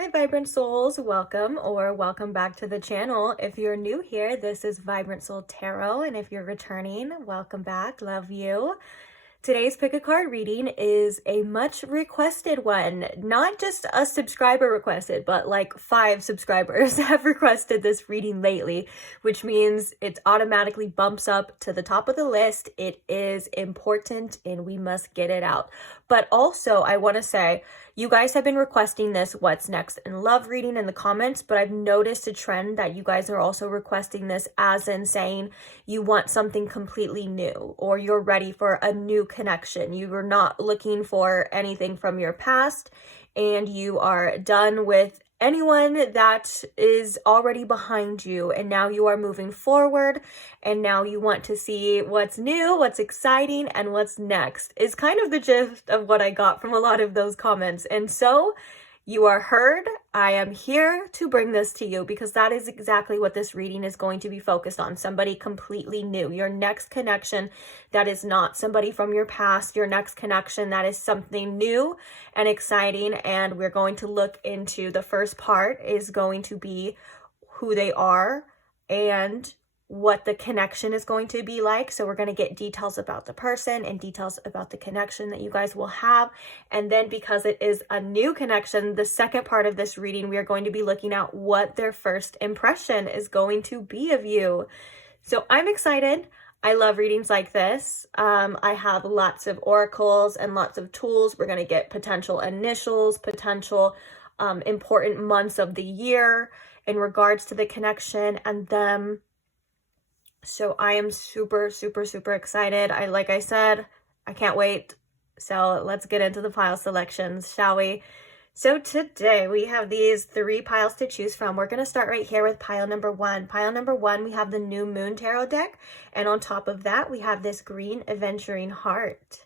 Hi Vibrant Souls, welcome or welcome back to the channel. If you're new here, this is Vibrant Soul Tarot, and if you're returning, welcome back, love you. Today's pick a card reading is a much requested one. Not just a subscriber requested, but like 5 subscribers have requested this reading lately, which means it automatically bumps up to the top of the list. It is important and we must get it out. But also I want to say, you guys have been requesting this What's Next in Love reading in the comments, but I've noticed a trend that you guys are also requesting this, as in saying you want something completely new or you're ready for a new connection. You are not looking for anything from your past and you are done with anyone that is already behind you, and now you are moving forward, and now you want to see what's new, what's exciting, and what's next is kind of the gist of what I got from a lot of those comments. And so you are heard. I am here to bring this to you because that is exactly what this reading is going to be focused on. Somebody completely new, your next connection that is not somebody from your past, your next connection that is something new and exciting. And we're going to look into, the first part is going to be who they are and what the connection is going to be like. So we're going to get details about the person and details about the connection that you guys will have. And then because it is a new connection, the second part of this reading, we are going to be looking at what their first impression is going to be of you. So I'm excited. I love readings like this. I have lots of oracles and lots of tools. We're going to get potential initials, potential important months of the year in regards to the connection and them. So I am super excited. Like I said, I can't wait. So let's get into the pile selections, shall we? So today we have these 3 piles to choose from. We're going to start right here with pile number 1. Pile number 1, we have the New Moon Tarot deck. And on top of that, we have this green adventuring heart.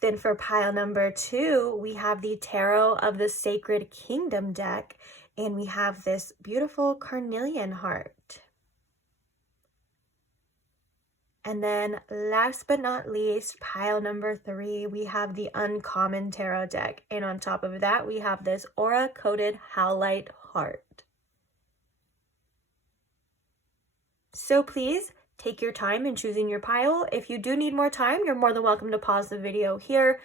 Then for pile number 2, we have the Tarot of the Sacred Kingdom deck. And we have this beautiful carnelian heart. And then last but not least, pile number 3, we have the Uncommon Tarot deck. And on top of that, we have this aura-coded howlite heart. So please take your time in choosing your pile. If you do need more time, you're more than welcome to pause the video here.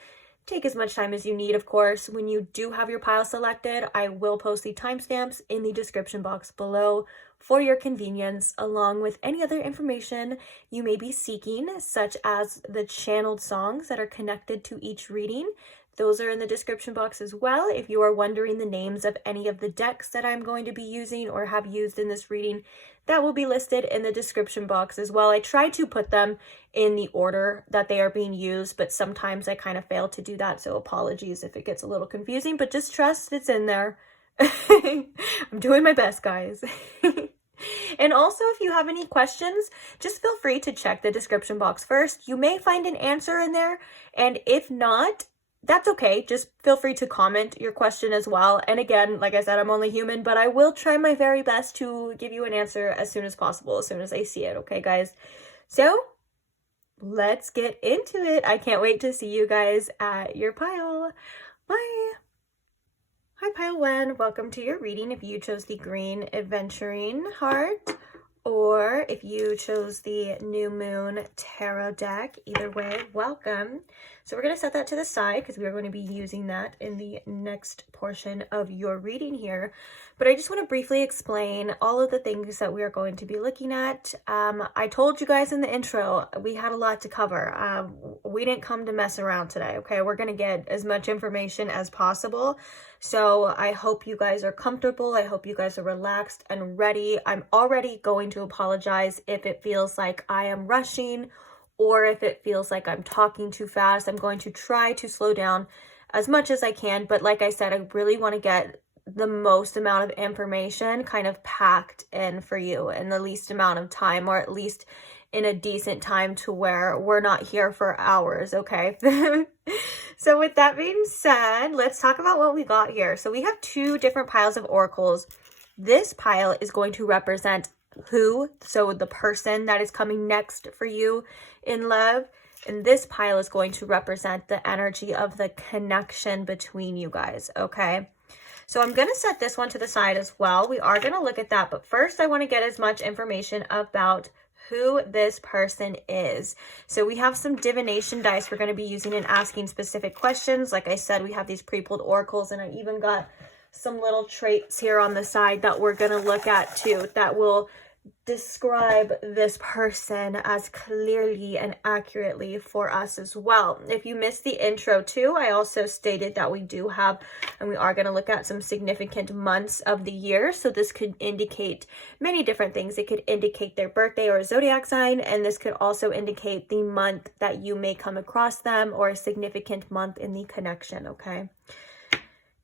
Take as much time as you need, of course. When you do have your pile selected, I will post the timestamps in the description box below for your convenience, along with any other information you may be seeking, such as the channeled songs that are connected to each reading. Those are in the description box as well. If you are wondering the names of any of the decks that I'm going to be using or have used in this reading, that will be listed in the description box as well. I try to put them in the order that they are being used, but sometimes I kind of fail to do that, so apologies if it gets a little confusing, but just trust it's in there. I'm doing my best, guys. And also, if you have any questions, just feel free to check the description box first. You may find an answer in there, and if not, that's okay. Just feel free to comment your question as well. And again, like I said, I'm only human, but I will try my very best to give you an answer as soon as possible, as soon as I see it. Okay, guys? So let's get into it. I can't wait to see you guys at your pile. Bye. Hi, pile 1. Welcome to your reading. If you chose the green adventuring heart, or if you chose the New Moon Tarot deck, either way, welcome. So we're going to set that to the side because we are going to be using that in the next portion of your reading here. But I just want to briefly explain all of the things that we are going to be looking at. I told you guys in the intro, we had a lot to cover. We didn't come to mess around today, okay? We're going to get as much information as possible. So I hope you guys are comfortable. I hope you guys are relaxed and ready. I'm already going to apologize if it feels like I am rushing or if it feels like I'm talking too fast. I'm going to try to slow down as much as I can. But like I said, I really want to get the most amount of information kind of packed in for you in the least amount of time, or at least in a decent time to where we're not here for hours, okay? So with that being said, let's talk about what we got here. So we have 2 different piles of oracles. This pile is going to represent who, so the person that is coming next for you in love. And this pile is going to represent the energy of the connection between you guys, okay? So I'm going to set this one to the side as well. We are going to look at that, but first I want to get as much information about who this person is. So we have some divination dice we're going to be using and asking specific questions. Like I said, we have these pre-pulled oracles, and I even got some little traits here on the side that we're going to look at too that will describe this person as clearly and accurately for us as well. If you missed the intro too, I also stated that we do have, and we are going to look at some significant months of the year. So this could indicate many different things. It could indicate their birthday or zodiac sign, and this could also indicate the month that you may come across them or a significant month in the connection, okay?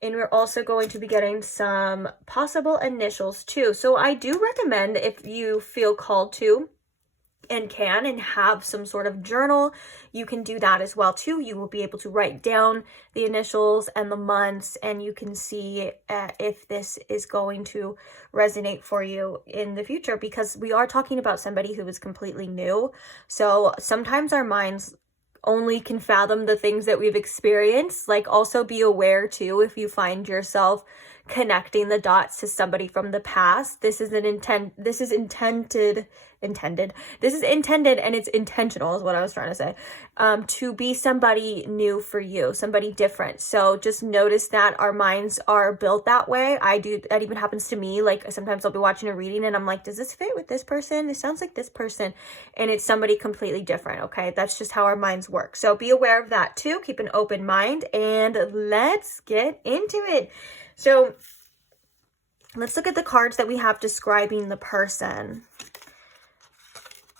And we're also going to be getting some possible initials too. So I do recommend, if you feel called to and can and have some sort of journal, you can do that as well too. You will be able to write down the initials and the months, and you can see if this is going to resonate for you in the future, because we are talking about somebody who is completely new. So sometimes our minds only can fathom the things that we've experienced. Like, also be aware too, if you find yourself connecting the dots to somebody from the past, this is intended and it's intentional is what I was trying to say, to be somebody new for you, somebody different. So just notice that our minds are built that way. That even happens to me. Like, sometimes I'll be watching a reading and I'm like, does this fit with this person? This sounds like this person, and it's somebody completely different. Okay, that's just how our minds work. So be aware of that too. Keep an open mind, and let's get into it. So let's look at the cards that we have describing the person.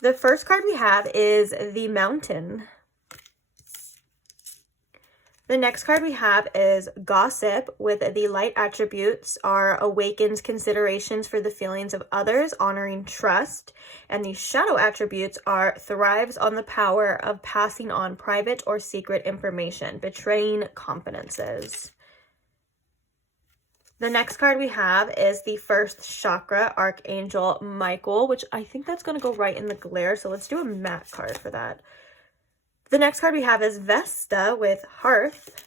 The first card we have is the Mountain. The next card we have is Gossip, with the light attributes are awakens considerations for the feelings of others, honoring trust. And the shadow attributes are thrives on the power of passing on private or secret information, betraying confidences. The next card we have is the first chakra, Archangel Michael, which I think that's going to go right in the glare. So let's do a matte card for that. The next card we have is Vesta with Hearth.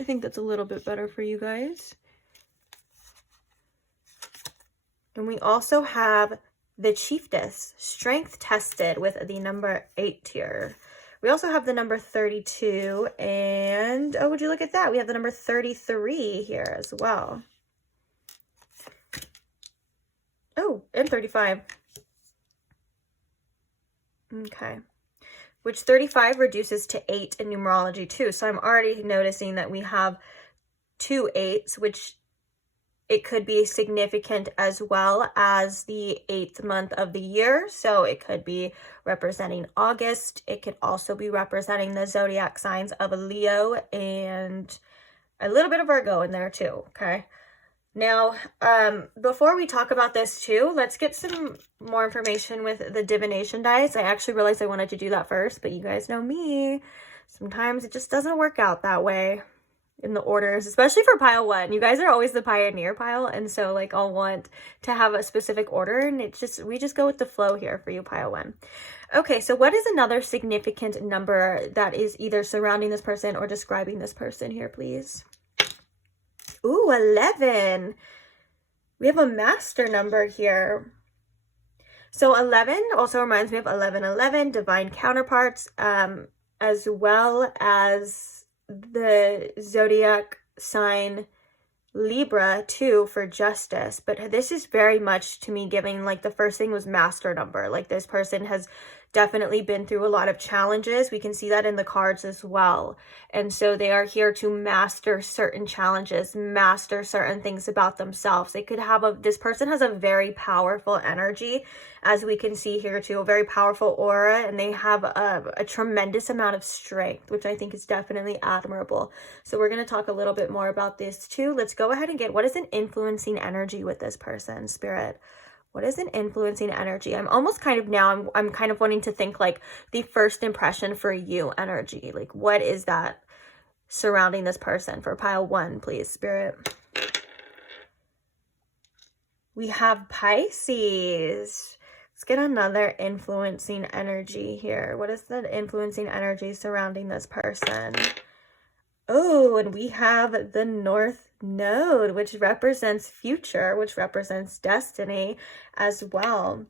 I think that's a little bit better for you guys. And we also have the Chiefess, Strength Tested, with the number 8 here. We also have the number 32, and oh, would you look at that? We have the number 33 here as well. Oh, and 35. Okay. Which 35 reduces to 8 in numerology too. So I'm already noticing that we have 2 8s, which it could be significant as well as the 8th month of the year. So it could be representing August. It could also be representing the zodiac signs of a Leo and a little bit of Virgo in there too, okay? Now, before we talk about this too, let's get some more information with the divination dice. I actually realized I wanted to do that first, but you guys know me. Sometimes it just doesn't work out that way in the orders, especially for pile 1. You guys are always the pioneer pile, and so like I'll want to have a specific order, and we just go with the flow here for you, pile 1. Okay, so what is another significant number that is either surrounding this person or describing this person here, please? Ooh, 11. We have a master number here. So 11 also reminds me of 1111, divine counterparts, as well as the zodiac sign Libra too for justice. But this is very much to me giving, like, the first thing was master number. Like, this person has definitely been through a lot of challenges. We can see that in the cards as well. And so they are here to master certain challenges, master certain things about themselves. They could have this person has a very powerful energy, as we can see here too, a very powerful aura, and they have a tremendous amount of strength, which I think is definitely admirable. So we're going to talk a little bit more about this too. Let's go ahead and get, what is an influencing energy with this person, Spirit? What is an influencing energy? I'm almost kind of now, I'm kind of wanting to think like the first impression for you energy. Like, what is that surrounding this person for pile 1, please, Spirit? We have Pisces. Let's get another influencing energy here. What is the influencing energy surrounding this person? Oh, and we have the North node, which represents future, which represents destiny as well.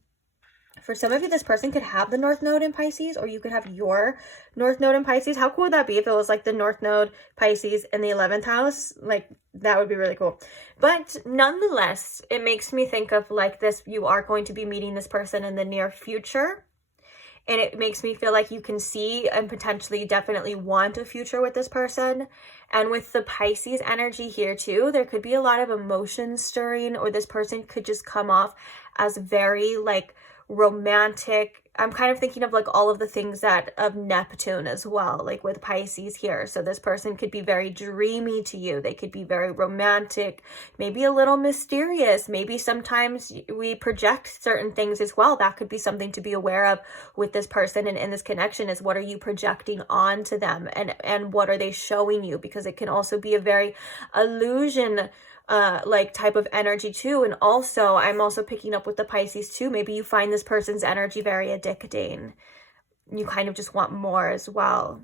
For some of you, this person could have the North Node in Pisces, or you could have your North Node in Pisces. How cool would that be if it was like the North Node, Pisces, in the 11th house? Like, that would be really cool. But nonetheless, it makes me think of like this, you are going to be meeting this person in the near future. And it makes me feel like you can see and potentially definitely want a future with this person. And with the Pisces energy here too, there could be a lot of emotion stirring, or this person could just come off as very like romantic. I'm kind of thinking of like all of the things that of Neptune as well, like with Pisces here. So this person could be very dreamy to you. They could be very romantic, maybe a little mysterious. Maybe sometimes we project certain things as well. That could be something to be aware of with this person and in this connection, is what are you projecting onto them, and what are they showing you? Because it can also be a very illusion like type of energy too. And also I'm also picking up with the Pisces too, maybe you find this person's energy very addicting. You kind of just want more as well.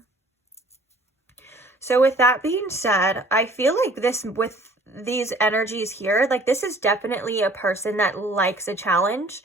So with that being said, I feel like this, with these energies here, like this is definitely a person that likes a challenge.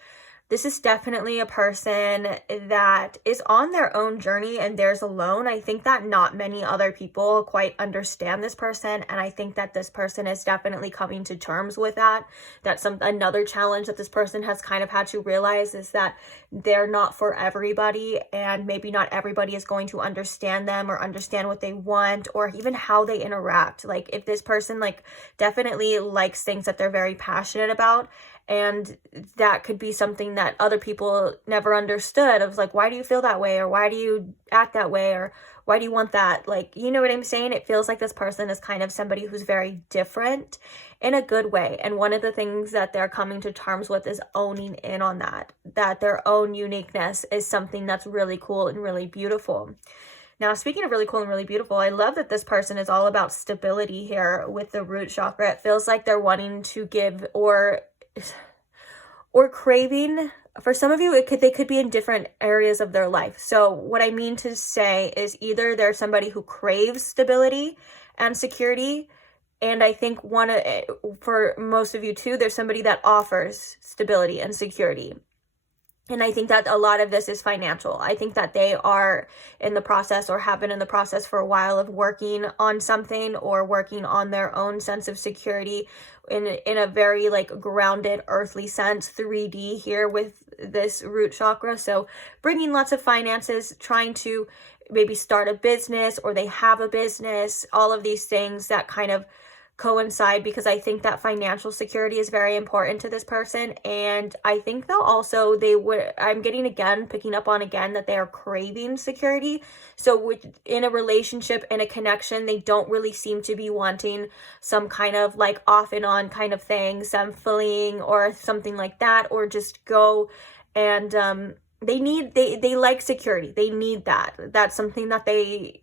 This is definitely a person that is on their own journey and theirs alone. I think that not many other people quite understand this person, and I think that this person is definitely coming to terms with that. That's another challenge that this person has kind of had to realize, is that they're not for everybody, and maybe not everybody is going to understand them or understand what they want, or even how they interact. Like if this person like definitely likes things that they're very passionate about, and that could be something that other people never understood. Of like, why do you feel that way? Or why do you act that way? Or why do you want that? Like, you know what I'm saying? It feels like this person is kind of somebody who's very different in a good way. And one of the things that they're coming to terms with is owning in on that their own uniqueness is something that's really cool and really beautiful. Now, speaking of really cool and really beautiful, I love that this person is all about stability here with the root chakra. It feels like they're wanting to give or craving. For some of you, they could be in different areas of their life. So what I mean to say is either they're somebody who craves stability and security, and I think for most of you too, there's somebody that offers stability and security. And I think that a lot of this is financial. I think that they are in the process, or have been in the process for a while, of working on something or working on their own sense of security in a very like grounded earthly sense, 3D here with this root chakra. So bringing lots of finances, trying to maybe start a business, or they have a business, all of these things that kind of coincide, because I think that financial security is very important to this person. And I think though also I'm picking up on that they are craving security. So in a relationship, in a connection, they don't really seem to be wanting some kind of like off and on kind of thing, some fling or something like that, or just go and they like security. They need that. That's something that they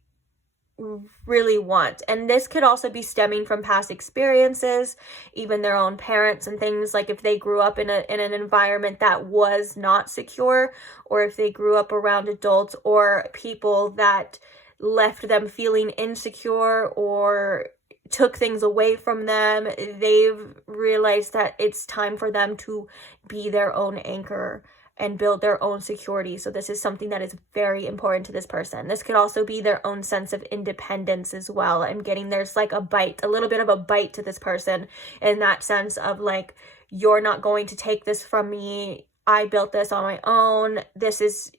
really want. And this could also be stemming from past experiences, even their own parents and things. Like if they grew up in an environment that was not secure, or if they grew up around adults or people that left them feeling insecure or took things away from them, they've realized that it's time for them to be their own anchor and build their own security. So this is something that is very important to this person. This could also be their own sense of independence as well. I'm getting there's like a little bit of a bite to this person, in that sense of like, you're not going to take this from me. I built this on my own. This is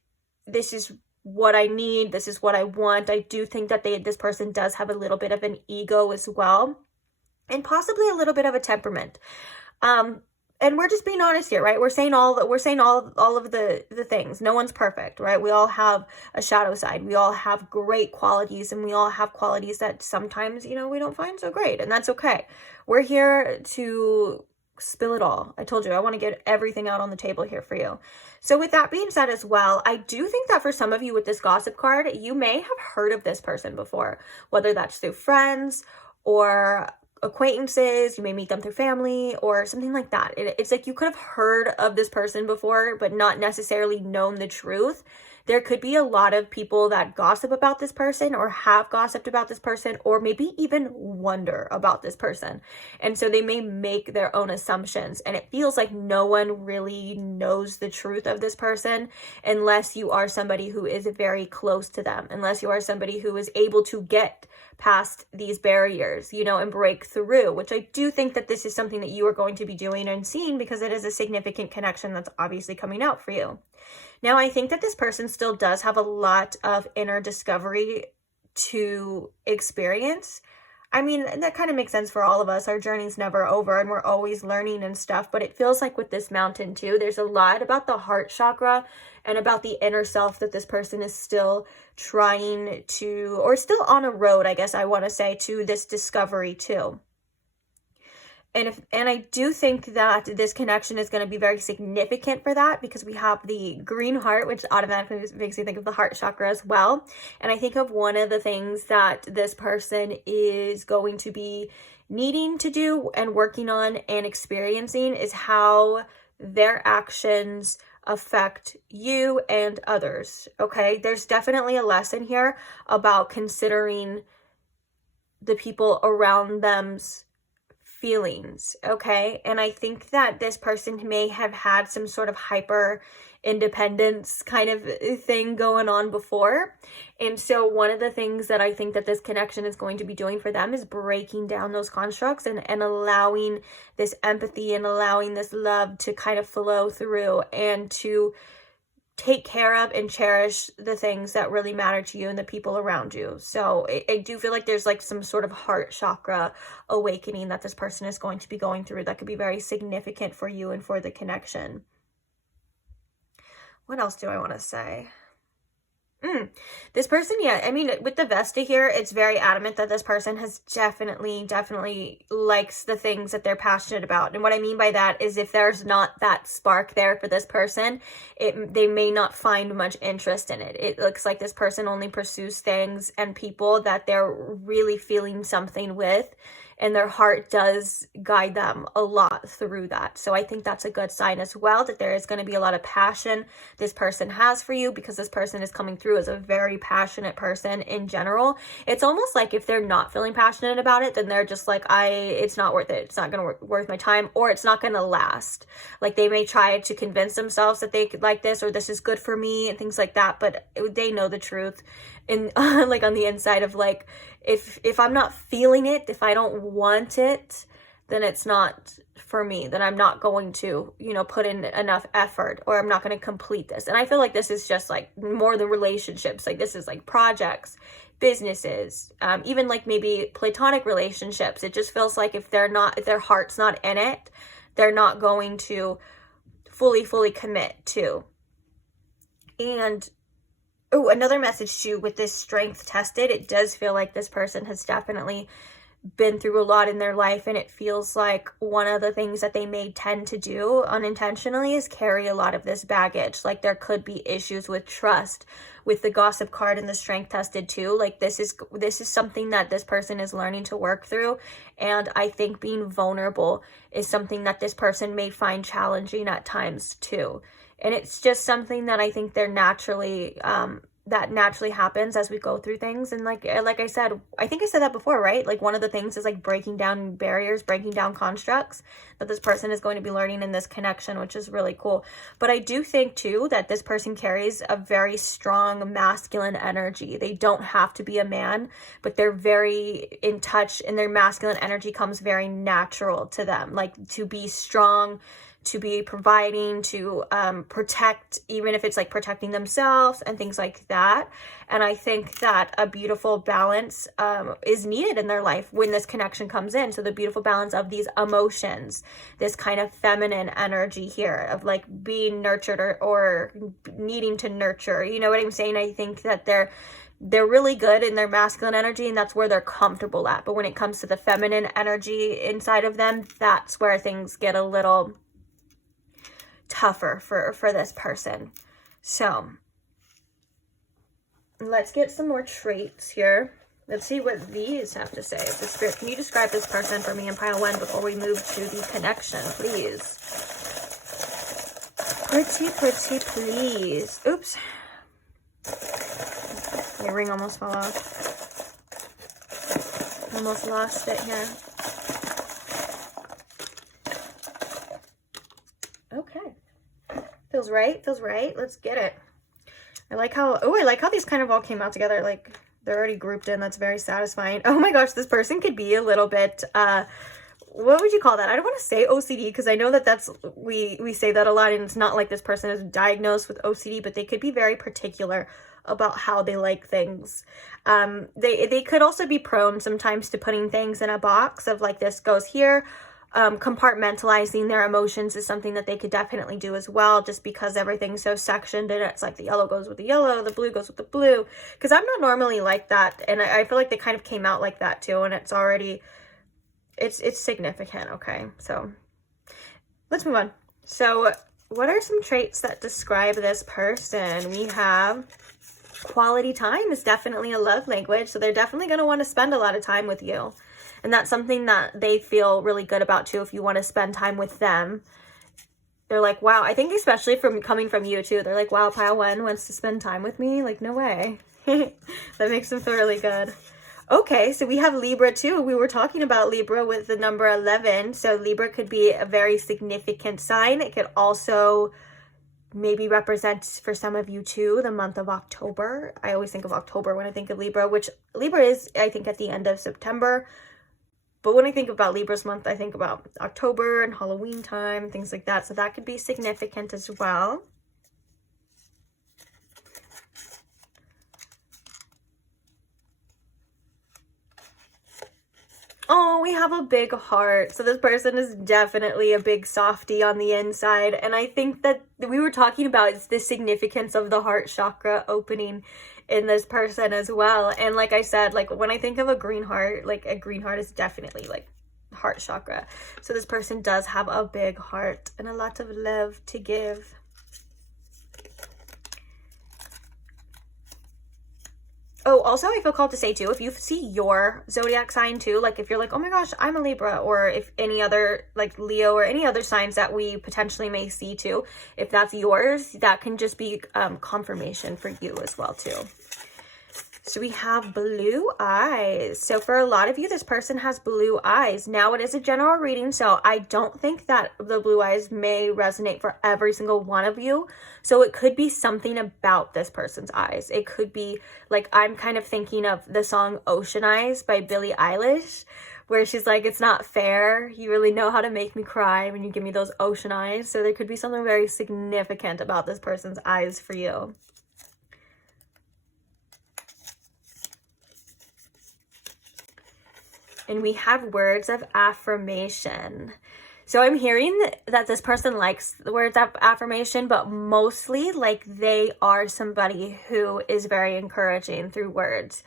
what I need. This is what I want. I do think that this person does have a little bit of an ego as well, and possibly a little bit of a temperament. And we're just being honest here, right? We're saying all of the things. No one's perfect, right? We all have a shadow side. We all have great qualities, and we all have qualities that sometimes, we don't find so great, and that's okay. We're here to spill it all. I told you, I want to get everything out on the table here for you. So with that being said as well, I do think that for some of you with this gossip card, you may have heard of this person before, whether that's through friends or acquaintances, you may meet them through family or something like that. It's like you could have heard of this person before, but not necessarily known the truth. There could be a lot of people that gossip about this person or have gossiped about this person or maybe even wonder about this person. And so they may make their own assumptions, and it feels like no one really knows the truth of this person unless you are somebody who is very close to them, unless you are somebody who is able to get past these barriers, you know, and break through, which I do think that this is something that you are going to be doing and seeing because it is a significant connection that's obviously coming out for you. Now, I think that this person still does have a lot of inner discovery to experience. I mean, that kind of makes sense for all of us. Our journey's never over and we're always learning and stuff, but it feels like with this mountain too, there's a lot about the heart chakra and about the inner self that this person is still trying to, or still on a road, I guess I want to say, to this discovery too. And I do think that this connection is going to be very significant for that because we have the green heart, which automatically makes me think of the heart chakra as well. And I think of one of the things that this person is going to be needing to do and working on and experiencing is how their actions affect you and others. Okay, there's definitely a lesson here about considering the people around them's feelings. Okay, and I think that this person may have had some sort of hyper independence kind of thing going on before, and so one of the things that I think that this connection is going to be doing for them is breaking down those constructs and allowing this empathy and allowing this love to kind of flow through and to take care of and cherish the things that really matter to you and the people around you. So I do feel like there's like some sort of heart chakra awakening that this person is going to be going through that could be very significant for you and for the connection. What else do I want to say? This person, yeah, I mean, with the Vesta here, it's very adamant that this person has definitely likes the things that they're passionate about. And what I mean by that is if there's not that spark there for this person, they may not find much interest in it. It looks like this person only pursues things and people that they're really feeling something with, and their heart does guide them a lot through that. So I think that's a good sign as well, that there is going to be a lot of passion this person has for you, because this person is coming through as a very passionate person in general. It's almost like if they're not feeling passionate about it, then they're just like, it's not worth it. It's not going to worth my time, or it's not going to last. Like they may try to convince themselves that they could like this, or this is good for me and things like that, but they know the truth. And like on the inside of like, if I'm not feeling it, if I don't want it, then it's not for me. Then I'm not going to, put in enough effort, or I'm not going to complete this. And I feel like this is just like more the relationships. Like this is like projects, businesses, even like maybe platonic relationships. It just feels like if their heart's not in it, they're not going to fully commit to. And another message too with this strength tested, it does feel like this person has definitely been through a lot in their life, and it feels like one of the things that they may tend to do unintentionally is carry a lot of this baggage. Like there could be issues with trust with the gossip card and the strength tested too. Like this is something that this person is learning to work through, and I think being vulnerable is something that this person may find challenging at times too. And it's just something that I think they're naturally, that naturally happens as we go through things. And like I said, I think I said that before, right? Like one of the things is like breaking down barriers, breaking down constructs that this person is going to be learning in this connection, which is really cool. But I do think too that this person carries a very strong masculine energy. They don't have to be a man, but they're very in touch, and their masculine energy comes very natural to them, like to be strong, to be providing, to protect, even if it's like protecting themselves and things like that. And I think that a beautiful balance is needed in their life when this connection comes in. So the beautiful balance of these emotions, this kind of feminine energy here of like being nurtured or needing to nurture, you know what I'm saying? I think that they're really good in their masculine energy, and that's where they're comfortable at. But when it comes to the feminine energy inside of them, that's where things get a little tougher for this person. So let's get some more traits here. Let's see what these have to say. The Spirit, can you describe this person for me in pile 1 before we move to the connection, please? Pretty, pretty, please. Oops. Your ring almost fell off. Almost lost it here. Okay. Feels right. Feels right. Let's get it. I like how, oh, I like how these kind of all came out together. Like, they're already grouped in. That's very satisfying. Oh my gosh, this person could be a little bit, what would you call that? I don't want to say OCD because I know that that's, we say that a lot, and it's not like this person is diagnosed with OCD, but they could be very particular about how they like things. They could also be prone sometimes to putting things in a box of like, this goes here. Compartmentalizing their emotions is something that they could definitely do as well, just because everything's so sectioned and it's like the yellow goes with the yellow, the blue goes with the blue, because I'm not normally like that, and I feel like they kind of came out like that too, and it's already, it's significant. Okay, so let's move on. So what are some traits that describe this person? We have quality time is definitely a love language, so they're definitely going to want to spend a lot of time with you. And that's something that they feel really good about too. If you want to spend time with them, they're like, wow. I think especially from coming from you too, they're like, wow, pile 1 wants to spend time with me. Like, no way. That makes them feel really good. Okay, so we have Libra too. We were talking about Libra with the number 11. So Libra could be a very significant sign. It could also maybe represent for some of you too the month of October. I always think of October when I think of Libra, which Libra is, I think, at the end of September. But when I think about Libra's month, I think about October and Halloween time, things like that. So that could be significant as well. Oh, we have a big heart. So this person is definitely a big softie on the inside. And I think that we were talking about the significance of the heart chakra opening in this person as well. And like I said, like when I think of a green heart, like a green heart is definitely like heart chakra. So this person does have a big heart and a lot of love to give. Oh, also I feel called to say too, if you see your zodiac sign too, like if you're like, oh my gosh, I'm a Libra, or if any other like Leo or any other signs that we potentially may see too, if that's yours, that can just be confirmation for you as well too. So we have blue eyes. So for a lot of you, this person has blue eyes. Now it is a general reading, so I don't think that the blue eyes may resonate for every single one of you. So it could be something about this person's eyes. It could be like, I'm kind of thinking of the song Ocean Eyes by Billie Eilish, where she's like, it's not fair. You really know how to make me cry when you give me those ocean eyes. So there could be something very significant about this person's eyes for you. And we have words of affirmation. So I'm hearing that this person likes the words of affirmation, but mostly like they are somebody who is very encouraging through words.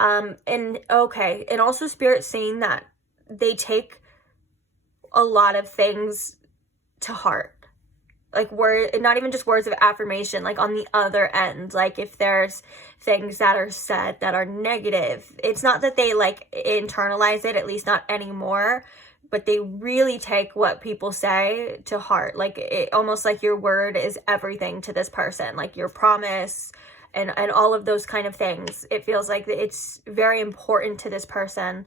And okay. And also Spirit saying that they take a lot of things to heart. Like not even just words of affirmation, like on the other end, like if there's things that are said that are negative, it's not that they like internalize it, at least not anymore, but they really take what people say to heart. Like it almost like your word is everything to this person, like your promise and all of those kind of things. It feels like it's very important to this person,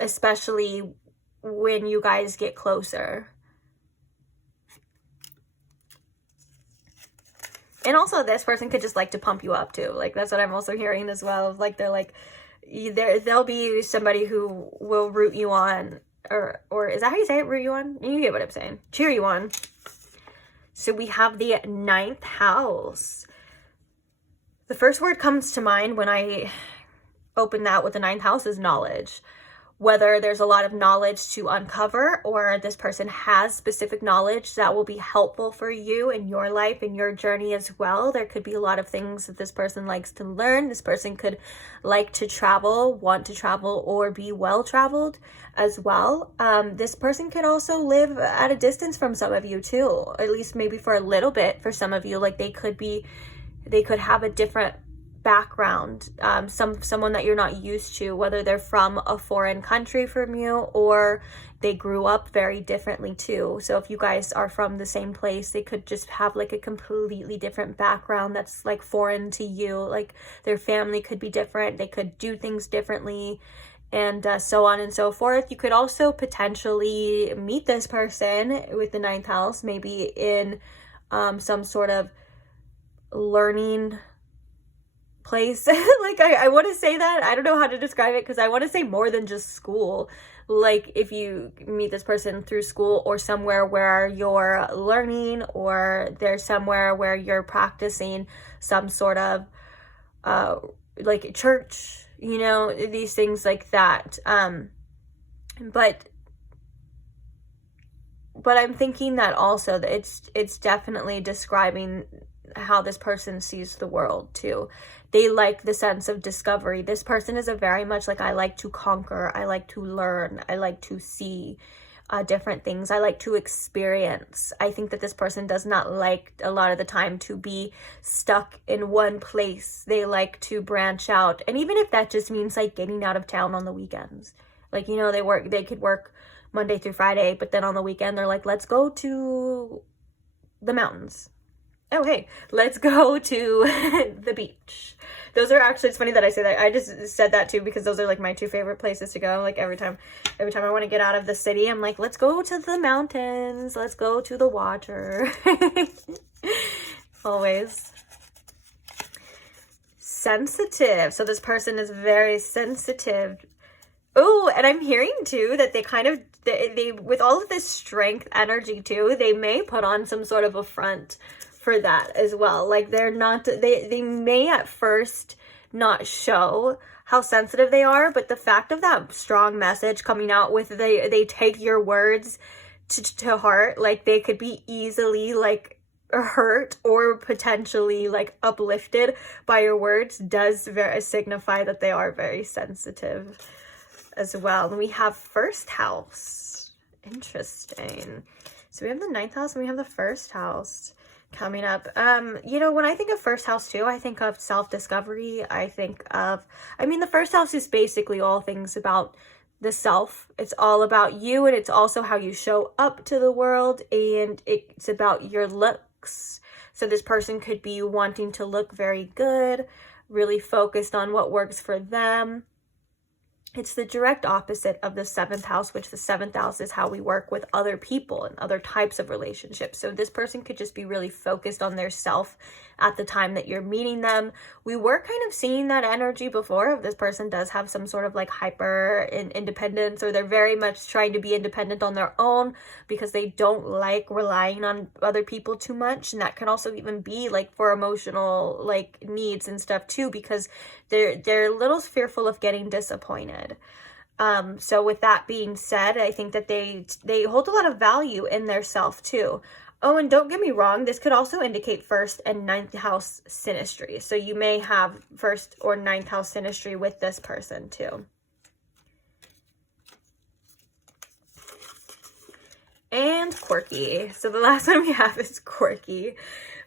especially when you guys get closer. And also this person could just like to pump you up too. Like that's what I'm also hearing as well. Like they're like, there'll be somebody who will root you on, or is that how you say it? Root you on? You get what I'm saying. Cheer you on. So we have the 9th house. The first word comes to mind when I open that with the 9th house is knowledge. Whether there's a lot of knowledge to uncover, or this person has specific knowledge that will be helpful for you in your life, in your journey as well. There could be a lot of things that this person likes to learn. This person could like to travel, want to travel, or be well-traveled as well. This person could also live at a distance from some of you too, at least maybe for a little bit for some of you. Like they could have a different background, someone that you're not used to, whether they're from a foreign country from you or they grew up very differently too. So if you guys are from the same place, they could just have like a completely different background that's like foreign to you. Like their family could be different, they could do things differently, and so on and so forth. You could also potentially meet this person with the 9th house, maybe in some sort of learning place. Like I want to say that, I don't know how to describe it, because I want to say more than just school. Like if you meet this person through school or somewhere where you're learning, or there's somewhere where you're practicing some sort of like church, you know, these things like that. But I'm thinking that also that it's definitely describing how this person sees the world too. They like the sense of discovery. This person is a very much like, I like to conquer, I like to learn, I like to see different things, I like to experience. I think that this person does not like a lot of the time to be stuck in one place. They like to branch out, and even if that just means like getting out of town on the weekends, like, you know, they could work Monday through Friday, but then on the weekend they're like, let's go to the mountains. Oh, hey, let's go to the beach. Those are actually, it's funny that I say that. I just said that too, because those are like my 2 favorite places to go. Like every time I want to get out of the city, I'm like, let's go to the mountains. Let's go to the water. Always. Sensitive. So this person is very sensitive. Oh, and I'm hearing too that they with all of this strength energy too, they may put on some sort of a front for that as well. Like they may at first not show how sensitive they are, but the fact of that strong message coming out with they take your words to heart, like they could be easily like hurt or potentially like uplifted by your words, does signify that they are very sensitive as well. And we have 1st house. Interesting. So we have the 9th house and we have the 1st house coming up. You know, when I think of 1st house too, I think of self-discovery. I think of, I mean, the 1st house is basically all things about the self. It's all about you, and it's also how you show up to the world, and it's about your looks. So this person could be wanting to look very good, really focused on what works for them. It's the direct opposite of the 7th house, which the 7th house is how we work with other people and other types of relationships. So this person could just be really focused on their self at the time that you're meeting them. We were kind of seeing that energy before, if this person does have some sort of like hyper independence, or they're very much trying to be independent on their own because they don't like relying on other people too much. And that can also even be like for emotional like needs and stuff too, because they're a little fearful of getting disappointed. So with that being said, I think that they hold a lot of value in their self too. Oh, and don't get me wrong, this could also indicate 1st and 9th house synastry. So you may have 1st or 9th house synastry with this person too. And quirky. So the last one we have is quirky,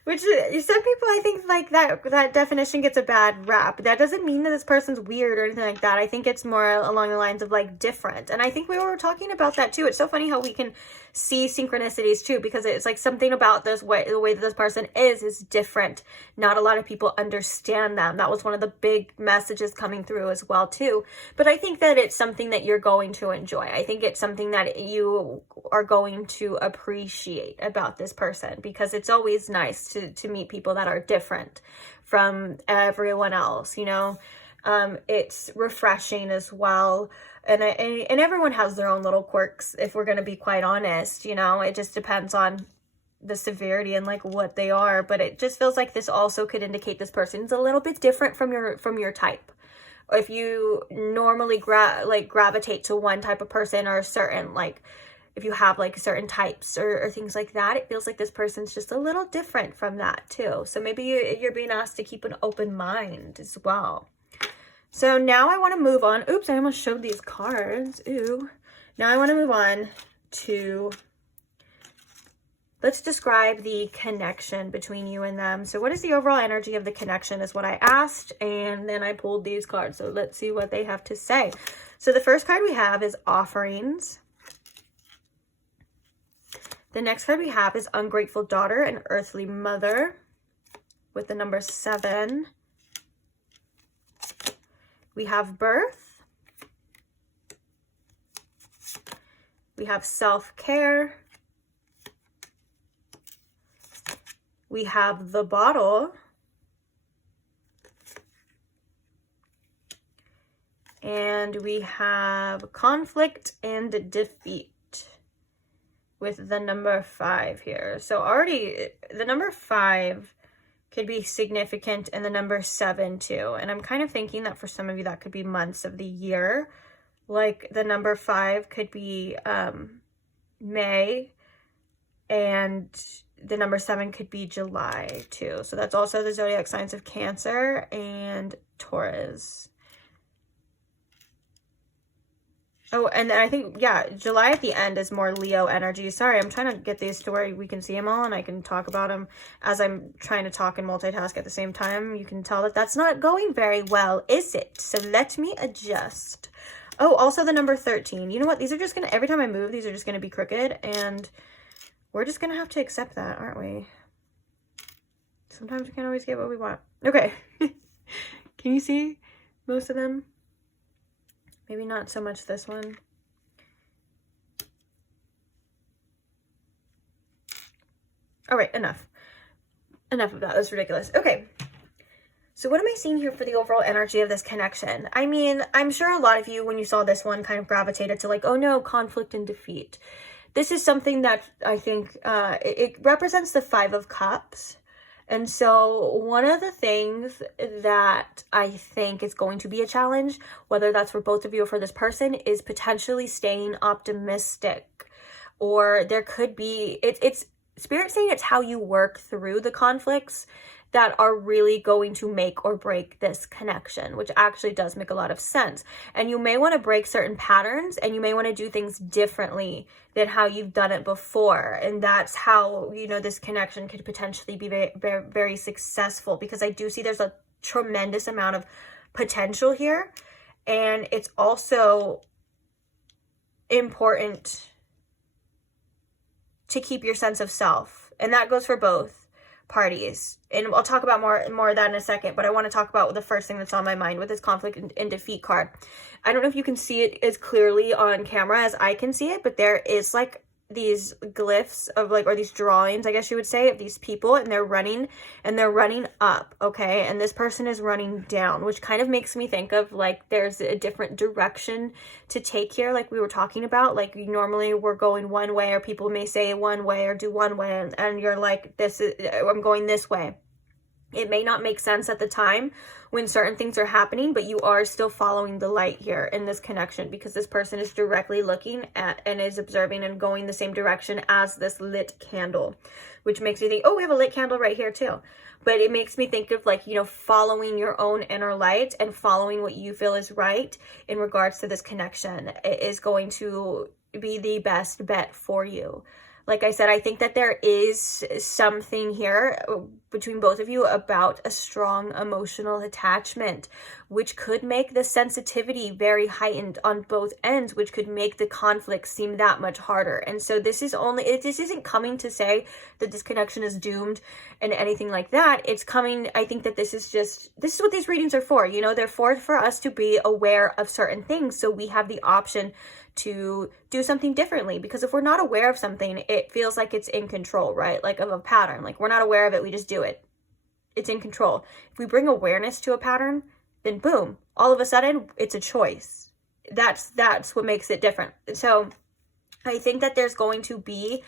which some people, I think, like that definition gets a bad rap. That doesn't mean that this person's weird or anything like that. I think it's more along the lines of like different. And I think we were talking about that too. It's so funny how we can see synchronicities too, because it's like something about the way that this person is different. Not a lot of people understand them. That was one of the big messages coming through as well too. But I think that it's something that you're going to enjoy. I think it's something that you are going to appreciate about this person, because it's always nice to meet people that are different from everyone else, you know. It's refreshing as well. And everyone has their own little quirks, if we're going to be quite honest, you know. It just depends on the severity and like what they are, but it just feels like this also could indicate this person's a little bit different from your type. If you normally gravitate to one type of person, or a certain, like, if you have like certain types or things like that, it feels like this person's just a little different from that too. So maybe you're being asked to keep an open mind as well. So now I want to move on. Oops, I almost showed these cards. Ooh. Now I want to move on to let's describe the connection between you and them. So what is the overall energy of the connection is what I asked, and then I pulled these cards. So let's see what they have to say. So the first card we have is offerings. The next card we have is ungrateful daughter and earthly mother with the number 7. We have birth. We have self-care. We have the bottle. And we have conflict and defeat with the number 5 here. So already the number 5 could be significant, and the number 7 too. And I'm kind of thinking that for some of you that could be months of the year. Like the number 5 could be May, and the number 7 could be July too. So that's also the zodiac signs of Cancer and Taurus. Oh, and then I think, yeah, July at the end is more Leo energy. Sorry, I'm trying to get these to where we can see them all and I can talk about them as I'm trying to talk and multitask at the same time. You can tell that that's not going very well, is it? So let me adjust. Oh, also the number 13. You know what? These are just going to, every time I move, these are just going to be crooked, and we're just going to have to accept that, aren't we? Sometimes we can't always get what we want. Okay. Can you see most of them? Maybe not so much this one. All right, enough. Enough of that. That's ridiculous. Okay. So what am I seeing here for the overall energy of this connection? I mean, I'm sure a lot of you, when you saw this one, kind of gravitated to like, oh no, conflict and defeat. This is something that I think it represents the 5 of Cups. And so one of the things that I think is going to be a challenge, whether that's for both of you or for this person, is potentially staying optimistic. Or there could be, it's Spirit saying it's how you work through the conflicts that are really going to make or break this connection, which actually does make a lot of sense. And you may want to break certain patterns, and you may want to do things differently than how you've done it before. And that's how, you know, this connection could potentially be very, very, very successful, because I do see there's a tremendous amount of potential here. And it's also important to keep your sense of self. And that goes for both parties, and I'll talk about more of that in a second, but I want to talk about the first thing that's on my mind with this conflict and defeat card. I don't know if you can see it as clearly on camera as I can see it, but there is like these glyphs of like, or these drawings, I guess you would say, of these people, and they're running up, okay, and this person is running down, which kind of makes me think of like there's a different direction to take here, like we were talking about. Like normally we're going one way, or people may say one way or do one way, and you're like, I'm going this way. It may not make sense at the time when certain things are happening, but you are still following the light here in this connection, because this person is directly looking at and is observing and going the same direction as this lit candle, which makes me think, oh, we have a lit candle right here too. But it makes me think of like, you know, following your own inner light and following what you feel is right in regards to this connection is going to be the best bet for you. Like I said, I think that there is something here between both of you about a strong emotional attachment, which could make the sensitivity very heightened on both ends, which could make the conflict seem that much harder. And so this isn't coming to say that this connection is doomed and anything like that. It's coming, I think that this is what these readings are for. You know, they're for us to be aware of certain things, so we have the option to do something differently. Because if we're not aware of something, it feels like it's in control, right? Like of a pattern, like we're not aware of it, we just do it. It's in control. If we bring awareness to a pattern, then boom, all of a sudden it's a choice. That's what makes it different. So I think that there's going to be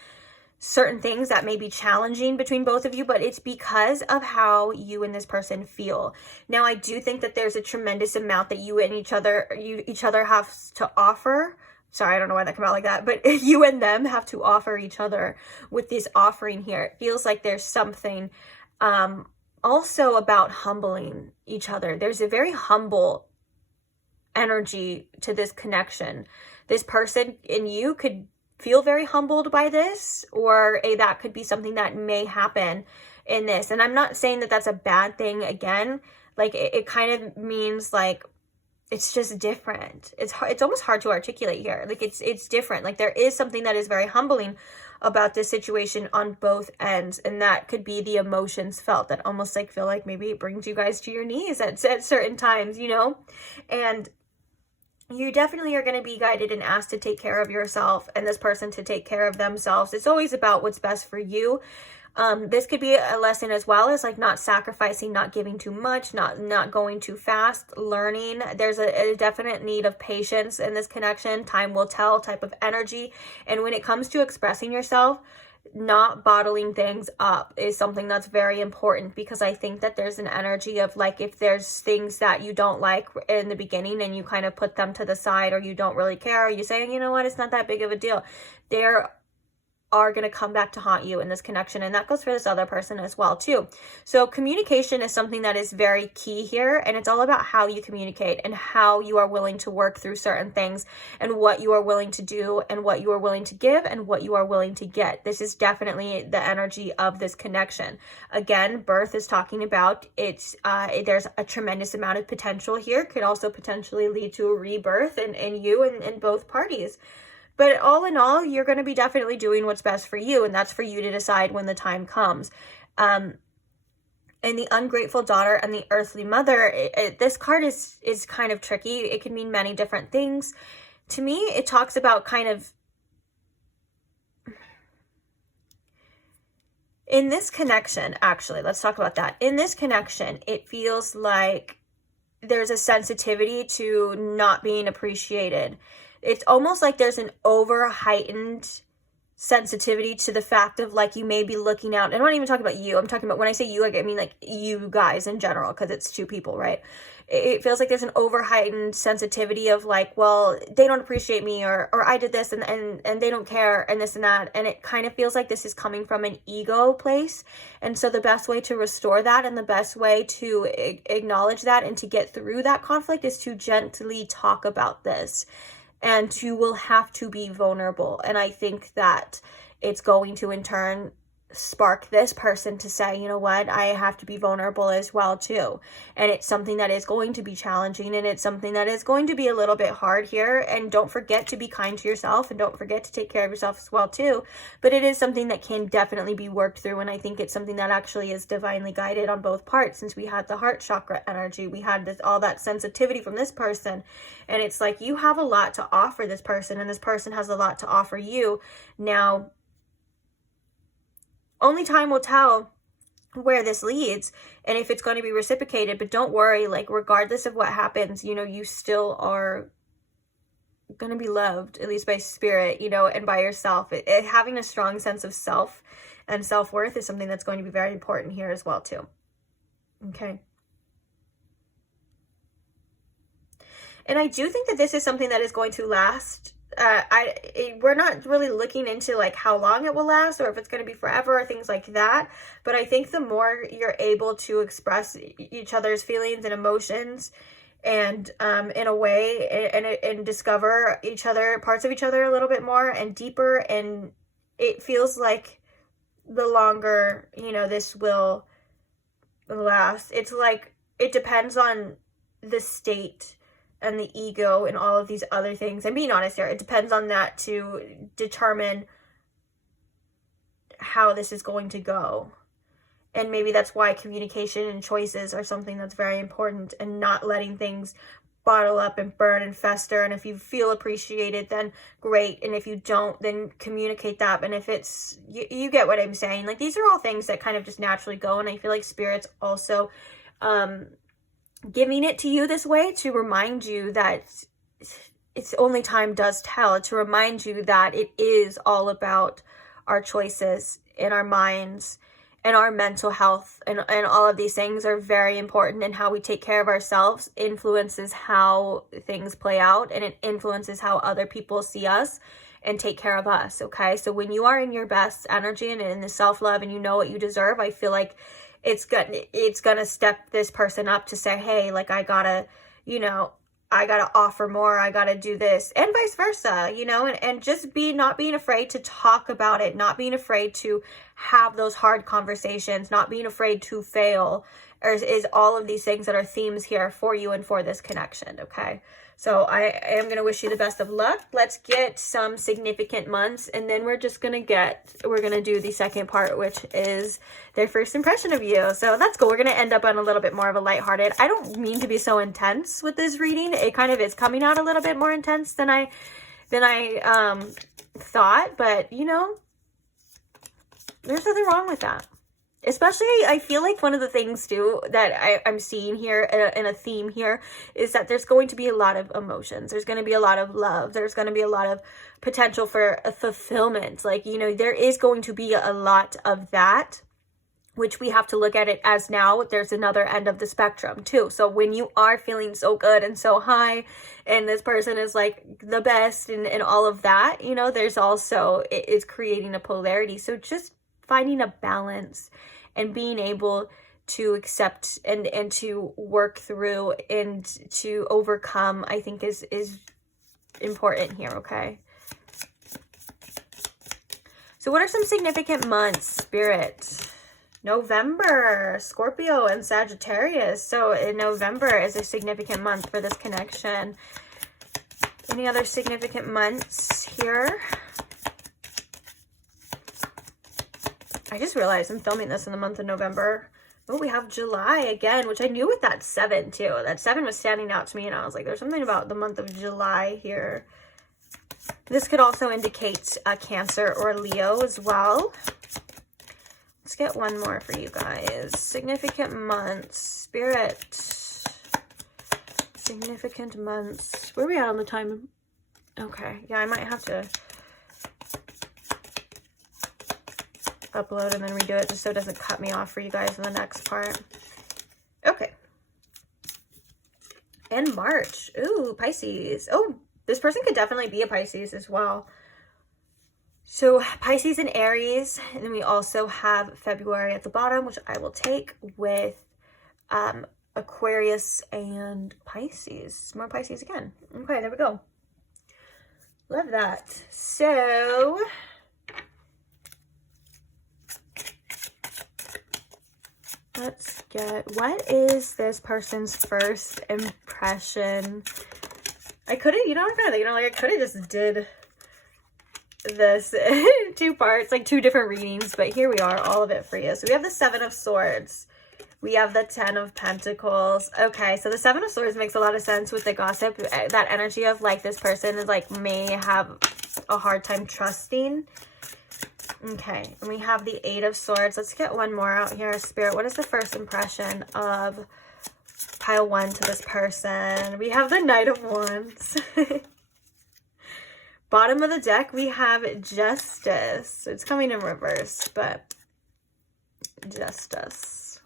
certain things that may be challenging between both of you, but it's because of how you and this person feel. Now, I do think that there's a tremendous amount that you and each other have to offer. Sorry, I don't know why that came out like that, but you and them have to offer each other with this offering here. It feels like there's something also about humbling each other. There's a very humble energy to this connection. This person and you could feel very humbled by this, or that could be something that may happen in this. And I'm not saying that that's a bad thing. Again, like it kind of means like it's just different. It's almost hard to articulate here. Like it's different. Like there is something that is very humbling about this situation on both ends, and that could be the emotions felt that almost like feel like maybe it brings you guys to your knees at certain times, you know. And you definitely are going to be guided and asked to take care of yourself, and this person to take care of themselves. It's always about what's best for you. This could be a lesson as well as like not sacrificing, not giving too much, not going too fast, learning. There's a definite need of patience in this connection. Time will tell type of energy. And when it comes to expressing yourself, not bottling things up is something that's very important, because I think that there's an energy of like, if there's things that you don't like in the beginning and you kind of put them to the side, or you don't really care, or you say, you know what, it's not that big of a deal, they're are going to come back to haunt you in this connection. And that goes for this other person as well too. So communication is something that is very key here, and it's all about how you communicate and how you are willing to work through certain things, and what you are willing to do, and what you are willing to give, and what you are willing to get. This is definitely the energy of this connection. Again, birth is talking about there's a tremendous amount of potential here. Could also potentially lead to a rebirth in you and both parties. But all in all, you're going to be definitely doing what's best for you, and that's for you to decide when the time comes. And the ungrateful daughter and the earthly mother, this card is kind of tricky. It can mean many different things. To me, it talks about kind of, in this connection, actually, let's talk about that. In this connection, it feels like there's a sensitivity to not being appreciated. It's almost like there's an over heightened sensitivity to the fact of like, you may be looking out. And I'm not even talking about you. I'm talking about, when I say you, like, I mean like you guys in general, because it's two people, right? It feels like there's an over heightened sensitivity of like, well, they don't appreciate me, or I did this and they don't care, and this and that. And it kind of feels like this is coming from an ego place. And so the best way to restore that, and the best way to acknowledge that and to get through that conflict, is to gently talk about this. And you will have to be vulnerable. And I think that it's going to in turn spark this person to say, you know what, I have to be vulnerable as well too. And it's something that is going to be challenging, and it's something that is going to be a little bit hard here. And don't forget to be kind to yourself, and don't forget to take care of yourself as well too. But it is something that can definitely be worked through, and I think it's something that actually is divinely guided on both parts. Since we had the heart chakra energy, we had this, all that sensitivity from this person, and it's like you have a lot to offer this person, and this person has a lot to offer you. Now, only time will tell where this leads and if it's going to be reciprocated. But don't worry, like, regardless of what happens, you know, you still are going to be loved, at least by spirit, you know, and by yourself. Having a strong sense of self and self-worth is something that's going to be very important here as well too. Okay. And I do think that this is something that is going to last. We're not really looking into like how long it will last, or if it's going to be forever, or things like that. But I think the more you're able to express each other's feelings and emotions, and in a way, and discover each other, parts of each other a little bit more and deeper, and it feels like the longer, you know, this will last. It's like, it depends on the state and the ego and all of these other things. I'm being honest here. It depends on that to determine how this is going to go. And maybe that's why communication and choices are something that's very important, and not letting things bottle up and burn and fester. And if you feel appreciated, then great. And if you don't, then communicate that. And if it's, you get what I'm saying. Like, these are all things that kind of just naturally go. And I feel like Spirit's also, giving it to you this way to remind you that it's only time does tell, to remind you that it is all about our choices in our minds, and our mental health, and all of these things are very important, and how we take care of ourselves influences how things play out, and it influences how other people see us and take care of us. Okay, so when you are in your best energy and in the self-love, and you know what you deserve, I feel like it's gonna step this person up to say, hey, like, I gotta, you know, I gotta offer more, I gotta do this, and vice versa, you know, and just not being afraid to talk about it, not being afraid to have those hard conversations, not being afraid to fail, is all of these things that are themes here for you and for this connection, okay? So I am going to wish you the best of luck. Let's get some significant months, and then we're going to do the second part, which is their first impression of you. So that's cool. We're going to end up on a little bit more of a lighthearted. I don't mean to be so intense with this reading. It kind of is coming out a little bit more intense than I thought, but you know, there's nothing wrong with that. Especially, I feel like one of the things, too, that I'm seeing here in a theme here is that there's going to be a lot of emotions. There's going to be a lot of love. There's going to be a lot of potential for a fulfillment. Like, you know, there is going to be a lot of that, which we have to look at it as now. There's another end of the spectrum, too. So when you are feeling so good and so high, and this person is, like, the best and all of that, you know, there's also, it is creating a polarity. So just finding a balance and being able to accept and to work through and to overcome, I think is important here, okay? So what are some significant months, Spirit? November, Scorpio and Sagittarius. So in November is a significant month for this connection. Any other significant months here? I just realized I'm filming this in the month of November. Oh, we have July again, which I knew with that 7 too. That 7 was standing out to me, and I was like, there's something about the month of July here. This could also indicate a Cancer or Leo as well. Let's get one more for you guys. Significant months, Spirit. Significant months. Where are we at on the time? Okay, yeah, I might have to upload and then redo it just so it doesn't cut me off for you guys in the next part. Okay. And March. Ooh, Pisces. Oh, this person could definitely be a Pisces as well. So Pisces and Aries. And then we also have February at the bottom, which I will take with Aquarius and Pisces. More Pisces again. Okay, there we go. Love that. So let's get, what is this person's first impression? I could have, you know, I'm kind of thinking, like, I could have just did this in 2 parts, like 2 different readings, but here we are, all of it for you. So we have the 7 of Swords. We have the 10 of Pentacles. Okay, so the 7 of Swords makes a lot of sense with the gossip. That energy of, like, this person is, like, may have a hard time trusting. Okay, and we have the 8 of Swords. Let's get one more out here. Spirit, what is the first impression of pile 1 to this person? We have the Knight of Wands. Bottom of the deck, we have Justice. It's coming in reverse, but Justice.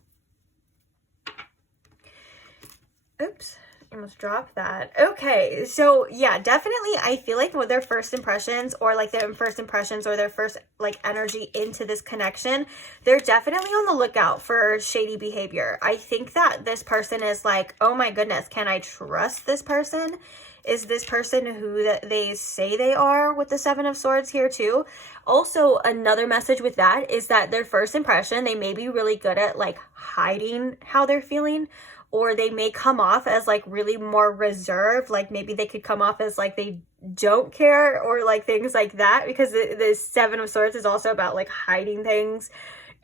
Oops. Almost dropped that. Okay, so yeah, definitely I feel like with their first impressions or their first like energy into this connection, they're definitely on the lookout for shady behavior. I think that this person is like, oh my goodness, can I trust this person? Is this person who they say they are with the 7 of Swords here too? Also, another message with that is that their first impression, they may be really good at like hiding how they're feeling, or they may come off as like really more reserved. Like maybe they could come off as like they don't care or like things like that, because the 7 of Swords is also about like hiding things.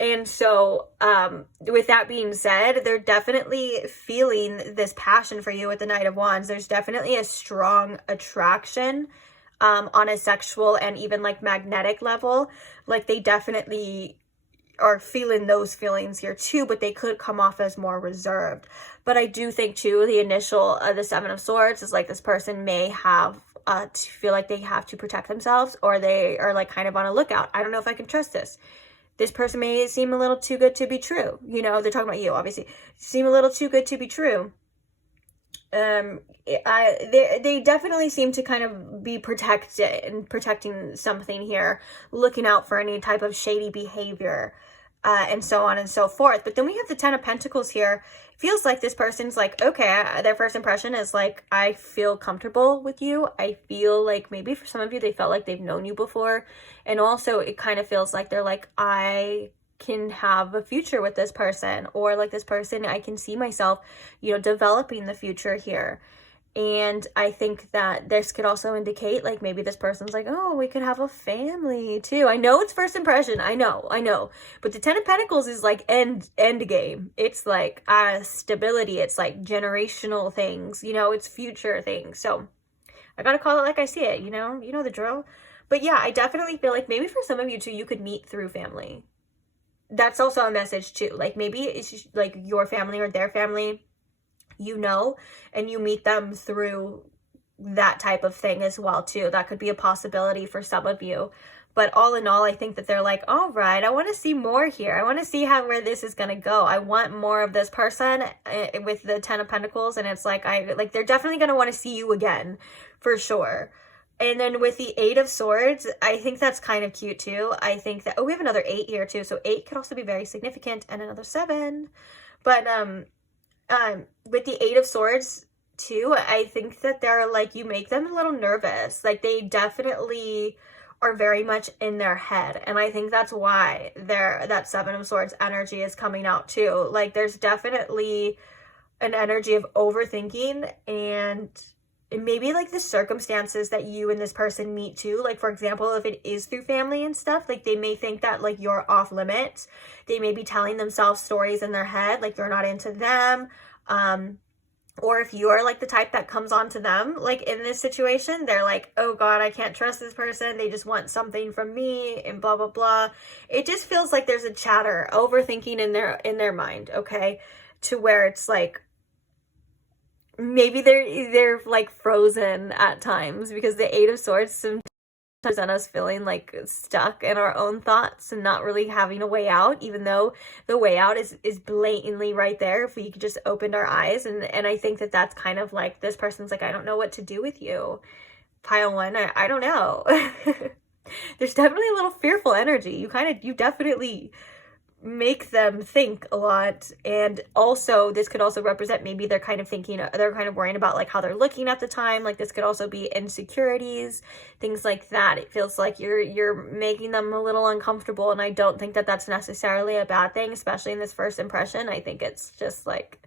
And so with that being said, they're definitely feeling this passion for you with the Knight of Wands. There's definitely a strong attraction on a sexual and even like magnetic level. Like they definitely are feeling those feelings here too, but they could come off as more reserved. But I do think too, the initial the 7 of Swords is like this person may have to feel like they have to protect themselves, or they are like kind of on a lookout. I don't know if I can trust this. This person may seem a little too good to be true. You know, they're talking about you, obviously. Seem a little too good to be true. They definitely seem to kind of be protecting something here, looking out for any type of shady behavior. and so on and so forth. But then we have the 10 of Pentacles here. It feels like this person's like, okay, their first impression is like, I feel comfortable with you. I feel like maybe for some of you, they felt like they've known you before. And also it kind of feels like they're like, I can have a future with this person, or like this person, I can see myself, you know, developing the future here. And I think that this could also indicate like maybe this person's like, oh, we could have a family too. I know it's first impression. I know. But the 10 of Pentacles is like end game. It's like stability. It's like generational things, you know, it's future things. So I gotta call it like I see it, you know the drill. But yeah, I definitely feel like maybe for some of you too, you could meet through family. That's also a message too. Like maybe it's just like your family or their family, you know, and you meet them through that type of thing as well too. That could be a possibility for some of you. But all in all, I think that they're like, all right, I want to see more here. I want to see where this is going to go. I want more of this person with the 10 of Pentacles. And it's like, they're definitely going to want to see you again for sure. And then with the 8 of Swords, I think that's kind of cute too. I think that, oh, we have another 8 here too. So 8 could also be very significant, and another 7. But, with the 8 of Swords too, I think that they're like, you make them a little nervous. Like they definitely are very much in their head. And I think that's why that 7 of Swords energy is coming out too. Like there's definitely an energy of overthinking, and maybe like the circumstances that you and this person meet too. Like for example, if it is through family and stuff, like they may think that like you're off limits. They may be telling themselves stories in their head, like you're not into them. Or if you are like the type that comes on to them, like in this situation, they're like, oh God, I can't trust this person. They just want something from me and blah, blah, blah. It just feels like there's a chatter, overthinking in their mind. Okay. To where it's like, maybe they're like frozen at times, because the 8 of Swords sometimes present us feeling like stuck in our own thoughts and not really having a way out, even though the way out is blatantly right there if we could just open our eyes. And I think that that's kind of like this person's like, I don't know what to do with you. Pile 1, I don't know. There's definitely a little fearful energy. You definitely make them think a lot. And also this could also represent maybe they're kind of worrying about like how they're looking at the time. Like this could also be insecurities, things like that. It feels like you're making them a little uncomfortable, and I don't think that that's necessarily a bad thing, especially in this first impression. I think it's just like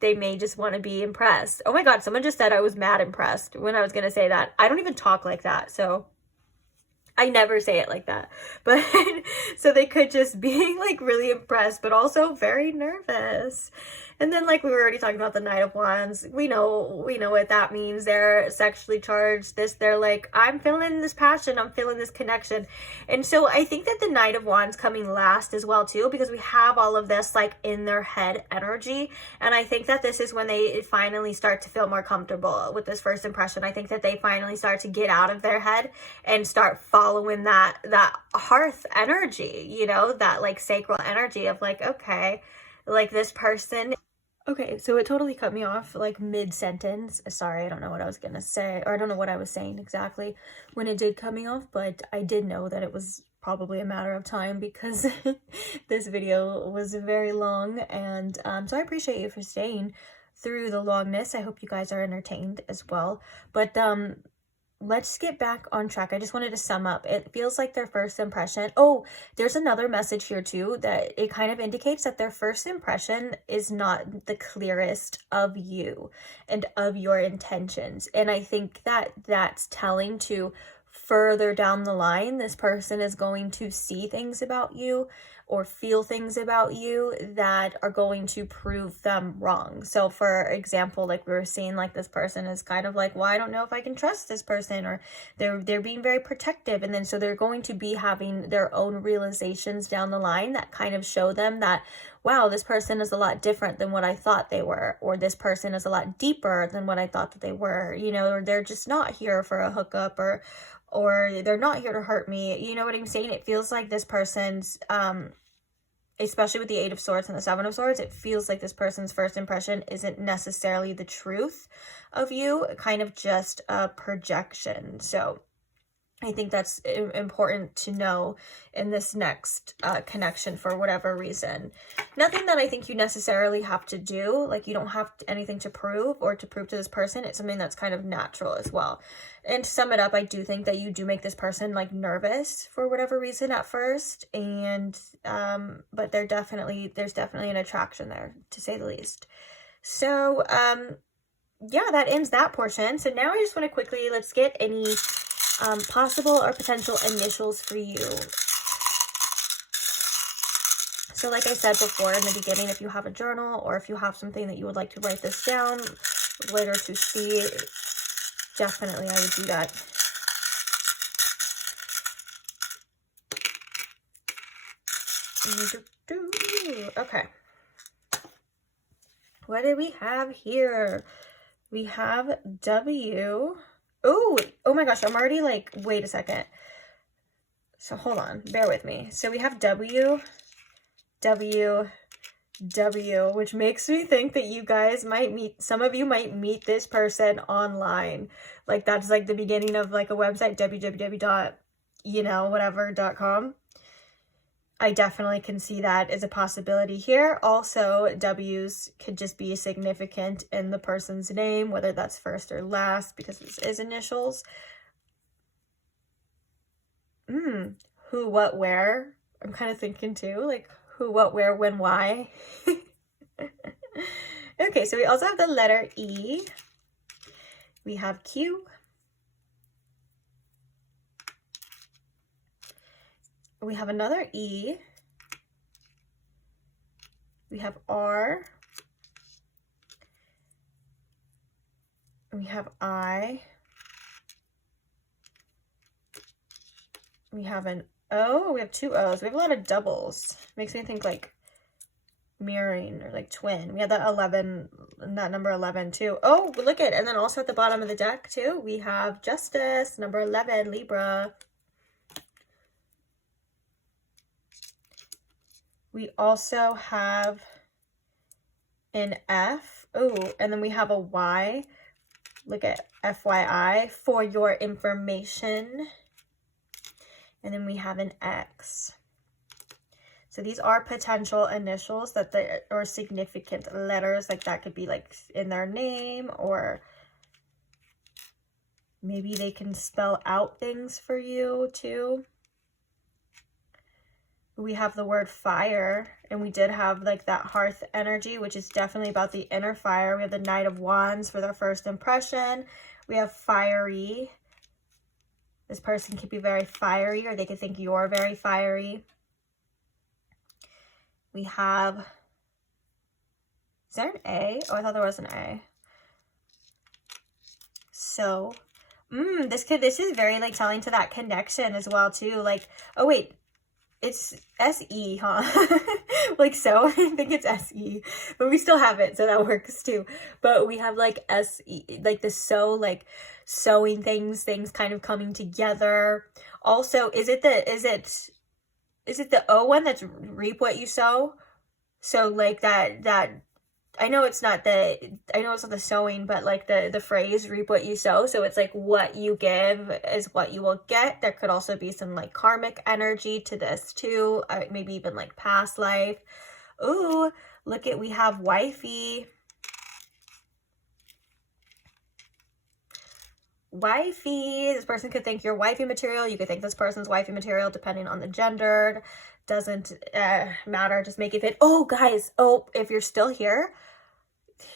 they may just want to be impressed. Oh my God, someone just said I was mad impressed when I was going to say that. I don't even talk like that, so I never say it like that. But so they could just be like really impressed, but also very nervous. And then like we were already talking about the Knight of Wands. We know what that means. They're sexually charged. They're like, I'm feeling this passion. I'm feeling this connection. And so I think that the Knight of Wands coming last as well too, because we have all of this like in their head energy. And I think that this is when they finally start to feel more comfortable with this first impression. I think that they finally start to get out of their head and start following that hearth energy, you know, that like sacral energy of like, okay, like this person. Okay, so it totally cut me off like mid-sentence. Sorry, I don't know what I was gonna say, or I don't know what I was saying exactly when it did cut me off, but I did know that it was probably a matter of time, because this video was very long. And so I appreciate you for staying through the longness. I hope you guys are entertained as well. But let's get back on track. I just wanted to sum up. It feels like their first impression. Oh, there's another message here too, that it kind of indicates that their first impression is not the clearest of you and of your intentions. And I think that that's telling to further down the line, this person is going to see things about you or feel things about you that are going to prove them wrong. So for example, like we were seeing, like this person is kind of like, well, I don't know if I can trust this person, or they're being very protective. And then so they're going to be having their own realizations down the line that kind of show them that, wow, this person is a lot different than what I thought they were, or this person is a lot deeper than what I thought that they were, you know, or they're just not here for a hookup, or they're not here to hurt me. You know what I'm saying? It feels like this person's, especially with the 8 of Swords and the 7 of Swords, it feels like this person's first impression isn't necessarily the truth of you, kind of just a projection. So I think that's important to know in this next connection for whatever reason. Nothing that I think you necessarily have to do. Like, you don't have anything to prove or to prove to this person. It's something that's kind of natural as well. And to sum it up, I do think that you do make this person like nervous for whatever reason at first. And, but there's definitely an attraction there, to say the least. So, yeah, that ends that portion. So now I just want to quickly, let's get any possible or potential initials for you. So like I said before in the beginning, if you have a journal or if you have something that you would like to write this down later to see, definitely I would do that. Okay. What do we have here? We have W. Oh my gosh, I'm already like, wait a second. So hold on, bear with me. So we have W, which makes me think that you guys might meet, some of you might meet this person online. Like, that's like the beginning of like a website, www.whatever.com. I definitely can see that as a possibility here. Also, W's could just be significant in the person's name, whether that's first or last, because this is initials. Who, what, where. I'm kind of thinking too, like who, what, where, when, why. Okay, so we also have the letter E. We have Q. We have another E. We have R. We have I. We have an O. We have two O's. We have a lot of doubles. Makes me think like mirroring or like twin. We have that 11, that number 11 too. Oh, look at, and then also at the bottom of the deck too, we have Justice, number 11, Libra. We also have an F. Oh, and then we have a Y. Look at FYI, for your information. And then we have an X. So these are potential initials that they, or significant letters, like that could be like in their name, or maybe they can spell out things for you too. We have the word fire, and we did have like that hearth energy, which is definitely about the inner fire. We have the Knight of Wands for their first impression. We have fiery. This person could be very fiery, or they could think you're very fiery. We have, is there an A? Oh, I thought there was an A. So, this is very like telling to that connection as well too. Like, oh wait, it's SE, huh? Like, so I think it's SE, but we still have it, so that works too. But we have like SE, like the sew, like sewing things kind of coming together. Also, is it the O one that's reap what you sow? So like that I know it's not the sowing, but like the phrase reap what you sow. So it's like what you give is what you will get. There could also be some like karmic energy to this too. Maybe even like past life. Ooh, look at, we have wifey. Wifey, this person could think you're wifey material. You could think this person's wifey material, depending on the gender. Doesn't matter, just make it fit. Oh guys, if you're still here,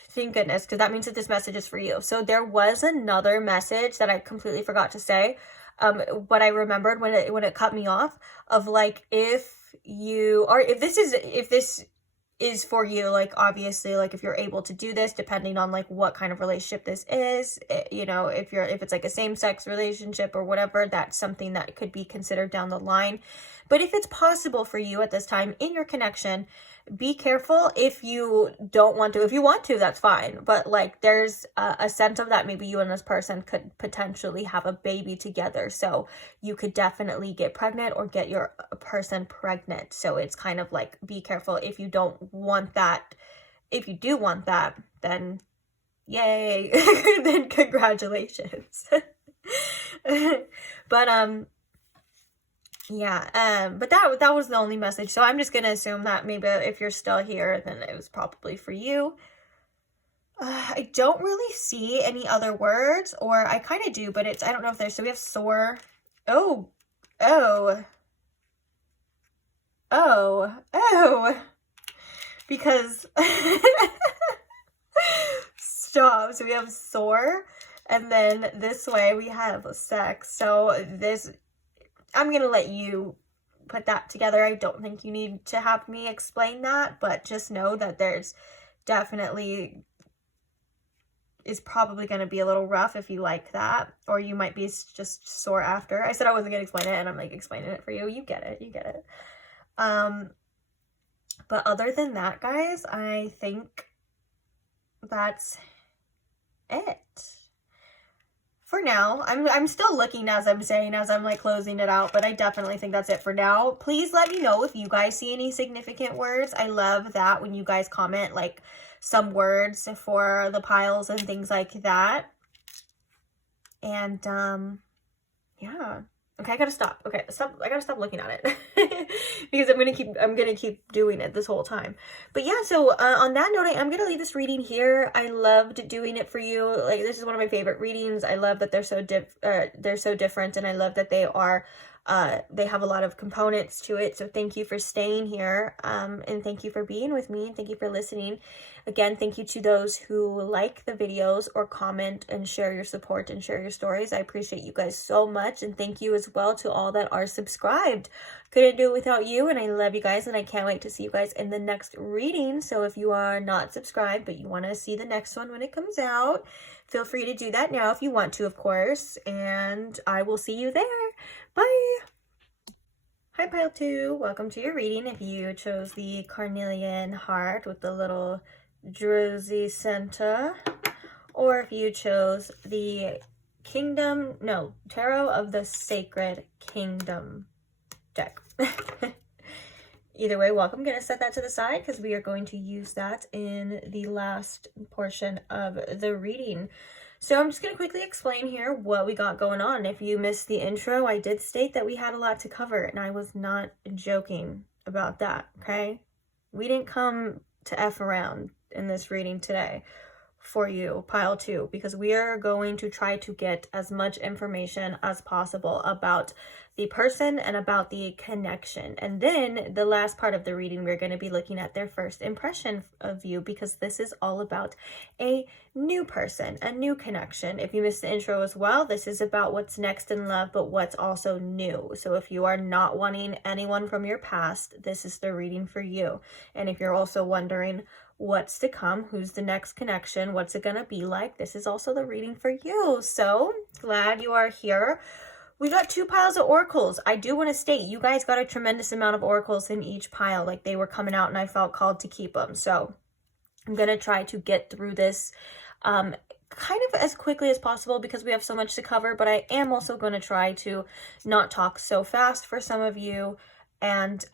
thank goodness, because that means that this message is for you. So there was another message that I completely forgot to say, but I remembered when it cut me off, of like, if this is for you, like obviously, like if you're able to do this, depending on like what kind of relationship this is, you know, if it's like a same-sex relationship or whatever, that's something that could be considered down the line. But if it's possible for you at this time in your connection, be careful if you don't want to. If you want to, that's fine. But like there's a sense of that maybe you and this person could potentially have a baby together. So you could definitely get pregnant or get your person pregnant. So it's kind of like, be careful if you don't want that. If you do want that, then yay, then congratulations. But yeah, but that was the only message. So I'm just gonna assume that maybe if you're still here, then it was probably for you. I don't really see any other words, or I kind of do, but I don't know if there's, so we have soar. Oh, because stop. So we have soar, and then this way we have sex. So this, I'm gonna let you put that together. I don't think you need to have me explain that, but just know that there's definitely is probably going to be a little rough if you like that, or you might be just sore after. I said I wasn't going to explain it, and I'm like explaining it for you. You get it. But other than that, guys, I think that's it for now. I'm still looking as I'm saying, as I'm like closing it out, but I definitely think that's it for now. Please let me know if you guys see any significant words. I love that when you guys comment like some words for the piles and things like that. And yeah. Okay, I gotta stop. Okay, stop. I gotta stop looking at it because I'm gonna keep doing it this whole time. But yeah, so on that note, I'm gonna leave this reading here. I loved doing it for you. Like, this is one of my favorite readings. I love that they're so different, and I love that they have a lot of components to it. So thank you for staying here, and thank you for being with me, and thank you for listening. Again, thank you to those who like the videos or comment and share your support and share your stories. I appreciate you guys so much, and thank you as well to all that are subscribed. Couldn't do it without you, and I love you guys, and I can't wait to see you guys in the next reading. So if you are not subscribed but you want to see the next one when it comes out, feel free to do that now if you want to, of course, and I will see you there. Bye! Hi, Pile 2. Welcome to your reading. If you chose the carnelian heart with the little druzy center, or if you chose the Tarot of the Sacred Kingdom deck. Either way, welcome. I'm going to set that to the side because we are going to use that in the last portion of the reading. So I'm just going to quickly explain here what we got going on. If you missed the intro, I did state that we had a lot to cover, and I was not joking about that, okay? We didn't come to F around in this reading today for you, Pile 2, because we are going to try to get as much information as possible about the person and about the connection. And then the last part of the reading, we're going to be looking at their first impression of you, because this is all about a new person, a new connection. If you missed the intro as well, this is about what's next in love, but what's also new. So if you are not wanting anyone from your past, this is the reading for you. And if you're also wondering what's to come, who's the next connection, what's it gonna be like, this is also the reading for you. So glad you are here. We got 2 piles of oracles. I do want to state, you guys got a tremendous amount of oracles in each pile. Like, they were coming out and I felt called to keep them. So I'm going to try to get through this kind of as quickly as possible because we have so much to cover. But I am also going to try to not talk so fast for some of you. And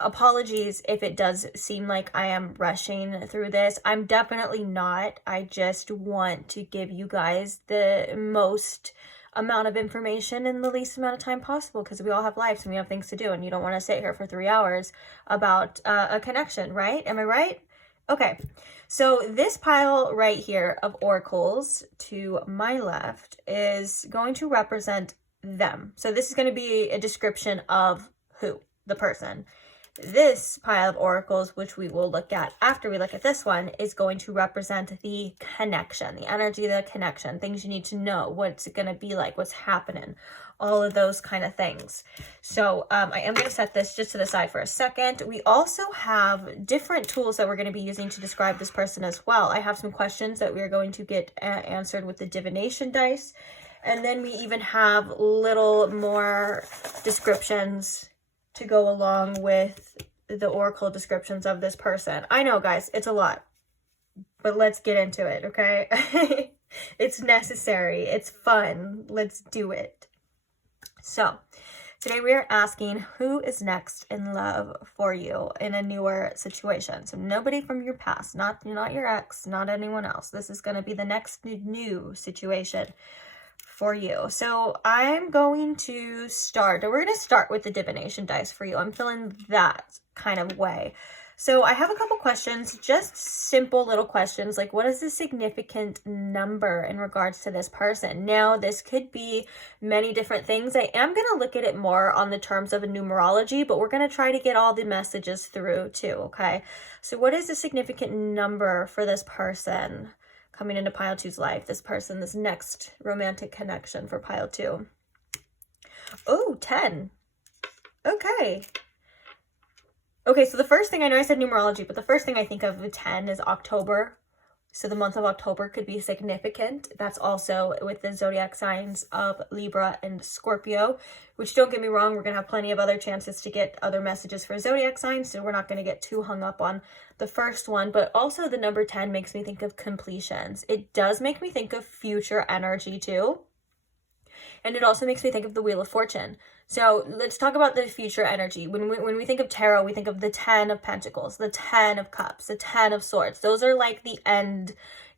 apologies if it does seem like I am rushing through this. I'm definitely not. I just want to give you guys the most amount of information in the least amount of time possible, because we all have lives and we have things to do, and you don't want to sit here for 3 hours about a connection, right? Am I right? Okay, so this pile right here of oracles to my left is going to represent them. So this is going to be a description of who? The person. This pile of oracles, which we will look at after we look at this one, is going to represent the connection, the energy of the connection, things you need to know, what's it going to be like, what's happening, all of those kind of things. So I am going to set this just to the side for a second. We also have different tools that we're going to be using to describe this person as well. I have some questions that we are going to get answered with the divination dice. And then we even have little more descriptions to go along with the oracle descriptions of this person. I know, guys, it's a lot, but let's get into it, okay? It's necessary. It's fun. Let's do it. So today we are asking, who is next in love for you in a newer situation? So nobody from your past, not your ex, not anyone else. This is going to be the next new situation for you. So I'm going to start, we're going to start with the divination dice for you. I'm feeling that kind of way. So I have a couple questions, just simple little questions, like what is the significant number in regards to this person? Now, this could be many different things. I am going to look at it more on the terms of a numerology, but we're going to try to get all the messages through too, okay? So what is the significant number for this person coming into pile 2's life? This person, this next romantic connection for pile 2. Oh, 10. Okay. Okay, so the first thing, I know I said numerology, but the first thing I think of with 10 is October. So the month of October could be significant. That's also with the zodiac signs of Libra and Scorpio, which, don't get me wrong, we're going to have plenty of other chances to get other messages for zodiac signs, so we're not going to get too hung up on the first one. But also the number 10 makes me think of completions. It does make me think of future energy too. And it also makes me think of the Wheel of Fortune. So let's talk about the future energy. When we think of tarot, we think of the 10 of Pentacles, the 10 of Cups, the 10 of Swords. Those are like the end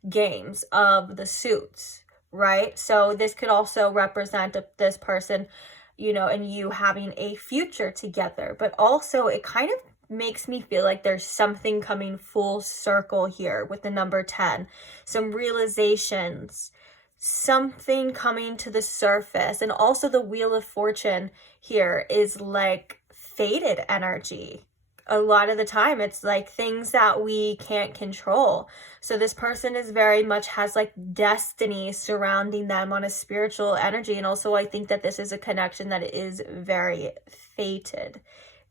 games of the suits, right? So this could also represent this person, you know, and you having a future together. But also it kind of makes me feel like there's something coming full circle here with the number 10. Some realizations, something coming to the surface. And also the Wheel of Fortune here is like fated energy. A lot of the time it's like things that we can't control. So this person is very much has like destiny surrounding them on a spiritual energy. And also I think that this is a connection that is very fated,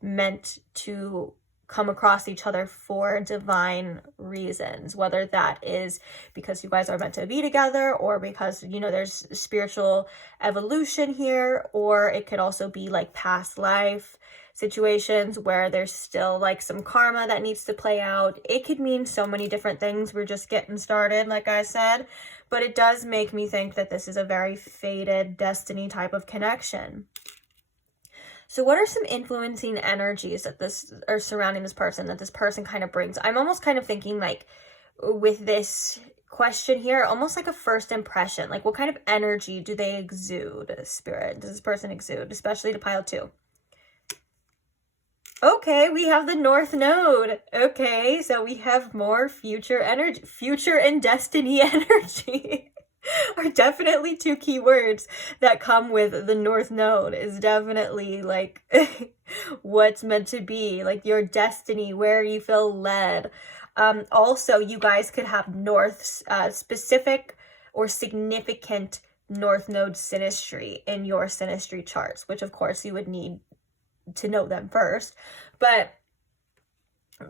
meant to come across each other for divine reasons, whether that is because you guys are meant to be together, or because, you know, there's spiritual evolution here, or it could also be like past life situations where there's still like some karma that needs to play out. It could mean so many different things. We're just getting started, like I said, but it does make me think that this is a very fated destiny type of connection. So what are some influencing energies that this are surrounding this person, that this person kind of brings? I'm almost kind of thinking like with this question here, almost like a first impression. Like what kind of energy do they exude, Spirit? Does this person exude, especially to pile 2? Okay, we have the North Node. Okay, so we have more future energy, future and destiny energy. Are definitely two key words that come with the North Node. Is definitely like what's meant to be, like your destiny, where you feel led. Also, you guys could have North specific or significant North Node synastry in your synastry charts, which of course you would need to know them first. But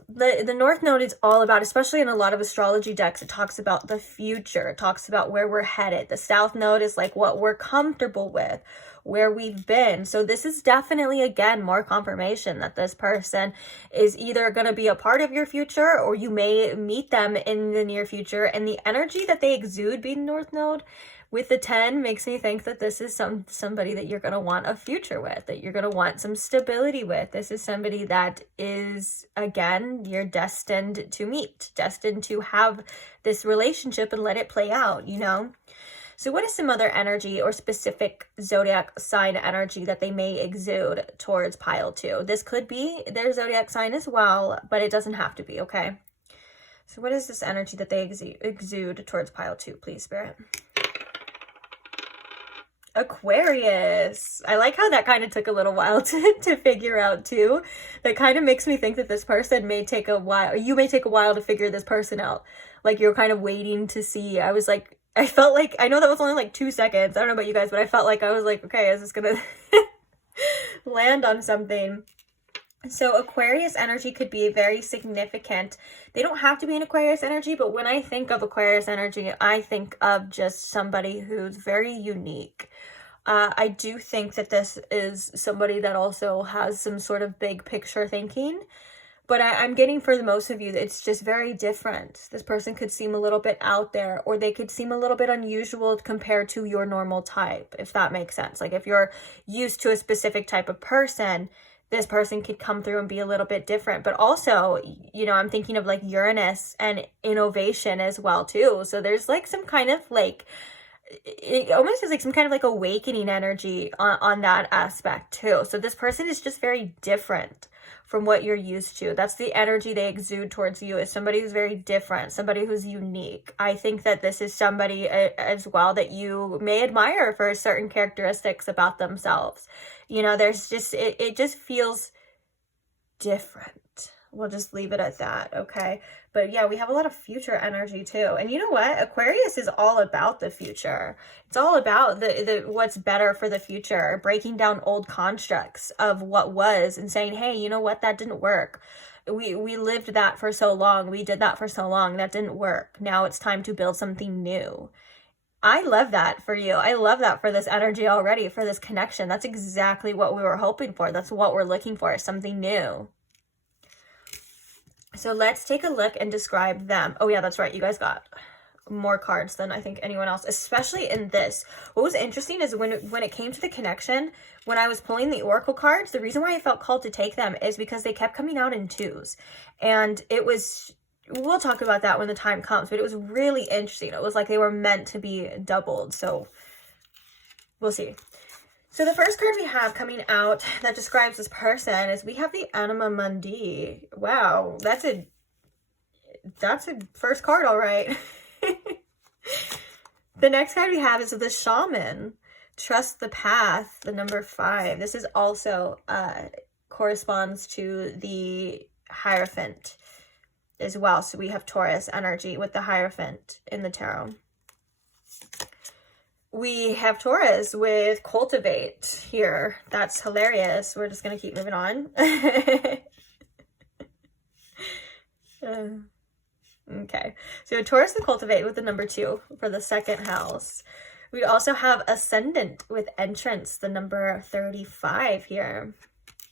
the North Node is all about, especially in a lot of astrology decks, it talks about the future. It talks about where we're headed. The South Node is like what we're comfortable with, where we've been. So this is definitely, again, more confirmation that this person is either going to be a part of your future, or you may meet them in the near future. And the energy that they exude, being North Node with the 10, makes me think that this is somebody that you're going to want a future with, that you're going to want some stability with. This is somebody that is, again, you're destined to meet, destined to have this relationship and let it play out, you know? So what is some other energy or specific zodiac sign energy that they may exude towards pile 2? This could be their zodiac sign as well, but it doesn't have to be, okay? So what is this energy that they exude towards pile 2, please, Spirit? Aquarius. I like how that kind of took a little while to figure out too. That kind of makes me think that this person may take a while, or you may take a while to figure this person out. Like you're kind of waiting to see. I felt like, I know that was only like 2 seconds. I don't know about you guys, but I felt like I was like, okay, is this gonna land on something? So Aquarius energy could be very significant. They don't have to be an Aquarius energy, but when I think of Aquarius energy, I think of just somebody who's very unique. I do think that this is somebody that also has some sort of big picture thinking, but I'm getting for the most of you, it's just very different. This person could seem a little bit out there, or they could seem a little bit unusual compared to your normal type, if that makes sense. Like if you're used to a specific type of person, this person could come through and be a little bit different. But also, you know, I'm thinking of like Uranus and innovation as well too. So there's like some kind of like it almost is like some kind of like awakening energy on that aspect too. So this person is just very different from what you're used to. That's the energy they exude towards you, is somebody who's very different, somebody who's unique. I think that this is somebody as well that you may admire for certain characteristics about themselves. You know, there's just, it just feels different. We'll just leave it at that, okay? But yeah, we have a lot of future energy too. And you know what? Aquarius is all about the future. It's all about the what's better for the future, breaking down old constructs of what was and saying, hey, you know what? That didn't work. We lived that for so long. We did that for so long. That didn't work. Now it's time to build something new. I love that for you. I love that for this energy already, for this connection. That's exactly what we were hoping for. That's what we're looking for, something new. So let's take a look and describe them. Oh yeah, that's right. You guys got more cards than I think anyone else, especially in this. What was interesting is when it came to the connection, when I was pulling the oracle cards, the reason why I felt called to take them is because they kept coming out in twos. And it was, we'll talk about that when the time comes, but it was really interesting. It was like they were meant to be doubled. So we'll see. So the first card we have coming out that describes this person is we have the Anima Mundi. Wow, that's a first card, all right. The next card we have is the Shaman. Trust the path, the number 5. This is also corresponds to the Hierophant as well. So we have Taurus energy with the Hierophant in the tarot. We have Taurus with cultivate here. That's hilarious. We're just going to keep moving on. Okay. So Taurus and cultivate with the number 2 for the second house. We'd also have ascendant with entrance, the number 35 here.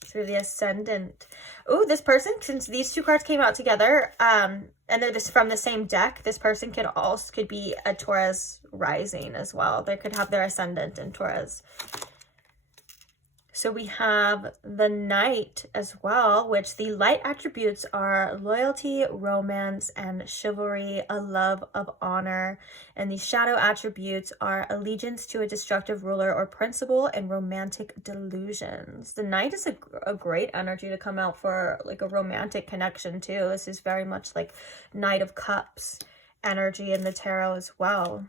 So the ascendant. Oh, this person, since these two cards came out together, and they're just from the same deck, this person could be a Taurus rising as well. They could have their ascendant in Taurus. So we have the Knight as well, which the light attributes are loyalty, romance, and chivalry, a love of honor. And the shadow attributes are allegiance to a destructive ruler or principle and romantic delusions. The Knight is a great energy to come out for like a romantic connection too. This is very much like Knight of Cups energy in the tarot as well.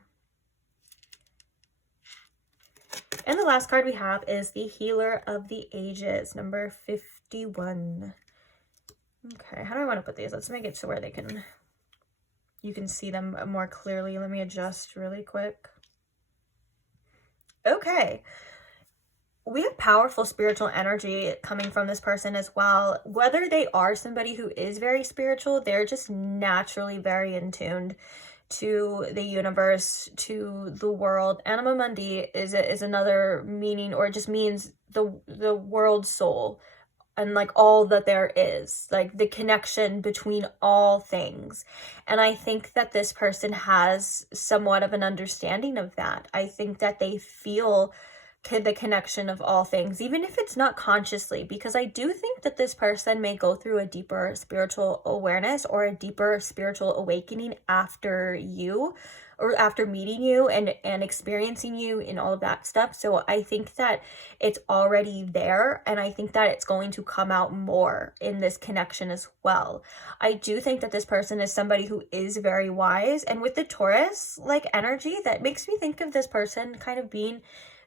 And the last card we have is the Healer of the Ages, number 51. Okay, how do I want to put these? Let's make it to where you can see them more clearly. Let me adjust really quick. Okay. We have powerful spiritual energy coming from this person as well. Whether they are somebody who is very spiritual, they're just naturally very in tune to the universe, to the world. Anima Mundi is another meaning, or it just means the world soul, and like all that there is, like the connection between all things. And I think that this person has somewhat of an understanding of that. I think that they feel the connection of all things, even if it's not consciously, because I do think that this person may go through a deeper spiritual awareness or a deeper spiritual awakening after you, or after meeting you and experiencing you in all of that stuff. So I think that it's already there, and I think that it's going to come out more in this connection as well. I do think that this person is somebody who is very wise, and with the Taurus like energy, that makes me think of this person kind of being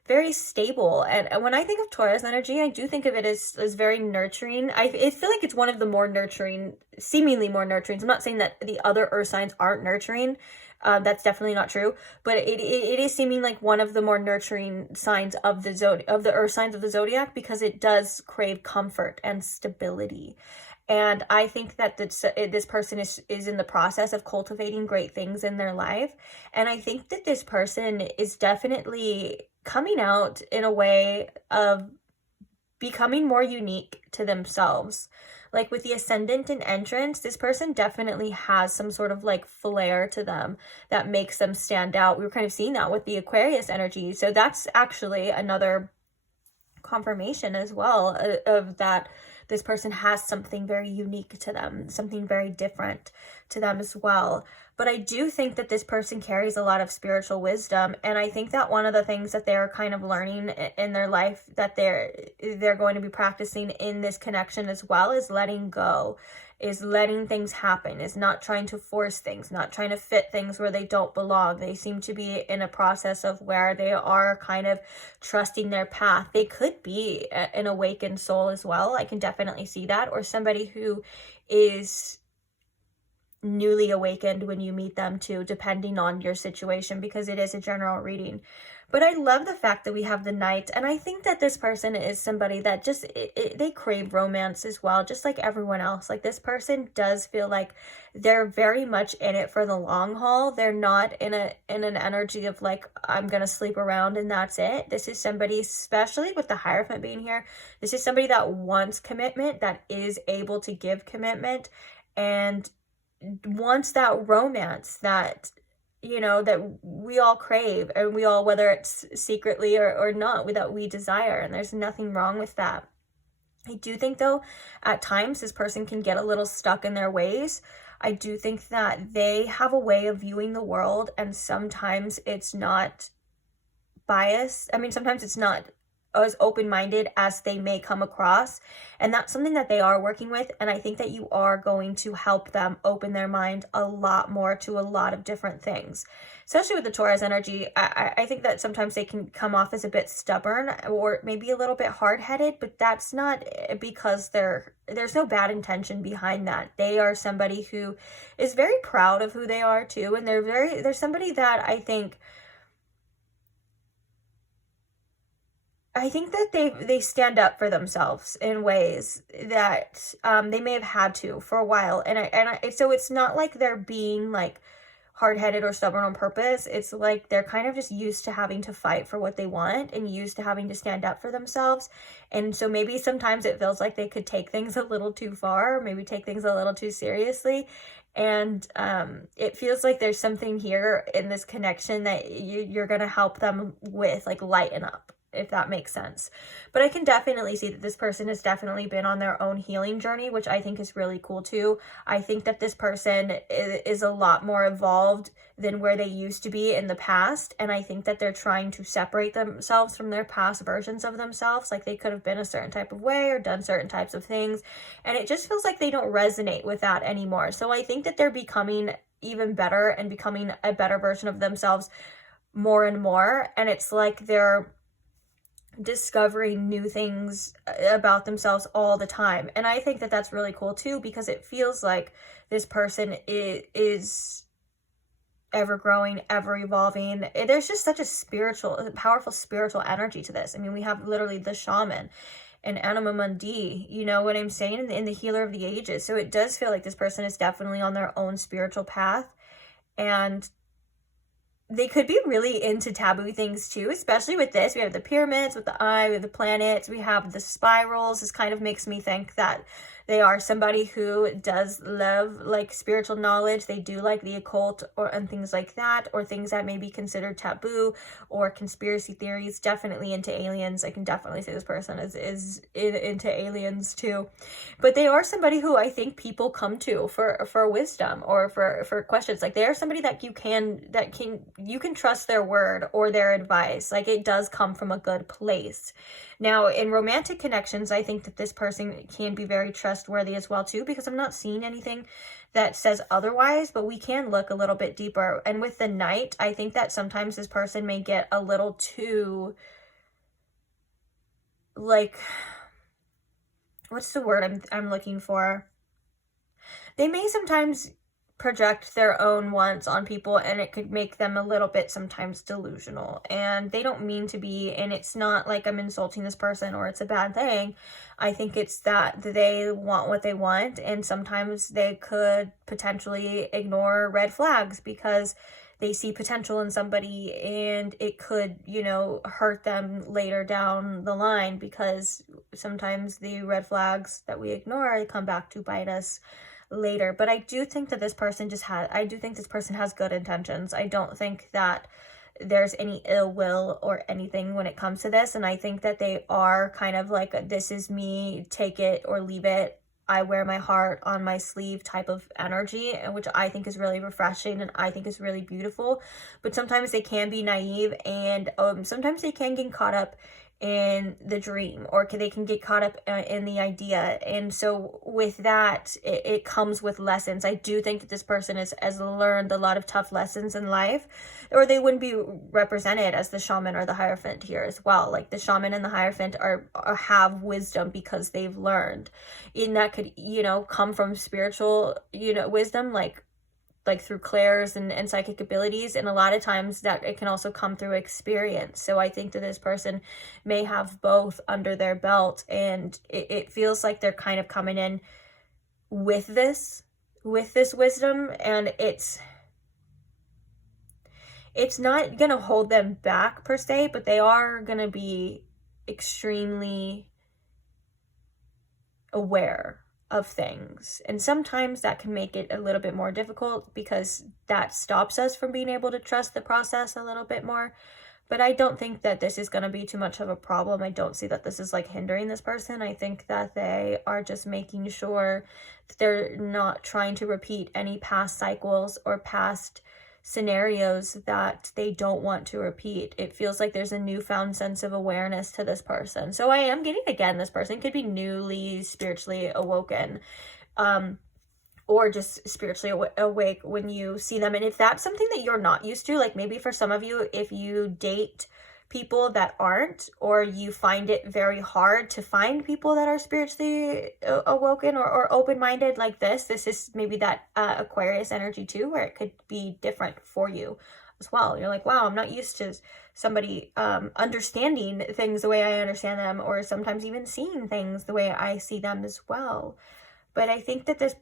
very stable. And when I think of Taurus energy, I do think of it as very nurturing. I feel like it's one of the more nurturing, seemingly more nurturing. I'm not saying that the other earth signs aren't nurturing. That's definitely not true. But it is seeming like one of the more nurturing signs of the earth signs of the zodiac, because it does crave comfort and stability. And I think that this person is in the process of cultivating great things in their life. And I think that this person is definitely coming out in a way of becoming more unique to themselves. Like with the ascendant and entrance, this person definitely has some sort of like flair to them that makes them stand out. We were kind of seeing that with the Aquarius energy. So that's actually another confirmation as well of that this person has something very unique to them, something very different to them as well. But I do think that this person carries a lot of spiritual wisdom, and I think that one of the things that they're kind of learning in their life that they're going to be practicing in this connection as well is letting go, is letting things happen, is not trying to force things, not trying to fit things where they don't belong. They seem to be in a process of where they are kind of trusting their path. They could be an awakened soul as well. I can definitely see that. Or somebody who is newly awakened when you meet them too, depending on your situation, because it is a general reading. But I love the fact that we have the Knight, and I think that this person is somebody that just, they crave romance as well, just like everyone else. Like, this person does feel like they're very much in it for the long haul. They're not in an energy of like, I'm gonna sleep around and that's it. This is somebody, especially with the Hierophant being here, this is somebody that wants commitment, that is able to give commitment, and wants that romance that, you know, that we all crave, and we all, whether it's secretly or not, that we desire, and there's nothing wrong with that. I do think, though, at times this person can get a little stuck in their ways. I do think that they have a way of viewing the world, and sometimes it's not biased. I mean, sometimes it's not as open-minded as they may come across, and that's something that they are working with, and I think that you are going to help them open their mind a lot more to a lot of different things. Especially with the Taurus energy, I think that sometimes they can come off as a bit stubborn or maybe a little bit hard-headed, but that's not because there's no bad intention behind that. They are somebody who is very proud of who they are too, and they're somebody that I think that they stand up for themselves in ways that they may have had to for a while, and so it's not like they're being like hard-headed or stubborn on purpose. It's like they're kind of just used to having to fight for what they want and used to having to stand up for themselves, and so maybe sometimes it feels like they could take things a little too far, or maybe take things a little too seriously. And it feels like there's something here in this connection that you're gonna help them with, like, lighten up, if that makes sense. But I can definitely see that this person has definitely been on their own healing journey, which I think is really cool too. I think that this person is a lot more evolved than where they used to be in the past, and I think that they're trying to separate themselves from their past versions of themselves. Like, they could have been a certain type of way or done certain types of things, and it just feels like they don't resonate with that anymore. So I think that they're becoming even better and becoming a better version of themselves more and more, and it's like they're discovering new things about themselves all the time. And I think that that's really cool too, because it feels like this person is ever growing, ever evolving. There's just such a powerful spiritual energy to this. I mean, we have literally the Shaman and Anima Mundi, you know what I'm saying, in the Healer of the Ages. So it does feel like this person is definitely on their own spiritual path, and they could be really into taboo things too, especially with this. We have the pyramids with the eye, we have the planets, we have the spirals. This kind of makes me think that they are somebody who does love like spiritual knowledge. They do like the occult and things like that, or things that may be considered taboo, or conspiracy theories. Definitely into aliens. I can definitely say this person is into aliens too. But they are somebody who I think people come to for wisdom or for questions. Like, they are somebody that you can trust their word or their advice. Like, it does come from a good place. Now, in romantic connections, I think that this person can be very trustworthy as well too, because I'm not seeing anything that says otherwise, but we can look a little bit deeper. And with the Knight, I think that sometimes this person may get a little too, like, what's the word I'm looking for? They may sometimes project their own wants on people, and it could make them a little bit sometimes delusional, and they don't mean to be, and it's not like I'm insulting this person or it's a bad thing. I think it's that they want what they want, and sometimes they could potentially ignore red flags because they see potential in somebody, and it could, you know, hurt them later down the line, because sometimes the red flags that we ignore come back to bite us later. But I do think that this person has good intentions. I don't think that there's any ill will or anything when it comes to this, and I think that they are kind of like, this is me, take it or leave it. I wear my heart on my sleeve type of energy, which I think is really refreshing and I think is really beautiful. But sometimes they can be naive, and sometimes they can get caught up in the dream, or they can get caught up in the idea. And so with that, it comes with lessons. I do think that this person has learned a lot of tough lessons in life, or they wouldn't be represented as the shaman or the Hierophant here as well. Like the shaman and the Hierophant are have wisdom because they've learned, and that could, you know, come from spiritual, you know, wisdom, like through clairs and psychic abilities, and a lot of times that it can also come through experience. So I think that this person may have both under their belt, and it feels like they're kind of coming in with this wisdom, and it's not gonna hold them back per se, but they are gonna be extremely aware of things, and sometimes that can make it a little bit more difficult because that stops us from being able to trust the process a little bit more. But I don't think that this is going to be too much of a problem. I don't see that this is like hindering this person. I think that they are just making sure that they're not trying to repeat any past cycles or past scenarios that they don't want to repeat. It feels like there's a newfound sense of awareness to this person. So I am getting, again, this person could be newly spiritually awoken, or just spiritually awake when you see them. And if that's something that you're not used to, like maybe for some of you, if you date people that aren't, or you find it very hard to find people that are spiritually awoken or open-minded like this is maybe that Aquarius energy too, where it could be different for you as well. You're like, wow, I'm not used to somebody understanding things the way I understand them, or sometimes even seeing things the way I see them as well. But I think that this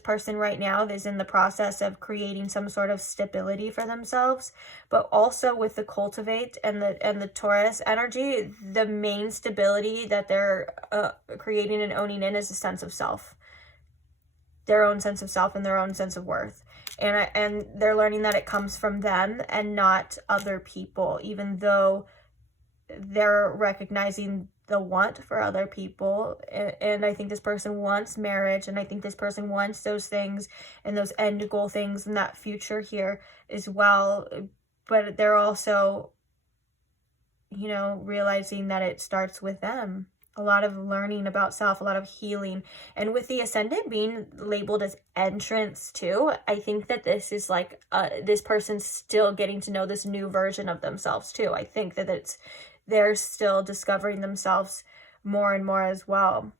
person right now is in the process of creating some sort of stability for themselves, but also with the cultivate and the Taurus energy, the main stability that they're creating and owning in is a sense of self, their own sense of self and their own sense of worth. And they're learning that it comes from them and not other people, even though they're recognizing the want for other people. And I think this person wants marriage, and I think this person wants those things and those end goal things and that future here as well. But they're also, you know, realizing that it starts with them. A lot of learning about self, a lot of healing. And with the Ascendant being labeled as entrance too, I think that this is like this person's still getting to know this new version of themselves too. I think that they're still discovering themselves more and more as well.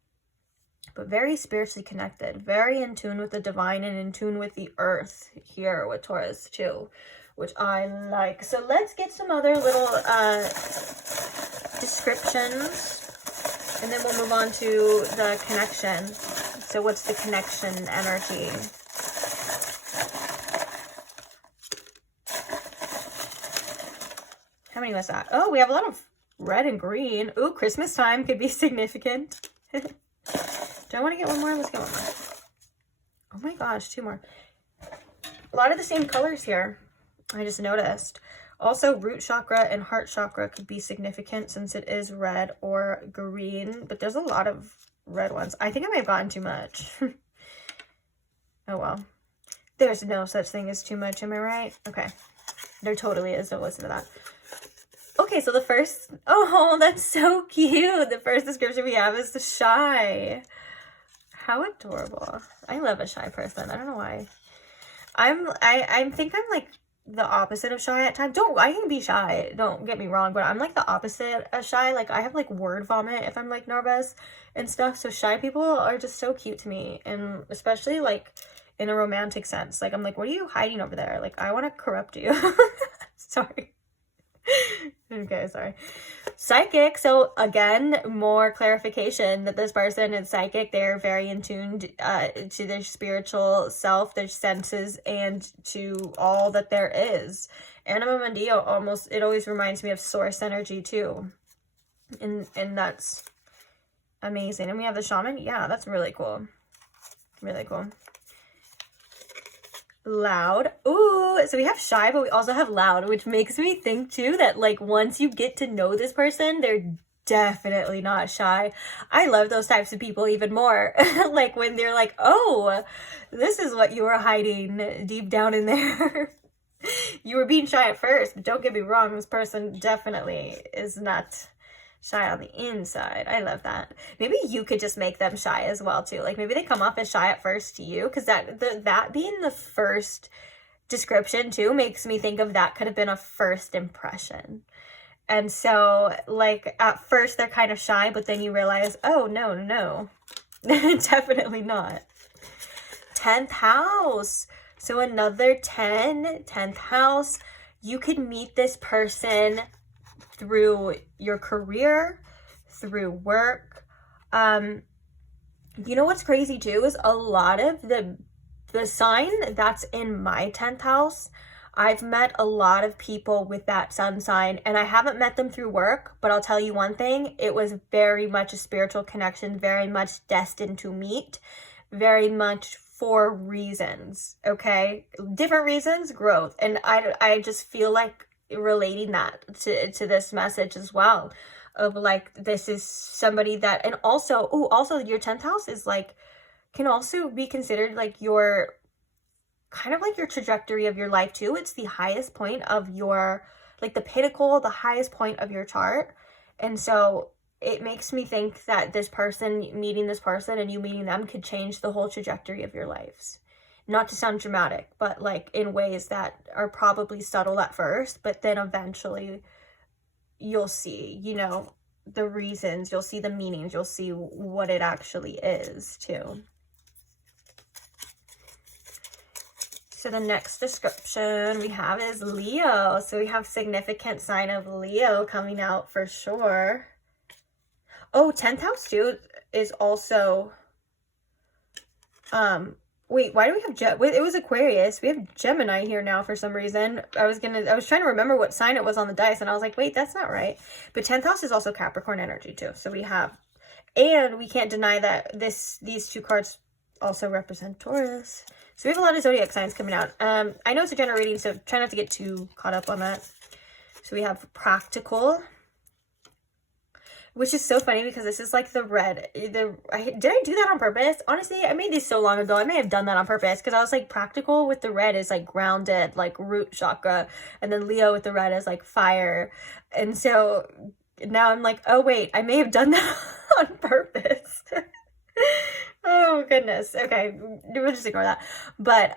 But very spiritually connected, very in tune with the divine and in tune with the earth here with Taurus too, which I like. So let's get some other little descriptions, and then we'll move on to the connection. So what's the connection energy? How many was that? Oh, we have a lot of red and green. Ooh, Christmas time could be significant. Do I want to get one more? Let's get one more. Oh my gosh, two more. A lot of the same colors here, I just noticed. Also, root chakra and heart chakra could be significant since it is red or green, but there's a lot of red ones. I think I may have gotten too much. Oh well. There's no such thing as too much, am I right? Okay. There totally is. Don't listen to that. Okay, so the first, oh, that's so cute. The first description we have is the shy. How adorable. I love a shy person. I don't know why. I think I'm like the opposite of shy at times. I can be shy, don't get me wrong, but I'm like the opposite of shy. Like I have like word vomit if I'm like nervous and stuff. So shy people are just so cute to me, and especially like in a romantic sense. Like I'm like, what are you hiding over there? Like I want to corrupt you. Sorry. Okay, sorry. Psychic. So again, more clarification that this person is psychic. They're very in tune to their spiritual self, their senses, and to all that there is. Anima Mundi it always reminds me of source energy too. And that's amazing. And we have the shaman. Yeah, that's really cool. Really cool. Loud. Ooh, so we have shy, but we also have loud, which makes me think too that like once you get to know this person, they're definitely not shy. I love those types of people even more. Like when they're like, oh, this is what you were hiding deep down in there. You were being shy at first, but don't get me wrong, this person definitely is not shy on the inside. I love that. Maybe you could just make them shy as well too. Like maybe they come off as shy at first to you, because that being the first description too makes me think of that could have been a first impression. And so like at first they're kind of shy, but then you realize, oh no, definitely not. 10th house. So another 10th house. You could meet this person through your career, through work. You know what's crazy too is a lot of the sign that's in my 10th house, I've met a lot of people with that sun sign, and I haven't met them through work, but I'll tell you one thing, it was very much a spiritual connection, very much destined to meet, very much for reasons, okay? Different reasons, growth. And I just feel like relating that to this message as well, of like, this is somebody that, and also your 10th house is like, can also be considered like your, kind of like your trajectory of your life too. It's the highest point of your, like the pinnacle, the highest point of your chart. And so it makes me think that this person, meeting this person and you meeting them could change the whole trajectory of your lives. Not to sound dramatic, but like in ways that are probably subtle at first, but then eventually you'll see, you know, the reasons, you'll see the meanings, you'll see what it actually is too. So the next description we have is Leo. So we have significant sign of Leo coming out for sure. Oh, 10th house too is also, wait, why do we have, it was Aquarius. We have Gemini here now for some reason. I was trying to remember what sign it was on the dice, and I was like, wait, that's not right. But 10th house is also Capricorn energy too. So we have, and we can't deny that these two cards also represent Taurus. So we have a lot of zodiac signs coming out. I know it's a general reading, so try not to get too caught up on that. So we have practical, which is so funny because this is like the red. Did I do that on purpose? Honestly, I made these so long ago. I may have done that on purpose because I was like, practical with the red is like grounded, like root chakra. And then Leo with the red is like fire. And so now I'm like, oh wait, I may have done that on purpose. Oh goodness. Okay, we'll just ignore that. But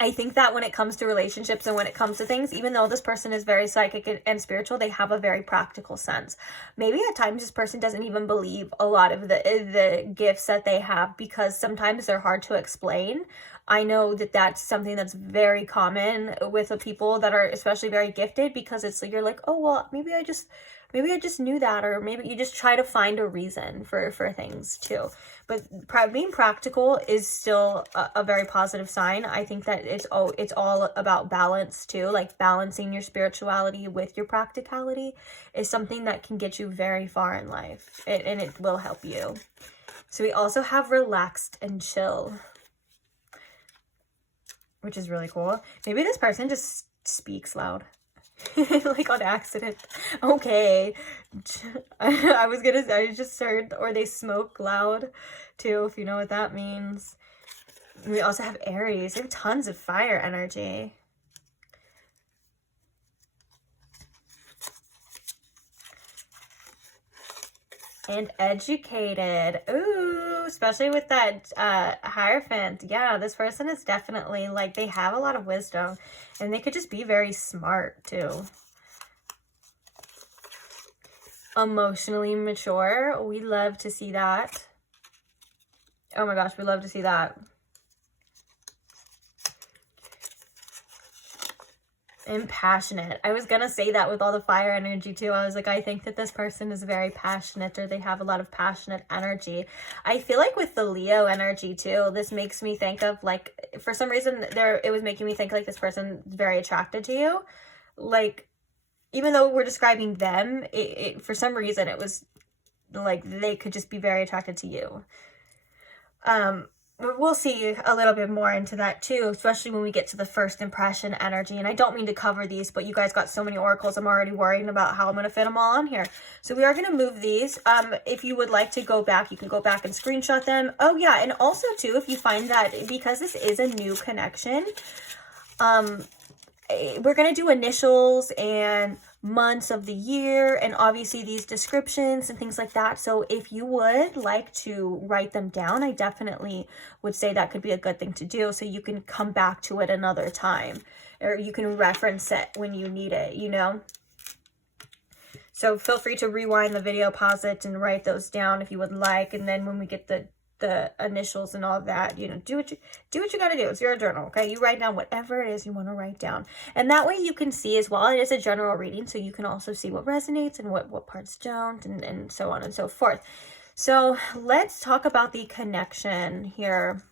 I think that when it comes to relationships and when it comes to things, even though this person is very psychic and spiritual, they have a very practical sense. Maybe at times this person doesn't even believe a lot of the gifts that they have, because sometimes they're hard to explain. I know that that's something that's very common with the people that are especially very gifted, because it's like, you're like, oh, well, maybe I just knew that, or maybe you just try to find a reason for things too. But being practical is still a very positive sign. I think that it's all about balance too, like balancing your spirituality with your practicality is something that can get you very far in life, and it will help you. So we also have relaxed and chill, which is really cool. Maybe this person just speaks loud. Like on accident. Okay. I just heard, or they smoke loud too, if you know what that means. We also have Aries. They have tons of fire energy. And educated. Ooh, especially with that Hierophant. Yeah, this person is definitely, like, they have a lot of wisdom. And they could just be very smart, too. Emotionally mature. We love to see that. Oh my gosh, we love to see that. And passionate. I was gonna say that with all the fire energy too. I was like, I think that this person is very passionate, or they have a lot of passionate energy. I feel like with the Leo energy too, this makes me think of, like, for some reason it was making me think like this person is very attracted to you. Like, even though we're describing them, for some reason it was like they could just be very attracted to you. we'll see a little bit more into that too, especially when we get to the first impression energy. And I don't mean to cover these, but you guys got so many oracles, I'm already worrying about how I'm going to fit them all on here. So we are going to move these. If you would like to go back, you can go back and screenshot them. Oh yeah, and also too, if you find that, because this is a new connection, we're going to do initials and months of the year, and obviously these descriptions and things like that. So if you would like to write them down, I definitely would say that could be a good thing to do, so you can come back to it another time, or you can reference it when you need it, you know. So feel free to rewind the video, pause it, and write those down if you would like. And then when we get the initials and all that, you know, do what you got to do. It's your journal, okay? You write down whatever it is you want to write down, and that way you can see as well. It is a general reading, so you can also see what resonates and what parts don't, and so on and so forth. So let's talk about the connection here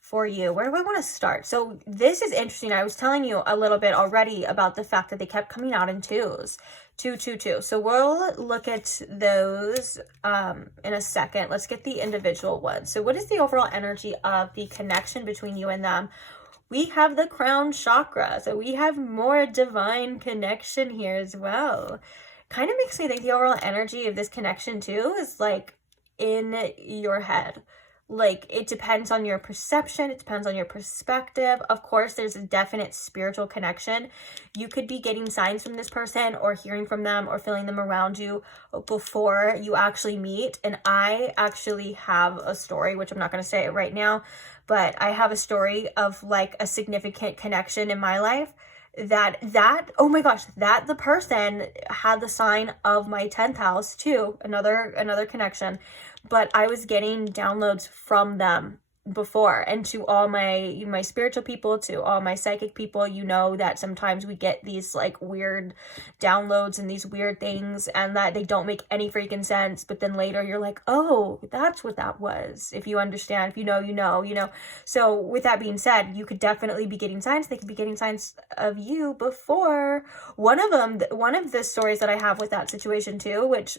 for you. Where do I want to start? So this is interesting. I was telling you a little bit already about the fact that they kept coming out in twos. 2, 2, 2. So we'll look at those in a second. Let's get the individual ones. So what is the overall energy of the connection between you and them? We have the crown chakra. So we have more divine connection here as well. Kind of makes me think the overall energy of this connection too is like in your head. Like, it depends on your perception. It depends on your perspective. Of course, there's a definite spiritual connection. You could be getting signs from this person, or hearing from them, or feeling them around you before you actually meet. And I actually have a story, which I'm not going to say it right now, but I have a story of like a significant connection in my life that oh my gosh, that the person had the sign of my 10th house too. Another connection. But I was getting downloads from them before, and to all my spiritual people, to all my psychic people, you know that sometimes we get these like weird downloads and these weird things, and that they don't make any freaking sense, but then later you're like, oh, that's what that was. If you understand, if you know. So with that being said, you could definitely be getting signs. They could be getting signs of you before. One of the stories that I have with that situation too, which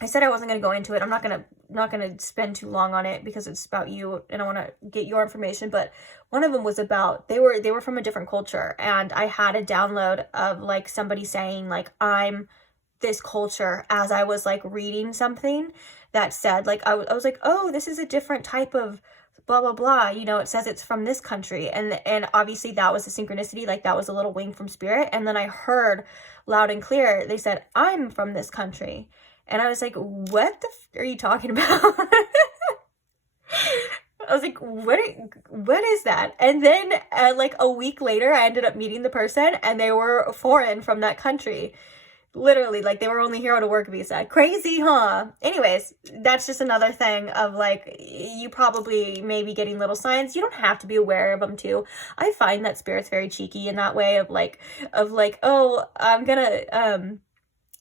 I said I wasn't going to go into it. I'm not going to spend too long on it because it's about you and I want to get your information. But one of them was about, they were from a different culture, and I had a download of like somebody saying like, I'm this culture, as I was like reading something that said like, I was like, oh, this is a different type of blah, blah, blah. You know, it says it's from this country. And obviously that was a synchronicity. Like that was a little wink from spirit. And then I heard loud and clear, they said, I'm from this country. And I was like, what the are you talking about? I was like, what is that? And then like a week later, I ended up meeting the person, and they were foreign from that country. Literally, like they were only here on a work visa. Crazy, huh? Anyways, that's just another thing of like, you probably may be getting little signs. You don't have to be aware of them too. I find that spirit's very cheeky in that way of like, oh, I'm gonna,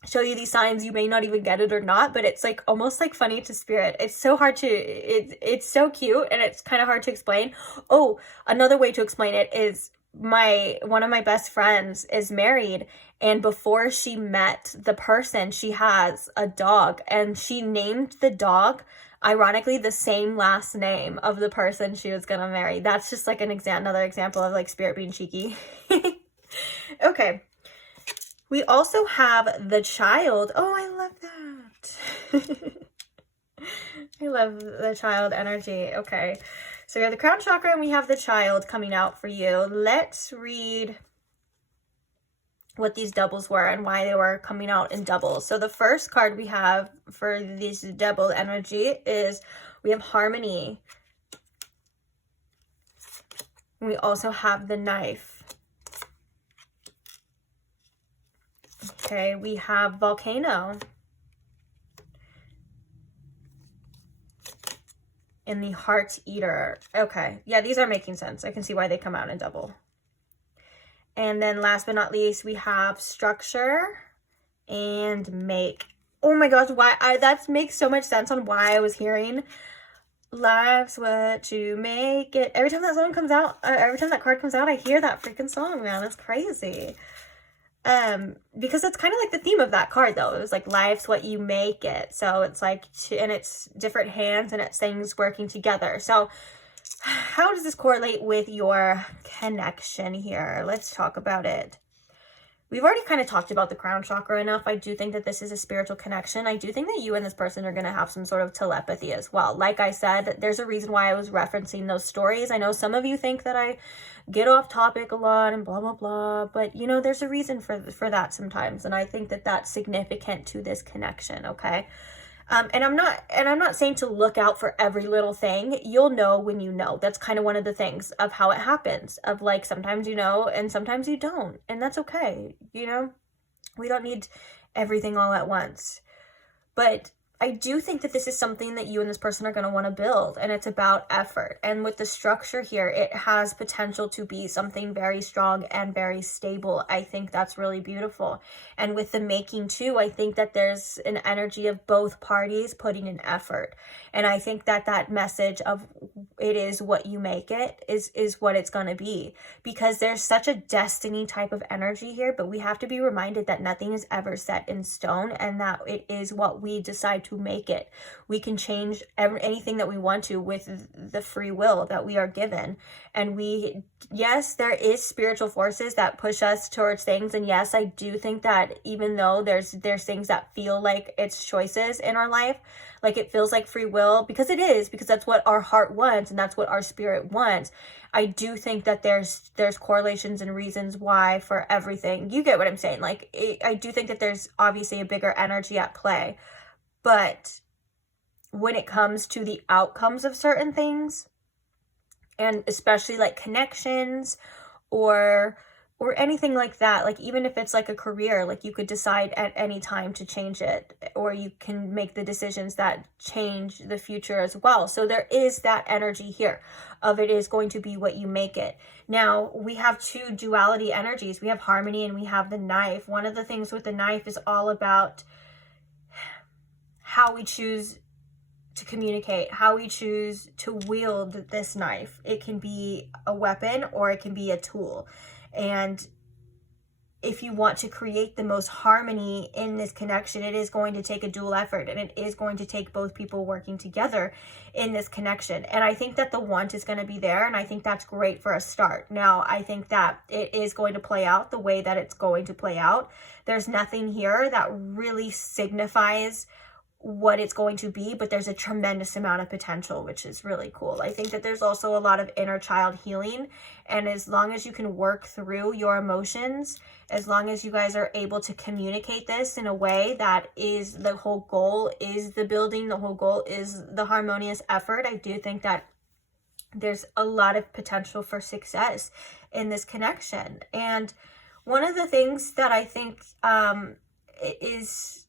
show you these signs, you may not even get it or not, but it's like almost like funny to spirit. It's so hard to, it's so cute, and it's kind of hard to explain. Oh, another way to explain it is one of my best friends is married, and before she met the person, she has a dog, and she named the dog ironically the same last name of the person she was gonna marry. That's just like another example of like spirit being cheeky. Okay. We also have the child. Oh, I love that. I love the child energy. Okay. So we have the crown chakra and we have the child coming out for you. Let's read what these doubles were and why they were coming out in doubles. So the first card we have for this double energy is we have harmony. We also have the knife. Okay, we have volcano. And the heart eater. Okay, yeah, these are making sense. I can see why they come out in double. And then last but not least, we have structure and make. Oh my gosh, that makes so much sense on why I was hearing life's what you make it. Every time that song comes out, every time that card comes out, I hear that freaking song, man. That's crazy. Because that's kind of like the theme of that card, though. It was like, life's what you make it. So it's like, and it's different hands and it's things working together. So how does this correlate with your connection here? Let's talk about it. We've already kind of talked about the crown chakra enough. I do think that this is a spiritual connection. I do think that you and this person are going to have some sort of telepathy as well. Like I said, there's a reason why I was referencing those stories. I know some of you think that I get off topic a lot and blah, blah, blah. But, you know, there's a reason for that sometimes. And I think that that's significant to this connection, okay? And I'm not saying to look out for every little thing. You'll know when you know. That's kind of one of the things of how it happens. Of like, sometimes you know and sometimes you don't. And that's okay. You know, we don't need everything all at once. But I do think that this is something that you and this person are going to want to build, and it's about effort. And with the structure here, it has potential to be something very strong and very stable. I think that's really beautiful. And with the making too, I think that there's an energy of both parties putting in effort. And I think that that message of it is what you make it is what it's going to be, because there's such a destiny type of energy here. But we have to be reminded that nothing is ever set in stone, and that it is what we decide to make it. We can change anything that we want to with the free will that we are given. And yes, there is spiritual forces that push us towards things. And yes, I do think that even though there's things that feel like it's choices in our life, like it feels like free will, because it is, because that's what our heart wants and that's what our spirit wants. I do think that there's correlations and reasons why for everything. You get what I'm saying? Like, I do think that there's obviously a bigger energy at play. But when it comes to the outcomes of certain things, and especially like connections or anything like that, like even if it's like a career, like you could decide at any time to change it, or you can make the decisions that change the future as well. So there is that energy here of it is going to be what you make it. Now, we have two duality energies. We have harmony and we have the knife. One of the things with the knife is all about how we choose to communicate, how we choose to wield this knife. It can be a weapon or it can be a tool. And if you want to create the most harmony in this connection, it is going to take a dual effort, and it is going to take both people working together in this connection. And I think that the want is going to be there, and I think that's great for a start. Now, I think that it is going to play out the way that it's going to play out. There's nothing here that really signifies what it's going to be, but there's a tremendous amount of potential, which is really cool. I think that there's also a lot of inner child healing, and as long as you can work through your emotions, as long as you guys are able to communicate this in a way that is, the whole goal is the building, the whole goal is the harmonious effort, I do think that there's a lot of potential for success in this connection. And one of the things that I think is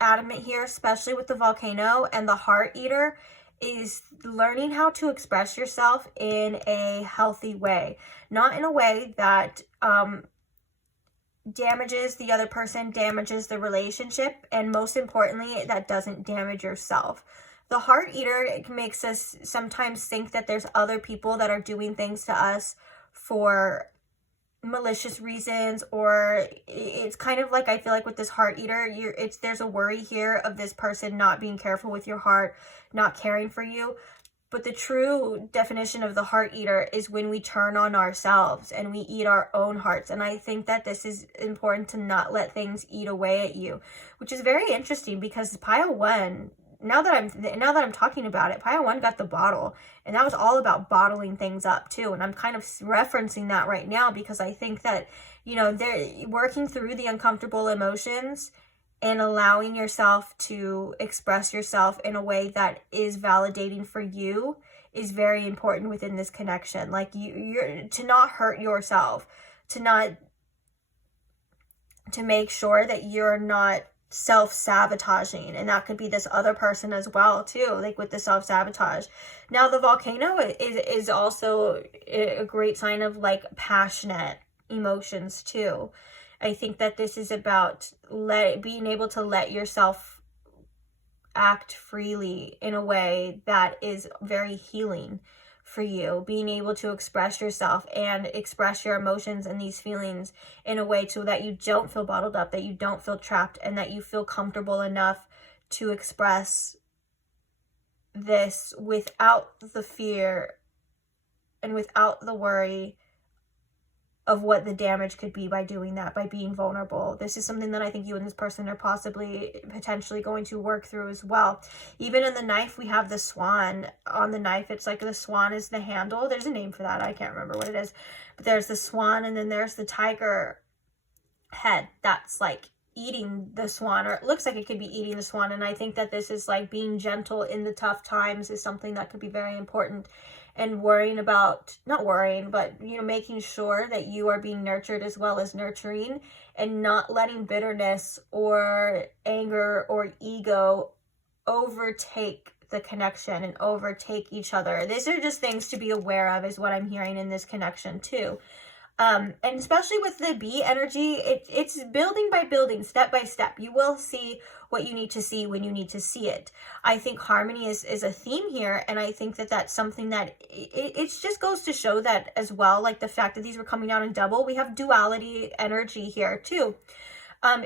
adamant here, especially with the volcano and the heart eater, is learning how to express yourself in a healthy way, not in a way that damages the other person, damages the relationship, and most importantly, that doesn't damage yourself. The heart eater, it makes us sometimes think that there's other people that are doing things to us for malicious reasons, or it's kind of like, I feel like with this heart eater, there's a worry here of this person not being careful with your heart, not caring for you. But the true definition of the heart eater is when we turn on ourselves and we eat our own hearts. And I think that this is important, to not let things eat away at you, which is very interesting, because pile one, now that I'm talking about it, pile one got the bottle, and that was all about bottling things up too. And I'm kind of referencing that right now, because I think that, you know, they're working through the uncomfortable emotions and allowing yourself to express yourself in a way that is validating for you is very important within this connection. Like, you're to not hurt yourself, to make sure that you're not self-sabotaging, and that could be this other person as well too, like with the self-sabotage. Now, the volcano is also a great sign of like passionate emotions too. I think that this is about being able to let yourself act freely in a way that is very healing for you, being able to express yourself and express your emotions and these feelings in a way so that you don't feel bottled up, that you don't feel trapped, and that you feel comfortable enough to express this without the fear and without the worry of what the damage could be by doing that, by being vulnerable. This is something that I think you and this person are potentially going to work through as well. Even in the knife, we have the swan. On the knife, it's like the swan is the handle. There's a name for that. I can't remember what it is. But there's the swan, and then there's the tiger head that's like eating the swan, or it looks like it could be eating the swan. And I think that this is like being gentle in the tough times is something that could be very important. And worrying about, not worrying, but, you know, making sure that you are being nurtured as well as nurturing, and not letting bitterness or anger or ego overtake the connection and overtake each other. These are just things to be aware of, is what I'm hearing in this connection too. And especially with the bee energy, it's building by building, step by step. You will see what you need to see when you need to see it. I think harmony is a theme here, and I think that that's something that it just goes to show that as well, like the fact that these were coming out in double. We have duality energy here too.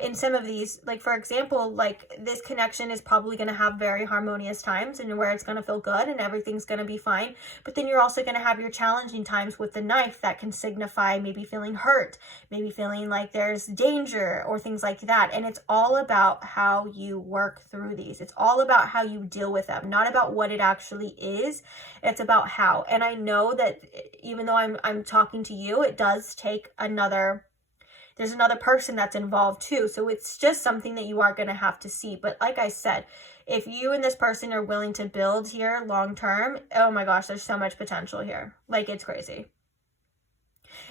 In some of these, like for example, like this connection is probably going to have very harmonious times and where it's going to feel good and everything's going to be fine. But then you're also going to have your challenging times with the knife that can signify maybe feeling hurt, maybe feeling like there's danger or things like that. And it's all about how you work through these. It's all about how you deal with them, not about what it actually is. It's about how. And I know that even though I'm talking to you, it does take there's another person that's involved too. So it's just something that you are going to have to see. But like I said, if you and this person are willing to build here long term, oh my gosh, there's so much potential here. Like, it's crazy.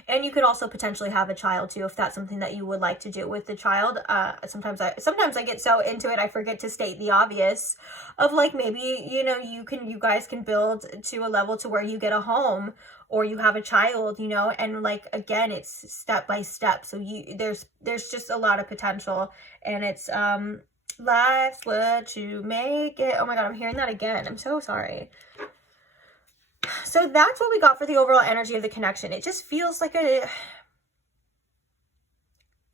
And you could also potentially have a child too, if that's something that you would like to do with the child. Sometimes I get so into it, I forget to state the obvious of like, maybe, you know, you guys can build to a level to where you get a home or you have a child, you know, and like, again, it's step by step. So there's just a lot of potential, and it's, life's what you make it. Oh my God, I'm hearing that again. I'm so sorry. So that's what we got for the overall energy of the connection. It just feels like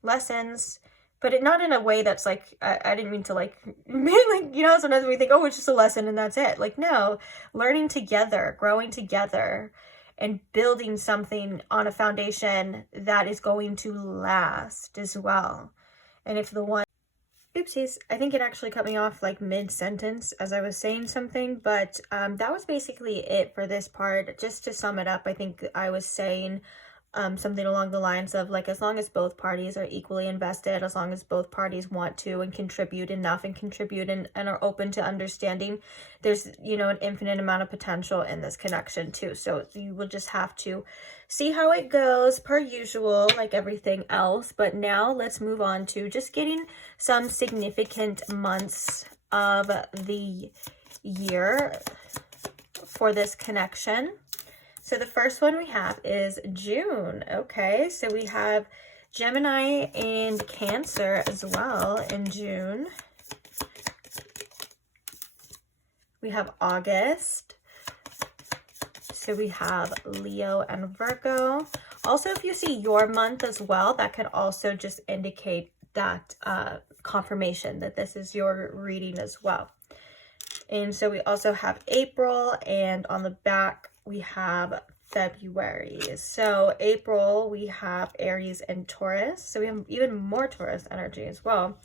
lessons, but not in a way that's like, I didn't mean to like, you know, sometimes we think, oh, it's just a lesson and that's it. Like, no, learning together, growing together, and building something on a foundation that is going to last as well. And if the one, oopsies, I think it actually cut me off like mid-sentence as I was saying something, but that was basically it for this part. Just to sum it up, I think I was saying something along the lines of like, as long as both parties are equally invested, as long as both parties want to and contribute enough and contribute and are open to understanding, there's, you know, an infinite amount of potential in this connection too. So you will just have to see how it goes per usual, like everything else. But now let's move on to just getting some significant months of the year for this connection. So the first one we have is June. Okay, so we have Gemini and Cancer as well in June. We have August. So we have Leo and Virgo. Also, if you see your month as well, that could also just indicate that confirmation that this is your reading as well. And so we also have April, and on the back we have February. So April, we have Aries and Taurus. So we have even more Taurus energy as well.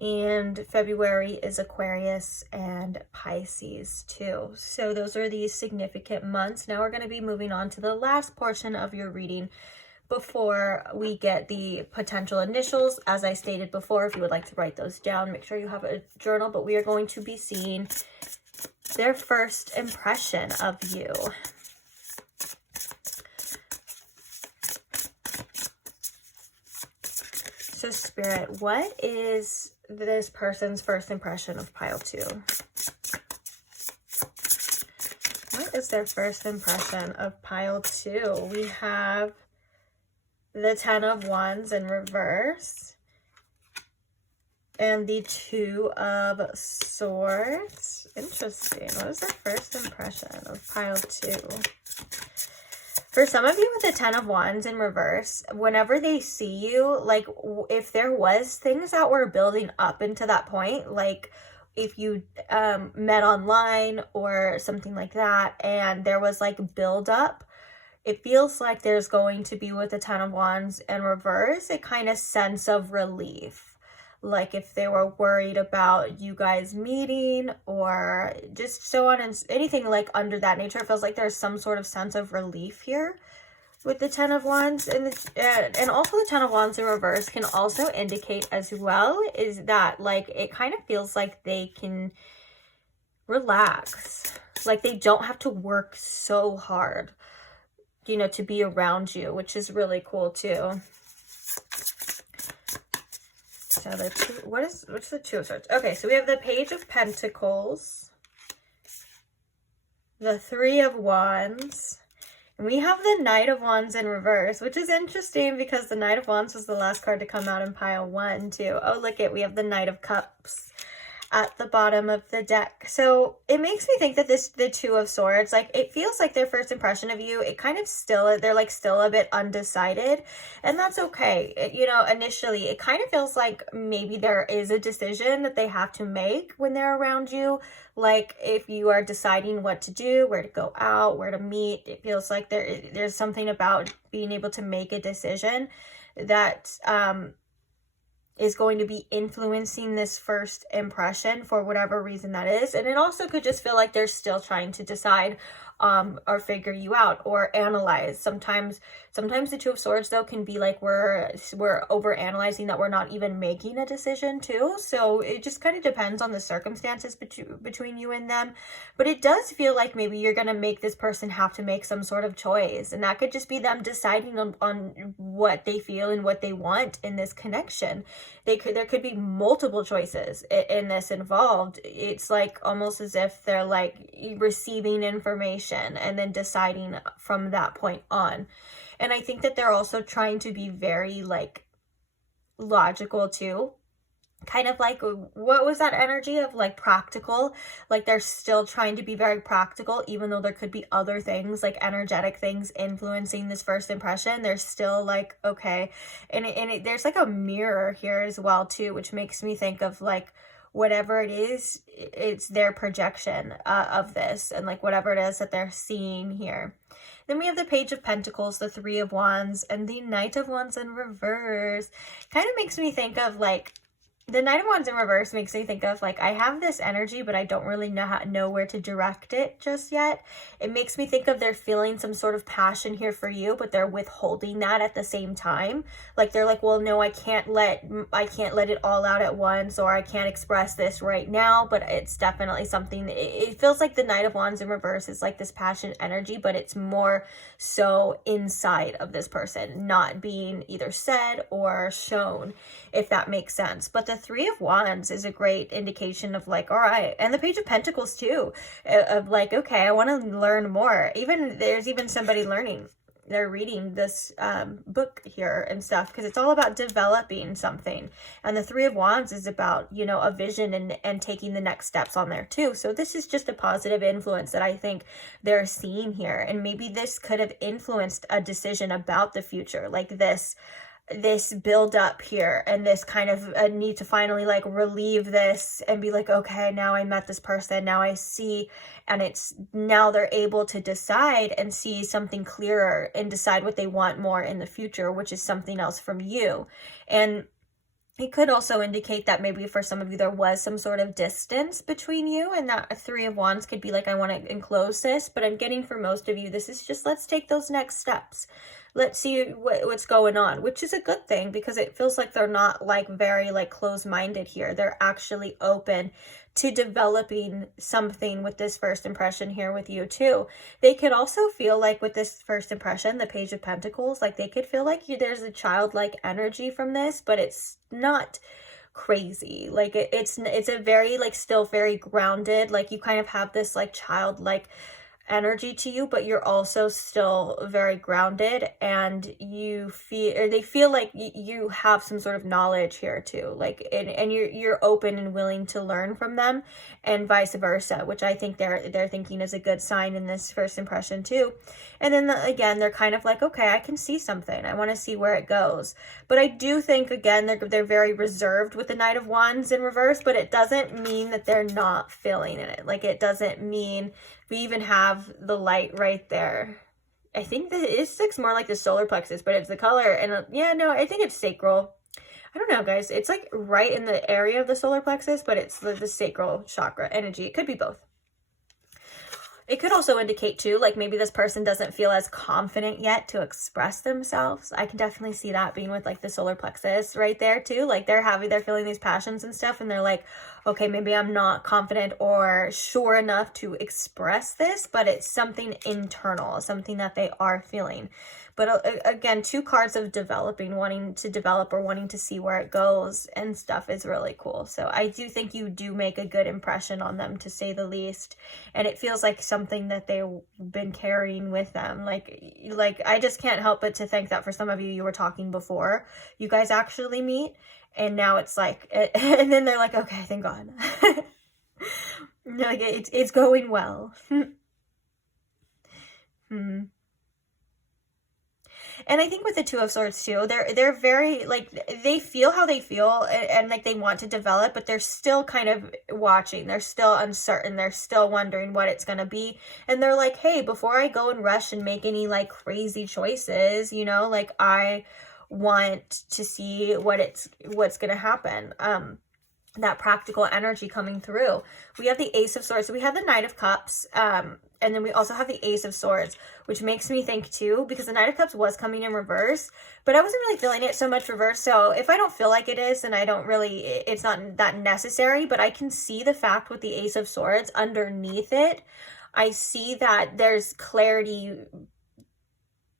And February is Aquarius and Pisces too. So those are these significant months. Now we're going to be moving on to the last portion of your reading before we get the potential initials. As I stated before, if you would like to write those down, make sure you have a journal, but we are going to be seeing their first impression of you. So Spirit, what is this person's first impression of pile 2? What is their first impression of pile 2? We have the 10 of Wands in reverse and the 2 of Swords Interesting. What is their first impression of pile 2? For some of you with the 10 of Wands in reverse, whenever they see you, like if there was things that were building up into that point, like if you met online or something like that, and there was like build up, it feels like there's going to be, with the 10 of Wands in reverse, a kind of sense of relief. Like if they were worried about you guys meeting or just so on, and anything like under that nature, it feels like there's some sort of sense of relief here with the 10 of Wands. And also the 10 of Wands in reverse can also indicate as well is that like it kind of feels like they can relax, like they don't have to work so hard, you know, to be around you, which is really cool too. So the two, what's the Two of Swords? Okay, so we have the Page of Pentacles, the Three of Wands, and we have the Knight of Wands in reverse, which is interesting because the Knight of Wands was the last card to come out in pile 1 too. Oh, look it, we have the Knight of Cups at the bottom of the deck. So it makes me think that the Two of Swords, like it feels like their first impression of you, it kind of still, they're like still a bit undecided, and that's okay. You know, initially it kind of feels like maybe there is a decision that they have to make when they're around you. Like if you are deciding what to do, where to go out, where to meet, it feels like there's something about being able to make a decision that is going to be influencing this first impression for whatever reason that is. And it also could just feel like they're still trying to decide or figure you out or analyze. Sometimes the Two of Swords though can be like we're over analyzing, that we're not even making a decision too. So it just kind of depends on the circumstances between you and them. But it does feel like maybe you're going to make this person have to make some sort of choice, and that could just be them deciding on what they feel and what they want in this connection. There could be multiple choices in this involved. It's like almost as if they're like receiving information and then deciding from that point on. And I think that they're also trying to be very like logical too. Kind of like, what was that energy of like practical? Like they're still trying to be very practical, even though there could be other things like energetic things influencing this first impression. They're still like, okay. And there's like a mirror here as well too, which makes me think of like whatever it is, it's their projection of this, and like whatever it is that they're seeing here. Then we have the Page of Pentacles, the Three of Wands, and the Knight of Wands in reverse. Kind of makes me think of like, the Knight of Wands in reverse makes me think of like, I have this energy, but I don't really know where to direct it just yet. It makes me think of they're feeling some sort of passion here for you, but they're withholding that at the same time. Like they're like, well, no, I can't let it all out at once, or I can't express this right now, but it's definitely something. It feels like the Knight of Wands in reverse is like this passion energy, but it's more so inside of this person, not being either said or shown, if that makes sense. But the Three of Wands is a great indication of like, all right, and the Page of Pentacles too, of like, okay, I want to learn more. There's even somebody they're reading this book here and stuff, because it's all about developing something. And the Three of Wands is about, you know, a vision and taking the next steps on there too. So this is just a positive influence that I think they're seeing here. And maybe this could have influenced a decision about the future, like this build up here, and this kind of a need to finally like relieve this and be like, okay, now I met this person, now I see, and it's now they're able to decide and see something clearer and decide what they want more in the future, which is something else from you. And it could also indicate that maybe for some of you there was some sort of distance between you, and that Three of Wands could be like, I want to enclose this. But I'm getting for most of you, this is just, let's take those next steps. Let's see what's going on, which is a good thing, because it feels like they're not like very like closed-minded here. They're actually open to developing something with this first impression here with you too. They could also feel like with this first impression, the Page of Pentacles, like they could feel like there's a childlike energy from this, but it's not crazy. Like it's a very like still very grounded, like you kind of have this like childlike energy to you, but you're also still very grounded, and you feel, or they feel like you have some sort of knowledge here too, like, and you're open and willing to learn from them, and vice versa, which I think they're thinking is a good sign in this first impression too. And then again, they're kind of like, okay, I can see something, I want to see where it goes. But I do think, again, they're very reserved with the Knight of Wands in reverse, but it doesn't mean that they're not feeling it. Like, it doesn't mean, we even have the light right there. I think that it looks more like the solar plexus, but it's the color. And yeah, no, I think it's sacral. I don't know, guys. It's like right in the area of the solar plexus, but it's the sacral chakra energy. It could be both. It could also indicate too, like maybe this person doesn't feel as confident yet to express themselves. I can definitely see that being with like the solar plexus right there too. Like they're feeling these passions and stuff, and they're like, okay, maybe I'm not confident or sure enough to express this, but it's something internal, something that they are feeling. But again, 2 cards of developing, wanting to develop or wanting to see where it goes and stuff is really cool. So I do think you do make a good impression on them, to say the least. And it feels like something that they've been carrying with them. Like I just can't help but to think that for some of you were talking before you guys actually meet. And now it's like, and then they're like, okay, thank God. Like it's going well. And I think with the 2 of Swords too, they're very, like, they feel how they feel, and like they want to develop, but they're still kind of watching. They're still uncertain. They're still wondering what it's going to be. And they're like, hey, before I go and rush and make any like crazy choices, you know, like I want to see what's going to happen. That practical energy coming through. We have the Ace of Swords. So we have the Knight of Cups. And then we also have the Ace of Swords, which makes me think too, because the Knight of Cups was coming in reverse, but I wasn't really feeling it so much reverse. So if I don't feel like it is, then I don't really, it's not that necessary, but I can see the fact with the Ace of Swords underneath it. I see that there's clarity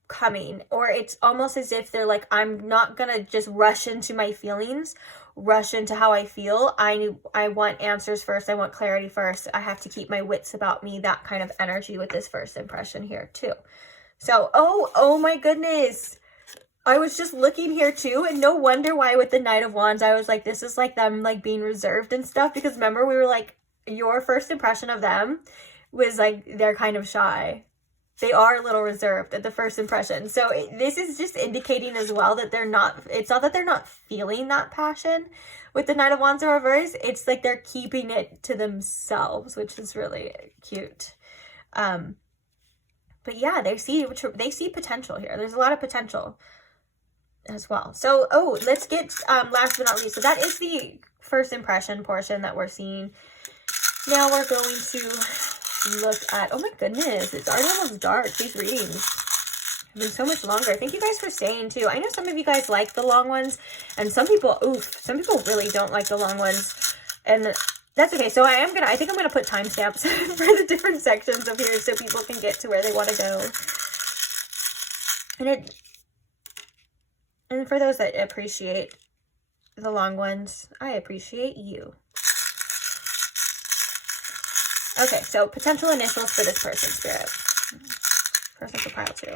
coming, or it's almost as if they're like, I'm not gonna just rush into my feelings, rush into how I feel. I want answers first. I want clarity first. I have to keep my wits about me. That kind of energy with this first impression here too. So, oh my goodness. I was just looking here too, and no wonder why with the Knight of Wands, I was like, this is like them like being reserved and stuff, because remember we were like, your first impression of them was like, they're kind of shy. They are a little reserved at the first impression. So this is just indicating as well that they're not, it's not that they're not feeling that passion with the Knight of Wands in reverse. It's like they're keeping it to themselves, which is really cute. But yeah, they see potential here. There's a lot of potential as well. So, let's get, last but not least. So that is the first impression portion that we're seeing. Now we're going to look at, oh my goodness, it's already almost dark. These readings have been so much longer. Thank you guys for staying too. I know some of you guys like the long ones, and some people really don't like the long ones, and that's okay. So I think I'm gonna put timestamps for the different sections of here so people can get to where they want to go. And for those that appreciate the long ones, I appreciate you. Okay, so potential initials for this person, Spirit. Person for pile 2.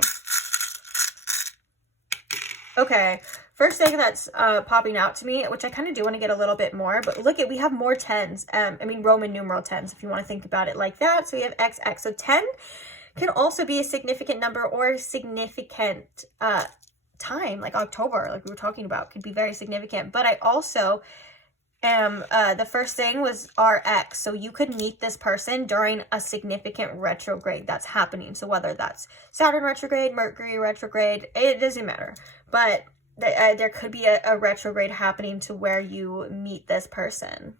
Okay, first thing that's popping out to me, which I kind of do want to get a little bit more, but look we have more 10s. I mean, Roman numeral 10s, if you want to think about it like that. So we have XX. So 10 can also be a significant number or significant time, like October, like we were talking about, could be very significant. But I also the first thing was RX, so you could meet this person during a significant retrograde that's happening. So whether that's Saturn retrograde, Mercury retrograde, it doesn't matter. But there could be a retrograde happening to where you meet this person.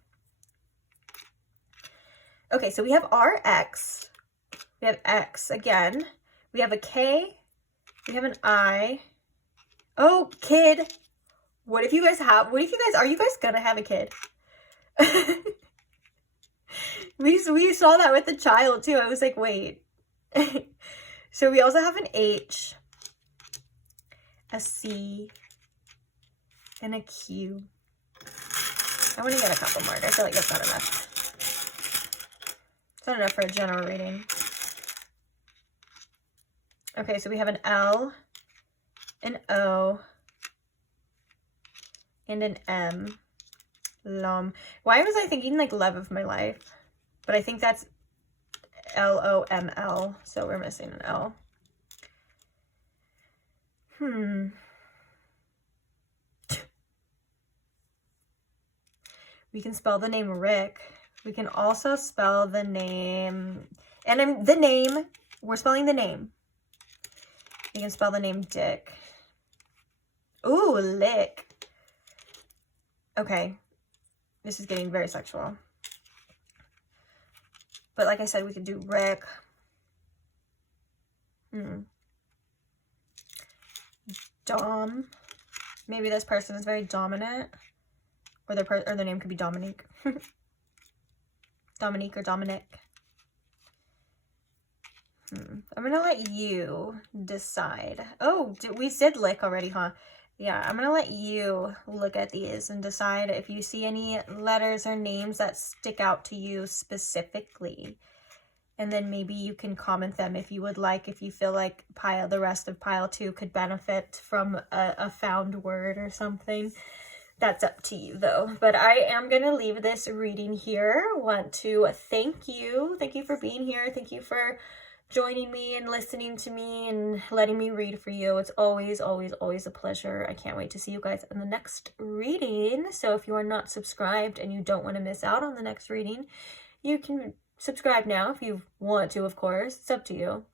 Okay, so we have RX, we have X again, we have a K, we have an I. Oh, kid. Are you guys gonna have a kid? we saw that with the child too. I was like, wait. So we also have an H, a C, and a Q. I want to get a couple more. I feel like that's not enough. It's not enough for a general reading. Okay, so we have an L, an O, and an M. Lom. Why was I thinking like love of my life? But I think that's L-O-M-L. So we're missing an L. We can spell the name Rick. We can also spell the name, and the name, we're spelling the name. We can spell the name Dick. Ooh, lick. Okay. This is getting very sexual. But like I said, we could do Rick. Dom. Maybe this person is very dominant. Or their name could be Dominique. Dominique or Dominic. I'm going to let you decide. Oh, we said lick already, huh? Yeah, I'm going to let you look at these and decide if you see any letters or names that stick out to you specifically. And then maybe you can comment them if you would like, if you feel like the rest of pile 2 could benefit from a found word or something. That's up to you though. But I am going to leave this reading here. Want to thank you. Thank you for being here. Thank you for joining me and listening to me and letting me read for you. It's always, always, always a pleasure. I can't wait to see you guys in the next reading. So if you are not subscribed and you don't want to miss out on the next reading, you can subscribe now if you want to, of course. It's up to you.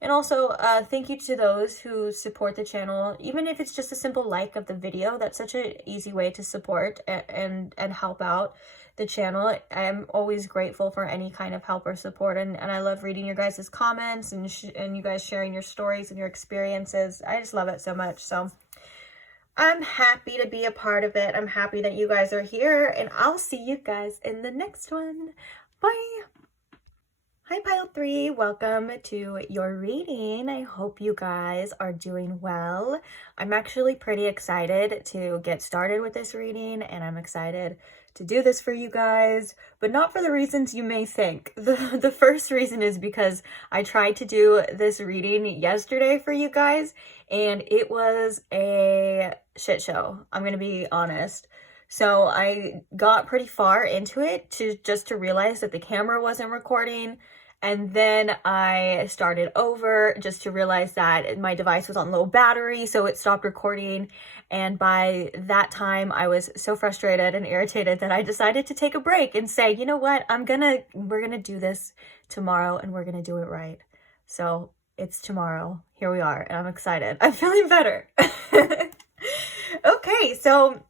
And also, thank you to those who support the channel. Even if it's just a simple like of the video, that's such an easy way to support and help out the channel. I am always grateful for any kind of help or support, and I love reading your guys' comments and you guys sharing your stories and your experiences. I just love it so much. So I'm happy to be a part of it. I'm happy that you guys are here, and I'll see you guys in the next one. Bye. Hi Pile 3, welcome to your reading. I hope you guys are doing well. I'm actually pretty excited to get started with this reading, and I'm excited to do this for you guys, but not for the reasons you may think. The first reason is because I tried to do this reading yesterday for you guys, and it was a shit show. I'm gonna be honest. So I got pretty far into it to realize that the camera wasn't recording. And then I started over just to realize that my device was on low battery, so it stopped recording. And by that time, I was so frustrated and irritated that I decided to take a break and say, you know what, we're gonna do this tomorrow, and we're gonna do it right. So it's tomorrow. Here we are, and I'm excited. I'm feeling better. Okay, so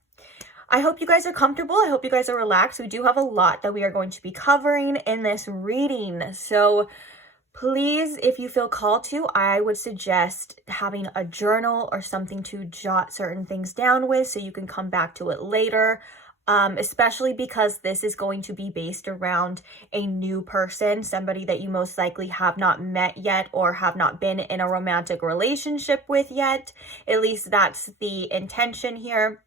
I hope you guys are comfortable. I hope you guys are relaxed. We do have a lot that we are going to be covering in this reading. So please, if you feel called to, I would suggest having a journal or something to jot certain things down with so you can come back to it later. Especially because this is going to be based around a new person, somebody that you most likely have not met yet or have not been in a romantic relationship with yet. At least that's the intention here.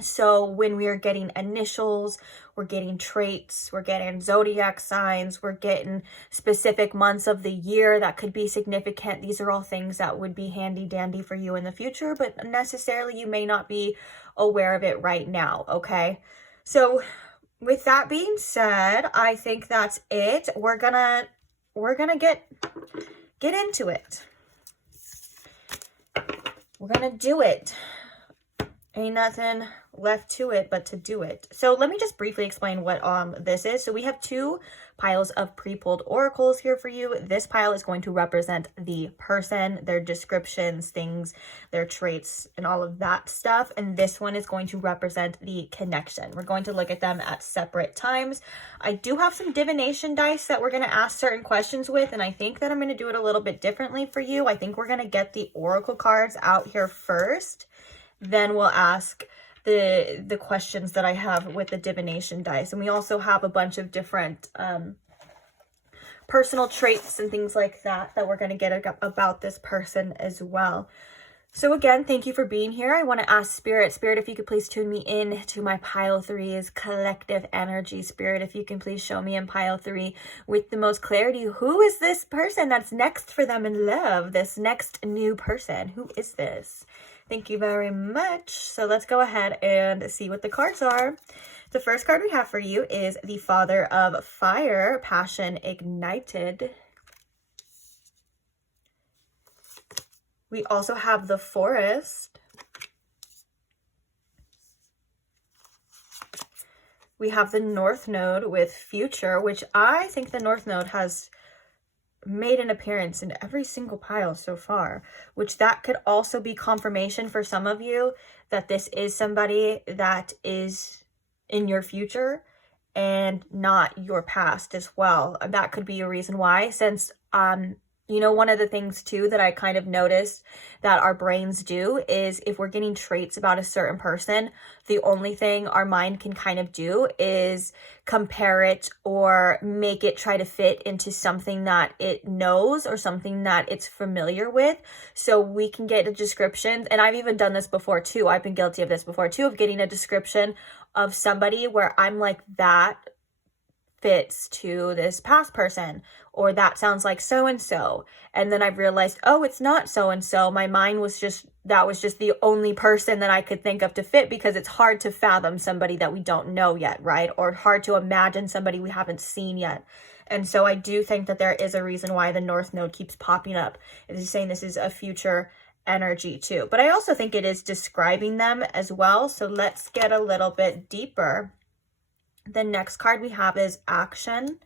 So when we are getting initials, we're getting traits, we're getting zodiac signs, we're getting specific months of the year that could be significant. These are all things that would be handy dandy for you in the future, but necessarily you may not be aware of it right now, okay? So with that being said, I think that's it. We're gonna get into it. We're gonna do it. Ain't nothing left to it but to do it. So let me just briefly explain what this is. So we have 2 piles of pre-pulled oracles here for you. This pile is going to represent the person, their descriptions, things, their traits, and all of that stuff. And this one is going to represent the connection. We're going to look at them at separate times. I do have some divination dice that we're going to ask certain questions with, and I think that I'm going to do it a little bit differently for you. I think we're going to get the oracle cards out here first. Then we'll ask the questions that I have with the divination dice. And we also have a bunch of different personal traits and things like that we're going to get about this person as well. So again, thank you for being here. I want to ask Spirit, if you could please tune me in to my pile 3's collective energy. Spirit, if you can please show me in pile 3 with the most clarity, who is this person that's next for them in love? This next new person, who is this? Thank you very much. So let's go ahead and see what the cards are. The first card we have for you is the Father of Fire, Passion Ignited. We also have the Forest. We have the North Node with Future, which I think the North Node has made an appearance in every single pile so far, which that could also be confirmation for some of you that this is somebody that is in your future and not your past as well. That could be a reason why, since you know, one of the things too that I kind of noticed that our brains do is if we're getting traits about a certain person, the only thing our mind can kind of do is compare it or make it try to fit into something that it knows or something that it's familiar with. So we can get a description, and I've even done this before too. I've been guilty of this before too, of getting a description of somebody where I'm like, that fits to this past person, or that sounds like so-and-so. And then I've realized, oh, it's not so-and-so. My mind was just, that was just the only person that I could think of to fit, because it's hard to fathom somebody that we don't know yet, right? Or hard to imagine somebody we haven't seen yet. And so I do think that there is a reason why the North Node keeps popping up. It is saying this is a future energy too. But I also think it is describing them as well. So let's get a little bit deeper. The next card we have is Action.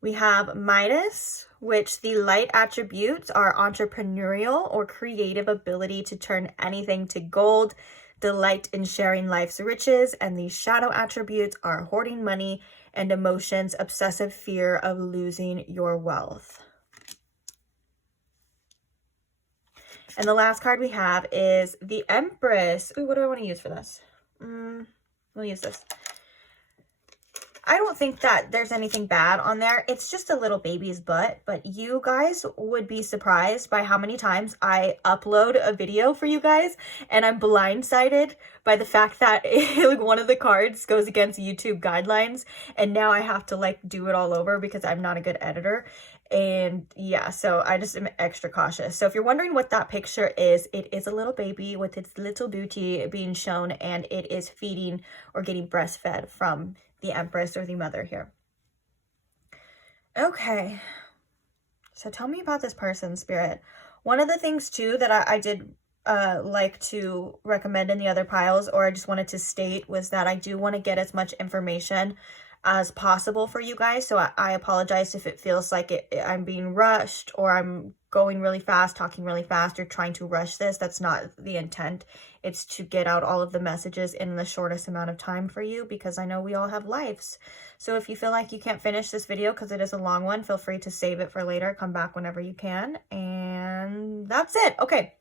We have Midas, which the light attributes are entrepreneurial or creative ability to turn anything to gold, delight in sharing life's riches, and the shadow attributes are hoarding money and emotions, obsessive fear of losing your wealth. And the last card we have is the Empress. Ooh, what do I want to use for this? We'll use this. I don't think that there's anything bad on there. It's just a little baby's butt, but you guys would be surprised by how many times I upload a video for you guys and I'm blindsided by the fact that like one of the cards goes against YouTube guidelines, and now I have to like do it all over because I'm not a good editor. And yeah, so I just am extra cautious. So if you're wondering what that picture is, it is a little baby with its little booty being shown, and it is feeding or getting breastfed from the Empress or the mother here. Okay, so tell me about this person, Spirit. One of the things too that I did like to recommend in the other piles, or I just wanted to state, was that I do want to get as much information as possible for you guys. So I apologize if it feels like I'm being rushed, or I'm going really fast, talking really fast, or trying to rush this. That's not the intent. It's to get out all of the messages in the shortest amount of time for you, because I know we all have lives. So if you feel like you can't finish this video because it is a long one, feel free to save it for later. Come back whenever you can. And that's it. Okay.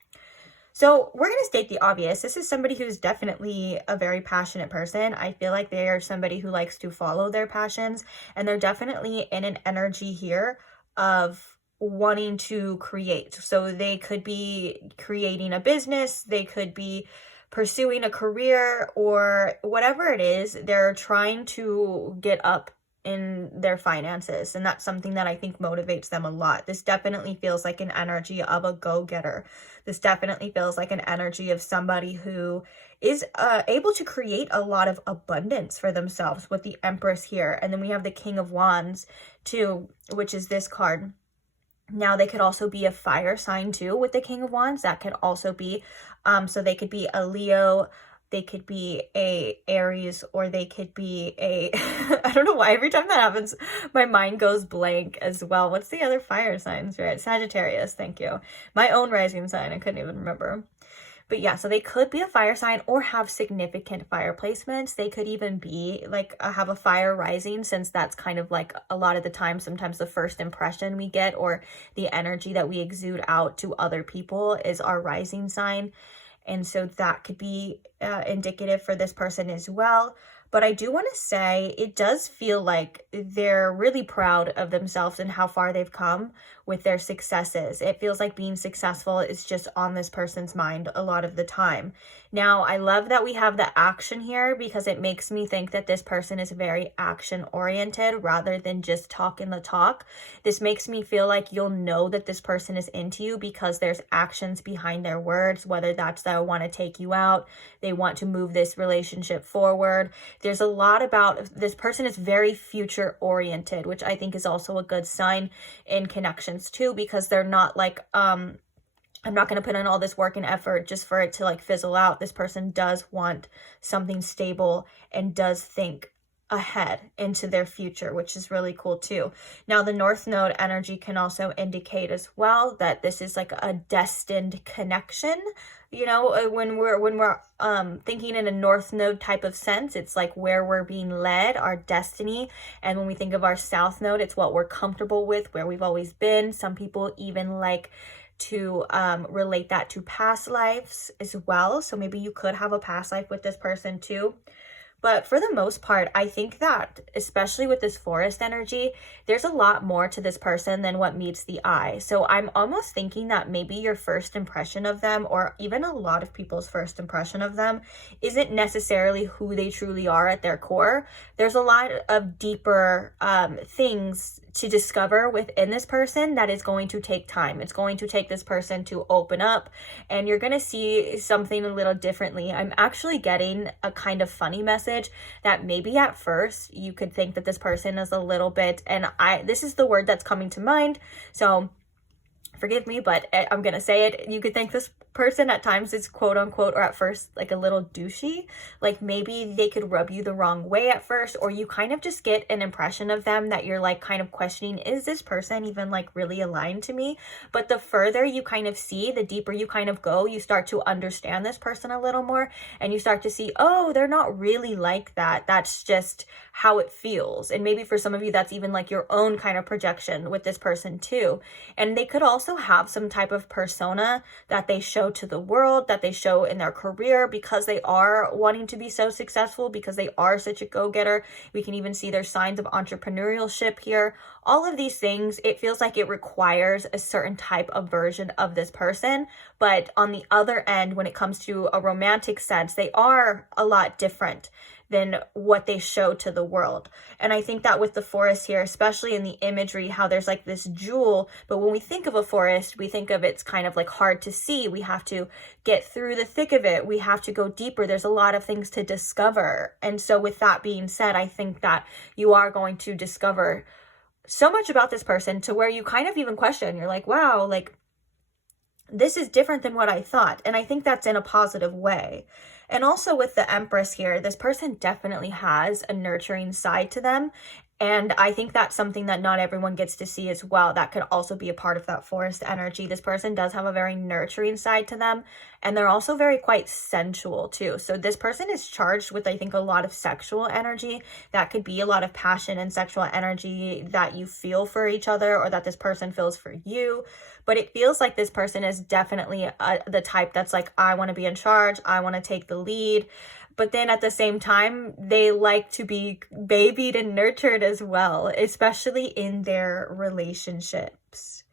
So we're going to state the obvious. This is somebody who's definitely a very passionate person. I feel like they are somebody who likes to follow their passions, and they're definitely in an energy here of wanting to create. So they could be creating a business, they could be pursuing a career, or whatever it is, they're trying to get up in their finances, and that's something that I think motivates them a lot. This definitely feels like an energy of a go-getter. This definitely feels like an energy of somebody who is able to create a lot of abundance for themselves with the Empress here. And then we have the King of Wands too, which is this card. Now they could also be a fire sign too with the King of Wands. That could also be, so they could be a Leo, they could be a Aries, or they could be a, I don't know why every time that happens, my mind goes blank as well. What's the other fire signs, right? Sagittarius, thank you. My own rising sign, I couldn't even remember. But yeah, so they could be a fire sign or have significant fire placements. They could even be like have a fire rising, since that's kind of like a lot of the time, sometimes the first impression we get or the energy that we exude out to other people is our rising sign. And so that could be indicative for this person as well. But I do want to say it does feel like they're really proud of themselves and how far they've come with their successes. It feels like being successful is just on this person's mind a lot of the time. Now, I love that we have the action here because it makes me think that this person is very action oriented rather than just talking the talk. This makes me feel like you'll know that this person is into you because there's actions behind their words, whether that's they want to take you out, they want to move this relationship forward. There's a lot about this person is very future oriented, which I think is also a good sign in connections too, because they're not like, I'm not going to put in all this work and effort just for it to like fizzle out. This person does want something stable and does think ahead into their future, which is really cool too. Now, the North Node energy can also indicate as well that this is like a destined connection. You know, when we're thinking in a North Node type of sense, it's like where we're being led, our destiny. And when we think of our South Node, it's what we're comfortable with, where we've always been. Some people even like to relate that to past lives as well. So maybe you could have a past life with this person too. But for the most part, I think that, especially with this forest energy, there's a lot more to this person than what meets the eye. So I'm almost thinking that maybe your first impression of them, or even a lot of people's first impression of them, isn't necessarily who they truly are at their core. There's a lot of deeper things to discover within this person that is going to take time. It's going to take this person to open up, and you're going to see something a little differently. I'm actually getting a kind of funny message that maybe at first you could think that this person is a little bit, and this is the word that's coming to mind, so forgive me, but I'm gonna say it. You could think this person at times is quote unquote, or at first, like a little douchey. Like maybe they could rub you the wrong way at first, or you kind of just get an impression of them that you're like kind of questioning, is this person even like really aligned to me? But the further you kind of see, the deeper you kind of go, you start to understand this person a little more, and you start to see, oh, they're not really like that. That's just how it feels. And maybe for some of you, that's even like your own kind of projection with this person too. And they could also have some type of persona that they show to the world, that they show in their career, because they are wanting to be so successful, because they are such a go-getter. We can even see their signs of entrepreneurship here. All of these things, it feels like it requires a certain type of version of this person. But on the other end, when it comes to a romantic sense, they are a lot different than what they show to the world. And I think that with the forest here, especially in the imagery, how there's like this jewel, but when we think of a forest, we think of it's kind of like hard to see. We have to get through the thick of it. We have to go deeper. There's a lot of things to discover. And so with that being said, I think that you are going to discover so much about this person to where you kind of even question, you're like, wow, like this is different than what I thought. And I think that's in a positive way. And also with the Empress here, this person definitely has a nurturing side to them. And I think that's something that not everyone gets to see as well. That could also be a part of that forest energy. This person does have a very nurturing side to them. And they're also very quite sensual too. So this person is charged with, I think, a lot of sexual energy. That could be a lot of passion and sexual energy that you feel for each other, or that this person feels for you. But it feels like this person is definitely the type that's like, I want to be in charge. I want to take the lead. But then at the same time, they like to be babied and nurtured as well, especially in their relationships.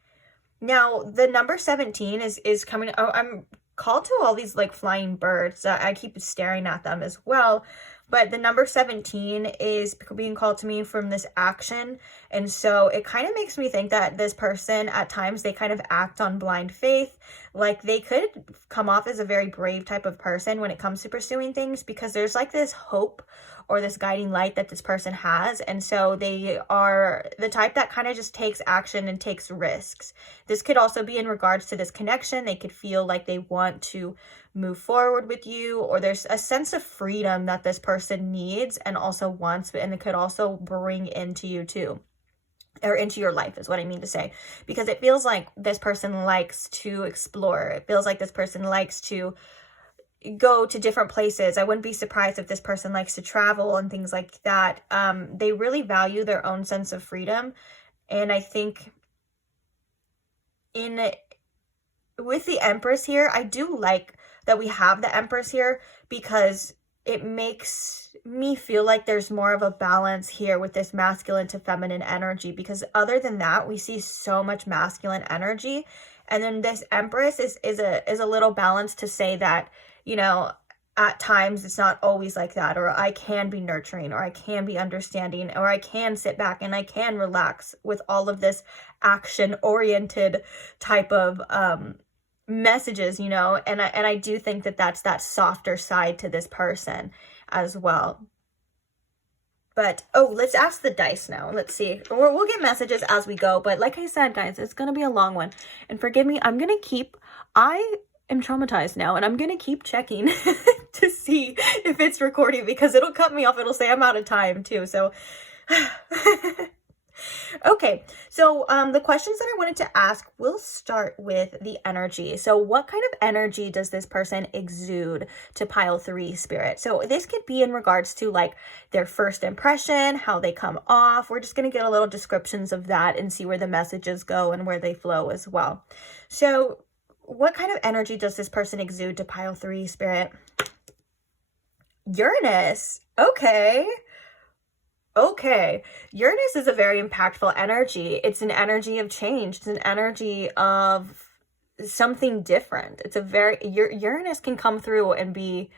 Now, the number 17 is coming. Oh, I'm called to all these like flying birds. I keep staring at them as well. But the number 17 is being called to me from this action. And so it kind of makes me think that this person, at times, they kind of act on blind faith. Like they could come off as a very brave type of person when it comes to pursuing things, because there's like this hope or this guiding light that this person has. And so they are the type that kind of just takes action and takes risks. This could also be in regards to this connection. They could feel like they want to move forward with you, or there's a sense of freedom that this person needs and also wants, and it could also bring into you too, or into your life is what I mean to say, because it feels like this person likes to explore. It feels like this person likes to go to different places. I wouldn't be surprised if this person likes to travel and things like that. They really value their own sense of freedom. And I think with the Empress here, I do like that we have the Empress here, because it makes me feel like there's more of a balance here with this masculine to feminine energy, because other than that, we see so much masculine energy. And then this Empress is a little balance to say that, you know, at times it's not always like that, or I can be nurturing, or I can be understanding, or I can sit back and I can relax with all of this action oriented type of messages, you know. And I do think that that's that softer side to this person as well. But let's ask the dice now. Let's see. We'll get messages as we go, but like I said, guys, it's gonna be a long one, and forgive me, I am traumatized now, and I'm gonna keep checking to see if it's recording, because it'll cut me off. It'll say I'm out of time too, so okay, so the questions that I wanted to ask, we'll start with the energy. So what kind of energy does this person exude to pile 3 spirit? So this could be in regards to like their first impression, how they come off. We're just going to get a little descriptions of that and see where the messages go and where they flow as well. So what kind of energy does this person exude to pile 3 spirit? Uranus. Okay, Uranus is a very impactful energy. It's an energy of change. It's an energy of something different. It's a very, Uranus can come through and be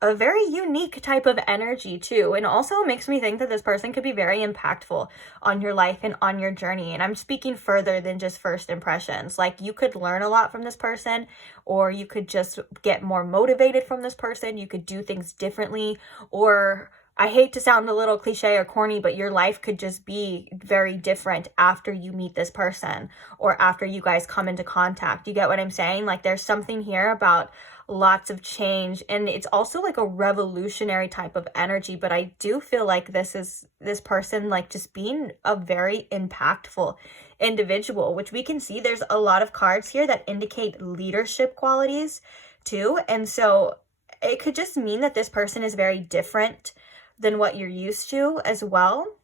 a very unique type of energy too. And also makes me think that this person could be very impactful on your life and on your journey. And I'm speaking further than just first impressions. Like, you could learn a lot from this person, or you could just get more motivated from this person. You could do things differently, or I hate to sound a little cliche or corny, but your life could just be very different after you meet this person, or after you guys come into contact. You get what I'm saying? Like, there's something here about lots of change, and it's also like a revolutionary type of energy. But I do feel like this person like just being a very impactful individual, which we can see there's a lot of cards here that indicate leadership qualities too. And so it could just mean that this person is very different than what you're used to as well.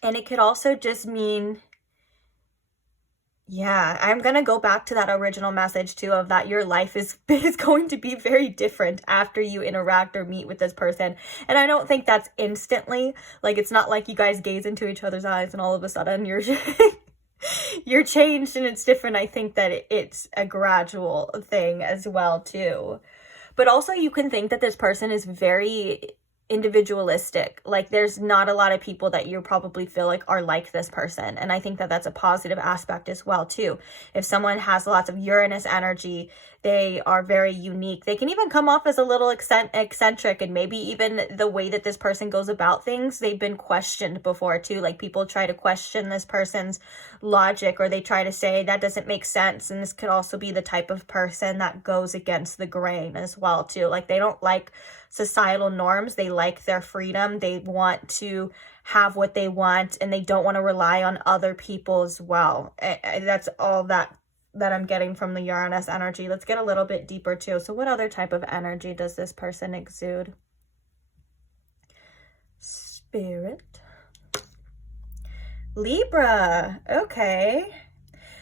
And it could also just mean, yeah, I'm gonna go back to that original message too, of that your life is going to be very different after you interact or meet with this person. And I don't think that's instantly, like, it's not like you guys gaze into each other's eyes and all of a sudden you're you're changed and it's different. I think that it's a gradual thing as well too. But also you can think that this person is very individualistic. Like, there's not a lot of people that you probably feel like are like this person, and I think that that's a positive aspect as well too. If someone has lots of Uranus energy, they are very unique. They can even come off as a little eccentric, and maybe even the way that this person goes about things, they've been questioned before too. Like, people try to question this person's logic, or they try to say that doesn't make sense. And this could also be the type of person that goes against the grain as well too. Like, they don't like societal norms. They like their freedom. They want to have what they want, and they don't want to rely on other people as well. That's all that I'm getting from the Uranus energy. Let's get a little bit deeper too. So what other type of energy does this person exude? Spirit. Libra. Okay.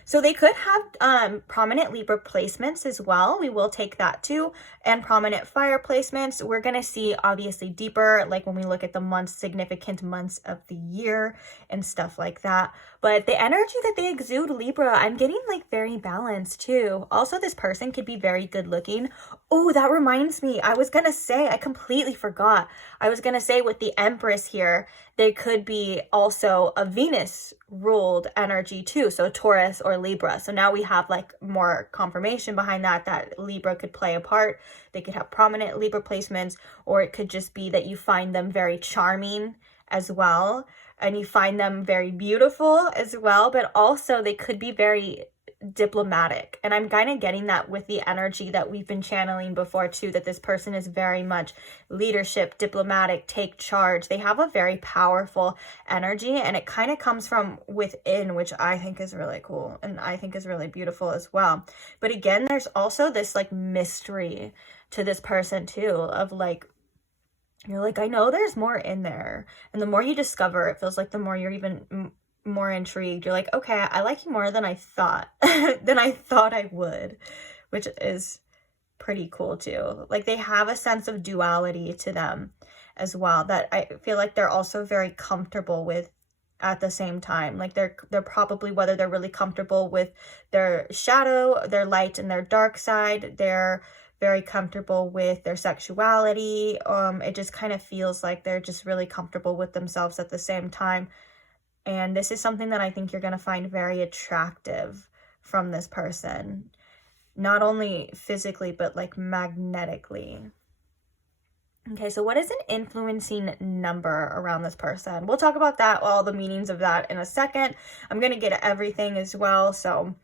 So they could have prominent Libra placements as well. We will take that too. And prominent fire placements. We're going to see obviously deeper, like when we look at the months, significant months of the year and stuff like that. But the energy that they exude, Libra, I'm getting like very balanced too. Also, this person could be very good looking. Oh, that reminds me. I was going to say, I completely forgot. I was going to say with the Empress here, they could be also a Venus ruled energy too. So Taurus or Libra. So now we have like more confirmation behind that Libra could play a part. They could have prominent Libra placements, or it could just be that you find them very charming as well. And you find them very beautiful as well. But also they could be very diplomatic, and I'm kind of getting that with the energy that we've been channeling before too, that this person is very much leadership, diplomatic, take charge. They have a very powerful energy, and it kind of comes from within, which I think is really cool and I think is really beautiful as well. But again, there's also this like mystery to this person too, of like, you're like, I know there's more in there, and the more you discover, it feels like the more you're even more intrigued. You're like, okay, I like you more than I thought I would, which is pretty cool too. Like they have a sense of duality to them as well that I feel like they're also very comfortable with at the same time. Like they're probably, whether they're really comfortable with their shadow, their light, and their dark side, they're very comfortable with their sexuality. It just kind of feels like they're just really comfortable with themselves at the same time. And this is something that I think you're going to find very attractive from this person. Not only physically, but like magnetically. Okay, so what is an influencing number around this person? We'll talk about that, all the meanings of that in a second. I'm going to get everything as well. So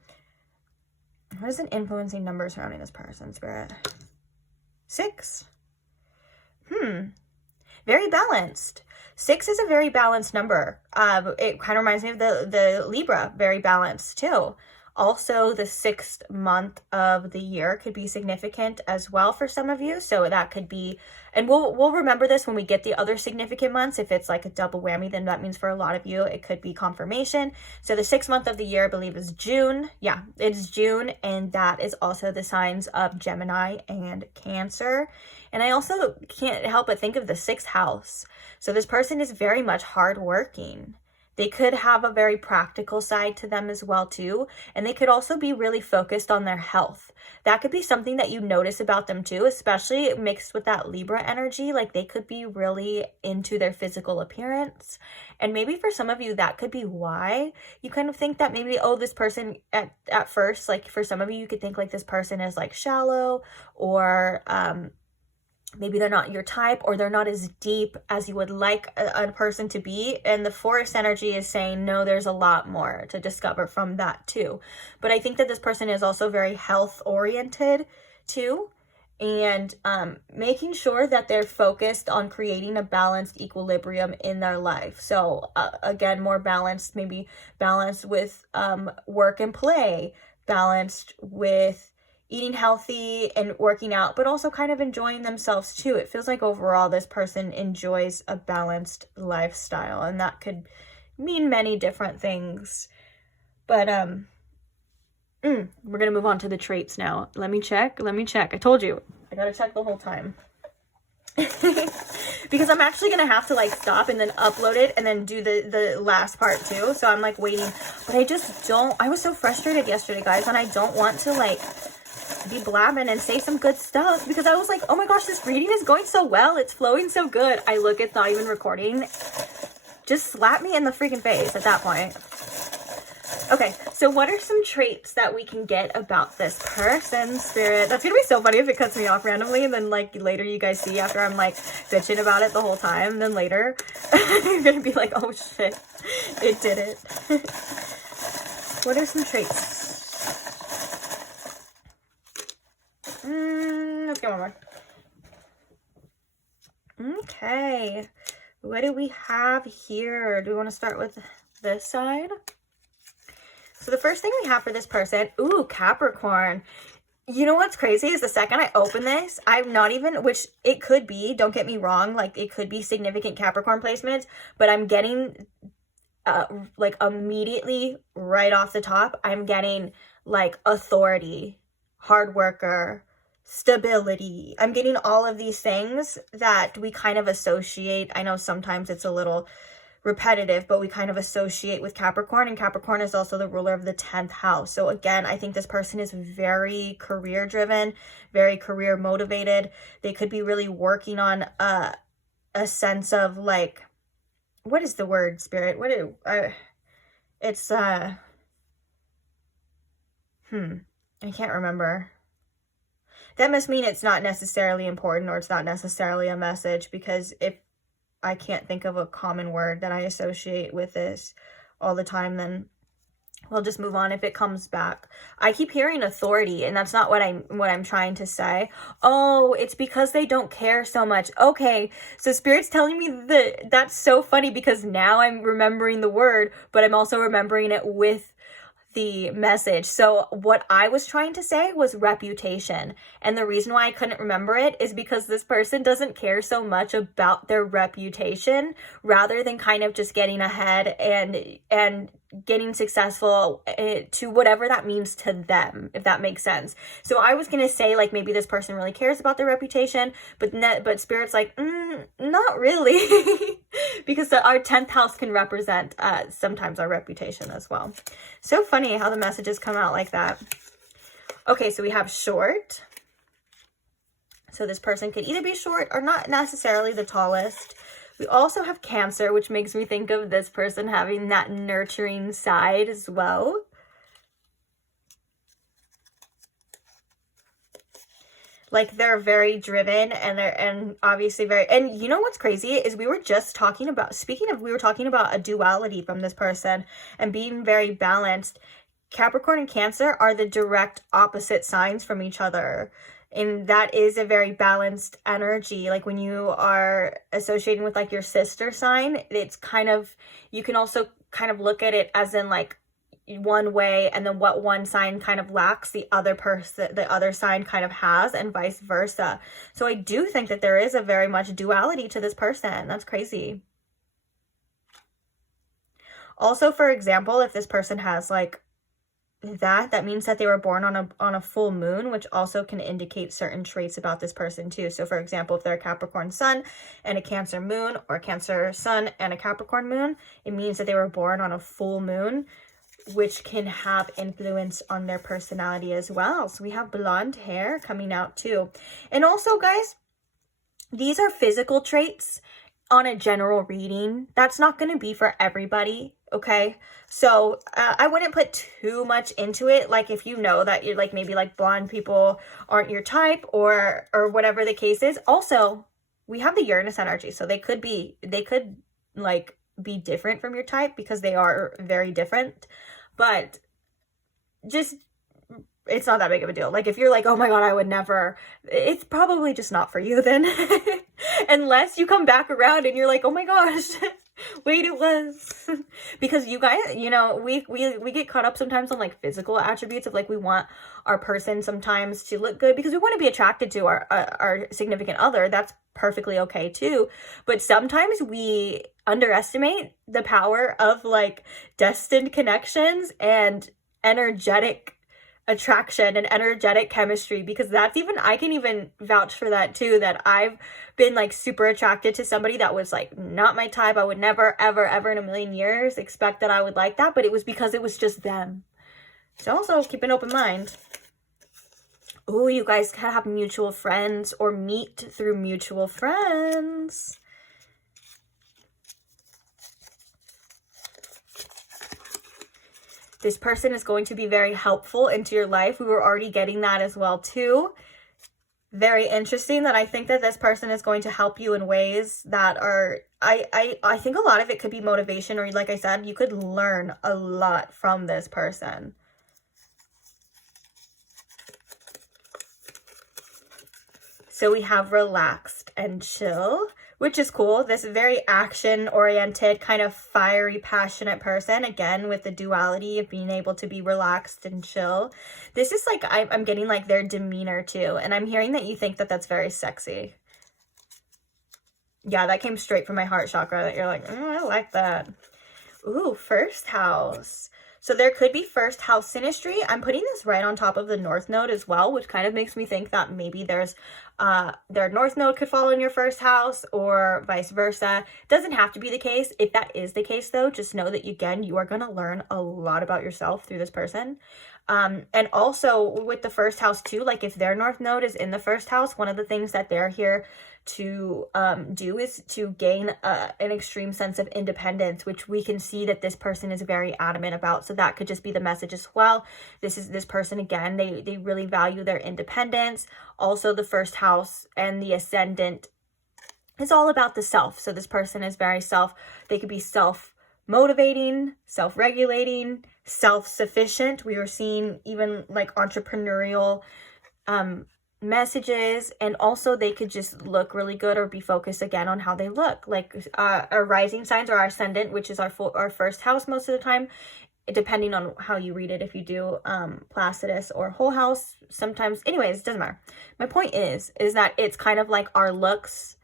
what is an influencing number surrounding this person, Spirit? 6. Very balanced. 6 is a very balanced number. It kind of reminds me of the Libra, very balanced too. Also, the 6th month of the year could be significant as well for some of you. So that could be, and we'll remember this when we get the other significant months. If it's like a double whammy, then that means for a lot of you, it could be confirmation. So the 6th month of the year, I believe, is June. Yeah, it's June. And that is also the signs of Gemini and Cancer. And I also can't help but think of the 6th house. So this person is very much hardworking. They could have a very practical side to them as well too. And they could also be really focused on their health. That could be something that you notice about them too, especially mixed with that Libra energy. Like they could be really into their physical appearance. And maybe for some of you, that could be why you kind of think that maybe, oh, this person at first, like for some of you, you could think like this person is like shallow, or maybe they're not your type, or they're not as deep as you would like a person to be. And the Forest energy is saying, no, there's a lot more to discover from that too. But I think that this person is also very health oriented too. And making sure that they're focused on creating a balanced equilibrium in their life. So again, more balanced, maybe balanced with work and play, balanced with eating healthy and working out, but also kind of enjoying themselves too. It feels like overall this person enjoys a balanced lifestyle, and that could mean many different things. But we're gonna move on to the traits now. Let me check. I told you, I gotta check the whole time. Because I'm actually gonna have to like stop and then upload it and then do the last part too. So I'm like waiting, but I was so frustrated yesterday, guys, and I don't want to like be blabbing and say some good stuff, because I was like, oh my gosh, this reading is going so well, it's flowing so good. I look, it's not even recording. Just slap me in the freaking face at that point. Okay, so what are some traits that we can get about this person, Spirit? That's gonna be so funny if it cuts me off randomly, and then like later you guys see after I'm like bitching about it the whole time, and then later you're gonna be like, oh shit, it did it. What are some traits? Let's get one more. Okay, what do we have here? Do we want to start with this side? So the first thing we have for this person, ooh, Capricorn. You know what's crazy is the second I open this, I'm not even, which it could be, don't get me wrong, like it could be significant Capricorn placements, but I'm getting like immediately right off the top, I'm getting like authority, hard worker, stability. I'm getting all of these things that we kind of associate. I know sometimes it's a little repetitive, but we kind of associate with Capricorn, and Capricorn is also the ruler of the 10th house. So again, I think this person is very career driven, very career motivated. They could be really working on a sense of like, what is the word, Spirit? I can't remember. That must mean it's not necessarily important, or it's not necessarily a message, because if I can't think of a common word that I associate with this all the time, then we'll just move on if it comes back. I keep hearing authority, and that's not what I'm trying to say. Oh, it's because they don't care so much. Okay, so Spirit's telling me that's so funny, because now I'm remembering the word, but I'm also remembering it with the message. So what I was trying to say was reputation. And the reason why I couldn't remember it is because this person doesn't care so much about their reputation, rather than kind of just getting ahead and getting successful to whatever that means to them, if that makes sense. So I was gonna say like maybe this person really cares about their reputation, but Spirit's like, not really. Because our 10th house can represent sometimes our reputation as well. So funny how the messages come out like that. Okay, so we have short. So this person could either be short or not necessarily the tallest. We also have Cancer, which makes me think of this person having that nurturing side as well. Like they're very driven and obviously very, and you know what's crazy is we were just talking about, we were talking about a duality from this person and being very balanced. Capricorn and Cancer are the direct opposite signs from each other. And that is a very balanced energy. Like when you are associating with like your sister sign, it's kind of, you can also kind of look at it as in like one way, and then what one sign kind of lacks, the other sign kind of has, and vice versa. So I do think that there is a very much duality to this person. That's crazy. Also, for example, if this person has like that means that they were born on a full moon, which also can indicate certain traits about this person too. So for example, if they're a Capricorn sun and a Cancer moon, or a Cancer sun and a Capricorn moon, it means that they were born on a full moon, which can have influence on their personality as well. So we have blonde hair coming out too. And also, guys, these are physical traits on a general reading. That's not going to be for everybody, okay? So I wouldn't put too much into it. Like if you know that you're like, maybe like blonde people aren't your type, or whatever the case is. Also, we have the Uranus energy, so they could like be different from your type, because they are very different. But just, it's not that big of a deal. Like if you're like, oh my god, I would never, it's probably just not for you then. Unless you come back around and you're like, oh my gosh, wait, it was. Because you guys, you know, we get caught up sometimes on like physical attributes of like, we want our person sometimes to look good because we want to be attracted to our significant other. That's perfectly okay too. But sometimes we underestimate the power of like destined connections and energetic attraction and energetic chemistry, because that's even, I can even vouch for that too, that I've been like super attracted to somebody that was like not my type. I would never ever in a million years expect that I would like that, but it was because it was just them. So also keep an open mind. Oh, you guys can have mutual friends or meet through mutual friends. This person is going to be very helpful into your life. We were already getting that as well too. Very interesting that I think that this person is going to help you in ways that are, I think a lot of it could be motivation, or like I said, you could learn a lot from this person. So we have relaxed and chill, which is cool. This very action-oriented, kind of fiery, passionate person, again, with the duality of being able to be relaxed and chill. This is like, I'm getting like their demeanor too, and I'm hearing that you think that that's very sexy. Yeah, that came straight from my heart chakra, that you're like, I like that. Ooh, first house. So there could be first house synastry. I'm putting this right on top of the North Node as well, which kind of makes me think that maybe their North Node could fall in your first house, or vice versa. Doesn't have to be the case. If that is the case though, just know that again, you are going to learn a lot about yourself through this person. And also with the first house too, like if their North Node is in the first house, one of the things that they're here to do is to gain an extreme sense of independence, which we can see that this person is very adamant about. So that could just be the message as well. This person, again, they really value their independence. Also, the first house and the ascendant is all about the self. So this person is very they could be self-motivating, self-regulating, self-sufficient. We were seeing even like entrepreneurial messages, and also they could just look really good or be focused again on how they look. Like our rising signs or our ascendant, which is our first house most of the time, depending on how you read it. If you do Placidus or whole house, sometimes, anyways, it doesn't matter. My point is that it's kind of like our looks,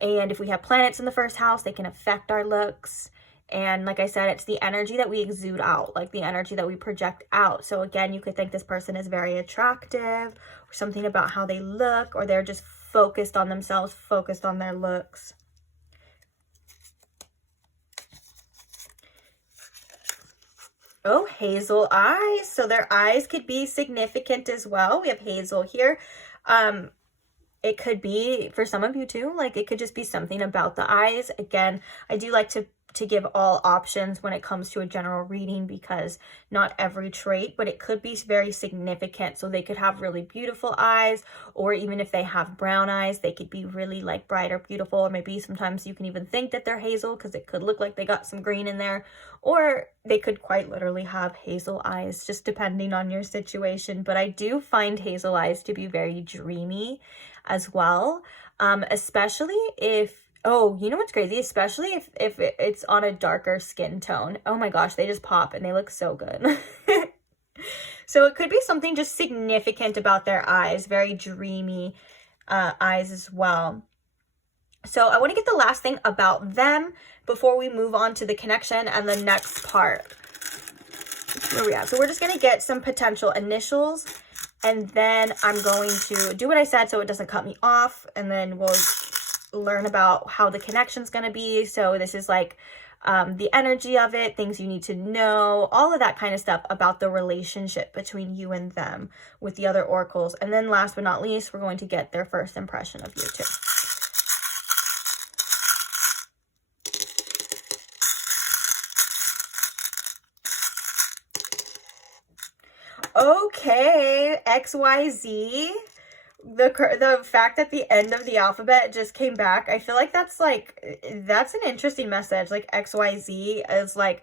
and if we have planets in the first house, they can affect our looks. And like I said, it's the energy that we exude out, like the energy that we project out. So again, you could think this person is very attractive, or something about how they look, or they're just focused on themselves, focused on their looks. Oh, hazel eyes. So their eyes could be significant as well. We have hazel here. It could be for some of you too, like it could just be something about the eyes. Again, I do like to give all options when it comes to a general reading, because not every trait, but it could be very significant. So they could have really beautiful eyes, or even if they have brown eyes, they could be really like bright or beautiful, or maybe sometimes you can even think that they're hazel because it could look like they got some green in there, or they could quite literally have hazel eyes, just depending on your situation. But I do find hazel eyes to be very dreamy as well, especially if, oh, you know what's crazy? Especially if it's on a darker skin tone. Oh my gosh, they just pop and they look so good. So it could be something just significant about their eyes, very dreamy eyes as well. So I want to get the last thing about them before we move on to the connection and the next part. Where we at? So we're just going to get some potential initials, and then I'm going to do what I said so it doesn't cut me off, and then we'll learn about how the connection's going to be. So this is like the energy of it, things you need to know, all of that kind of stuff about the relationship between you and them with the other oracles. And then last but not least, we're going to get their first impression of you too. Okay, XYZ. The fact that the end of the alphabet just came back, I feel like that's an interesting message. Like XYZ is like,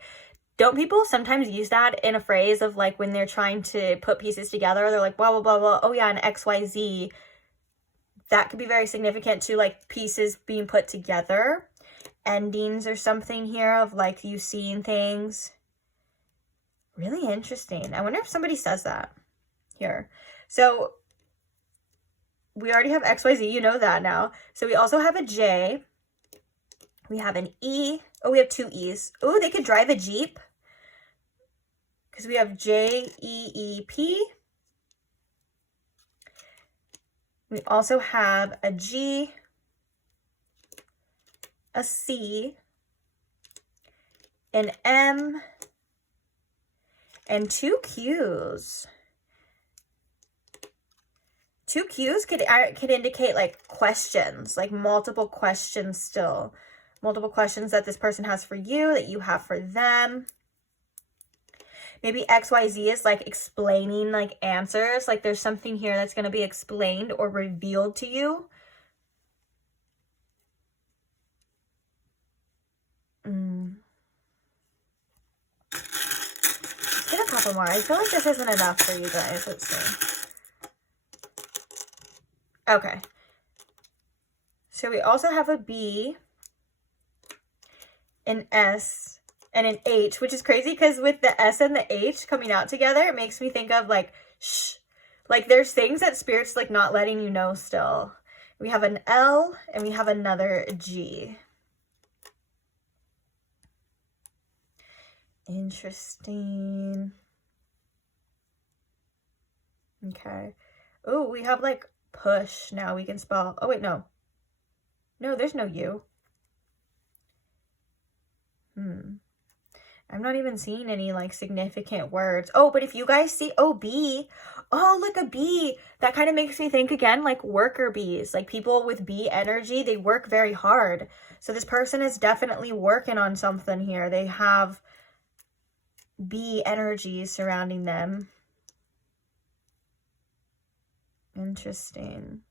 don't people sometimes use that in a phrase of like when they're trying to put pieces together, they're like blah blah blah blah, oh yeah, an XYZ. That could be very significant to like pieces being put together, endings or something here of like you seeing things. Really interesting. I wonder if somebody says that here. So we already have XYZ, you know that now. So we also have a J. We have an E. Oh, we have two E's. Oh, they could drive a Jeep, because we have J-E-E-P. We also have a G, a C, an M, and two Q's. Two Q's could indicate like questions, like multiple questions still. Multiple questions that this person has for you, that you have for them. Maybe XYZ is like explaining like answers. Like there's something here that's going to be explained or revealed to you. Get a couple more. I feel like this isn't enough for you guys. Let's see. Okay. So we also have a B, an S, and an H, which is crazy because with the S and the H coming out together, it makes me think of like, shh. Like there's things that Spirit's like not letting you know still. We have an L and we have another G. Interesting. Okay. Oh, we have like push now. We can spell. Oh, wait, no. No, there's no U. I'm not even seeing any like significant words. Oh, but if you guys see, oh, B. Oh, look, a bee. That kind of makes me think again, like worker bees. Like people with bee energy, they work very hard. So this person is definitely working on something here. They have bee energy surrounding them. Interesting.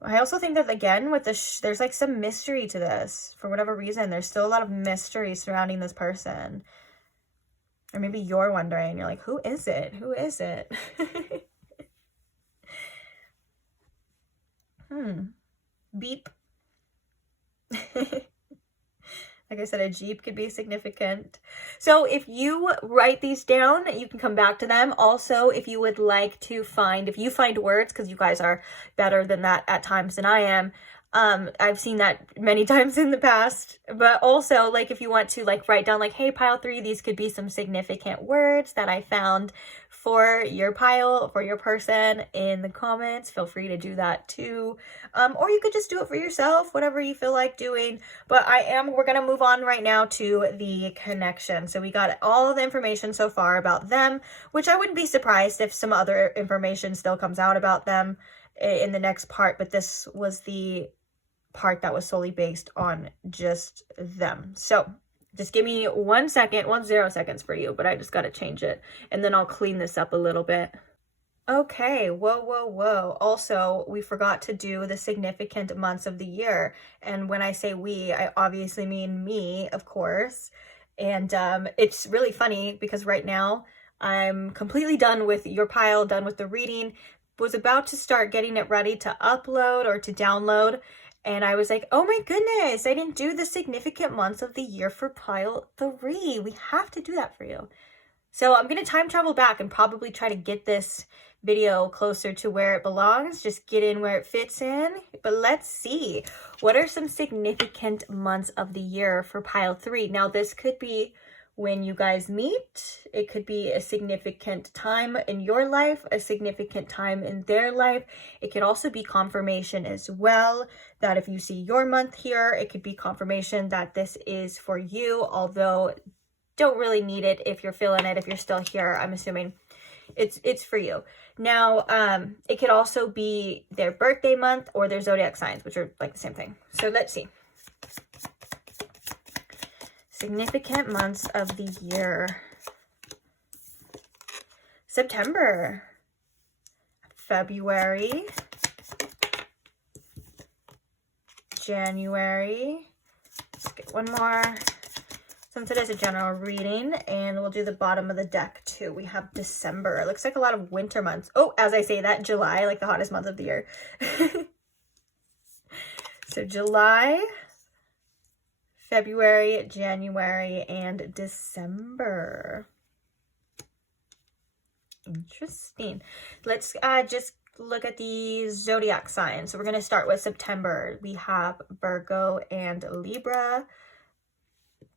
I also think that, again, with the there's like some mystery to this. For whatever reason, there's still a lot of mystery surrounding this person. Or maybe you're wondering, you're like, who is it? Who is it? Beep. Like I said, a Jeep could be significant. So if you write these down, you can come back to them. Also, if you would like to find, if you find words, because you guys are better than that at times than I am, I've seen that many times in the past, but also like if you want to like write down like, hey, pile 3, these could be some significant words that I found for your pile, for your person in the comments. Feel free to do that too. Or you could just do it for yourself, whatever you feel like doing. But we're going to move on right now to the connection. So we got all of the information so far about them, which I wouldn't be surprised if some other information still comes out about them in the next part, but this was the part that was solely based on just them. So just give me 1 second, 10 seconds for you, but I just got to change it and then I'll clean this up a little bit. Okay, whoa. Also, we forgot to do the significant months of the year. And when I say we, I obviously mean me, of course. And it's really funny because right now I'm completely done with your pile, done with the reading, was about to start getting it ready to upload or to download. And I was like, oh my goodness, I didn't do the significant months of the year for pile 3. We have to do that for you. So I'm going to time travel back and probably try to get this video closer to where it belongs. Just get in where it fits in. But let's see. What are some significant months of the year for pile 3? Now, this could be when you guys meet. It could be a significant time in your life, a significant time in their life. It could also be confirmation as well, that if you see your month here, it could be confirmation that this is for you, although don't really need it if you're feeling it. If you're still here, I'm assuming it's for you. Now, it could also be their birthday month or their zodiac signs, which are like the same thing. So let's see. Significant months of the year. September, February, January. Let's get one more. Since it is a general reading, and we'll do the bottom of the deck too. We have December. It looks like a lot of winter months. Oh, as I say that, July, like the hottest month of the year. So July, February, January, and December. Interesting. Let's just look at the zodiac signs. So we're going to start with September. We have Virgo and Libra.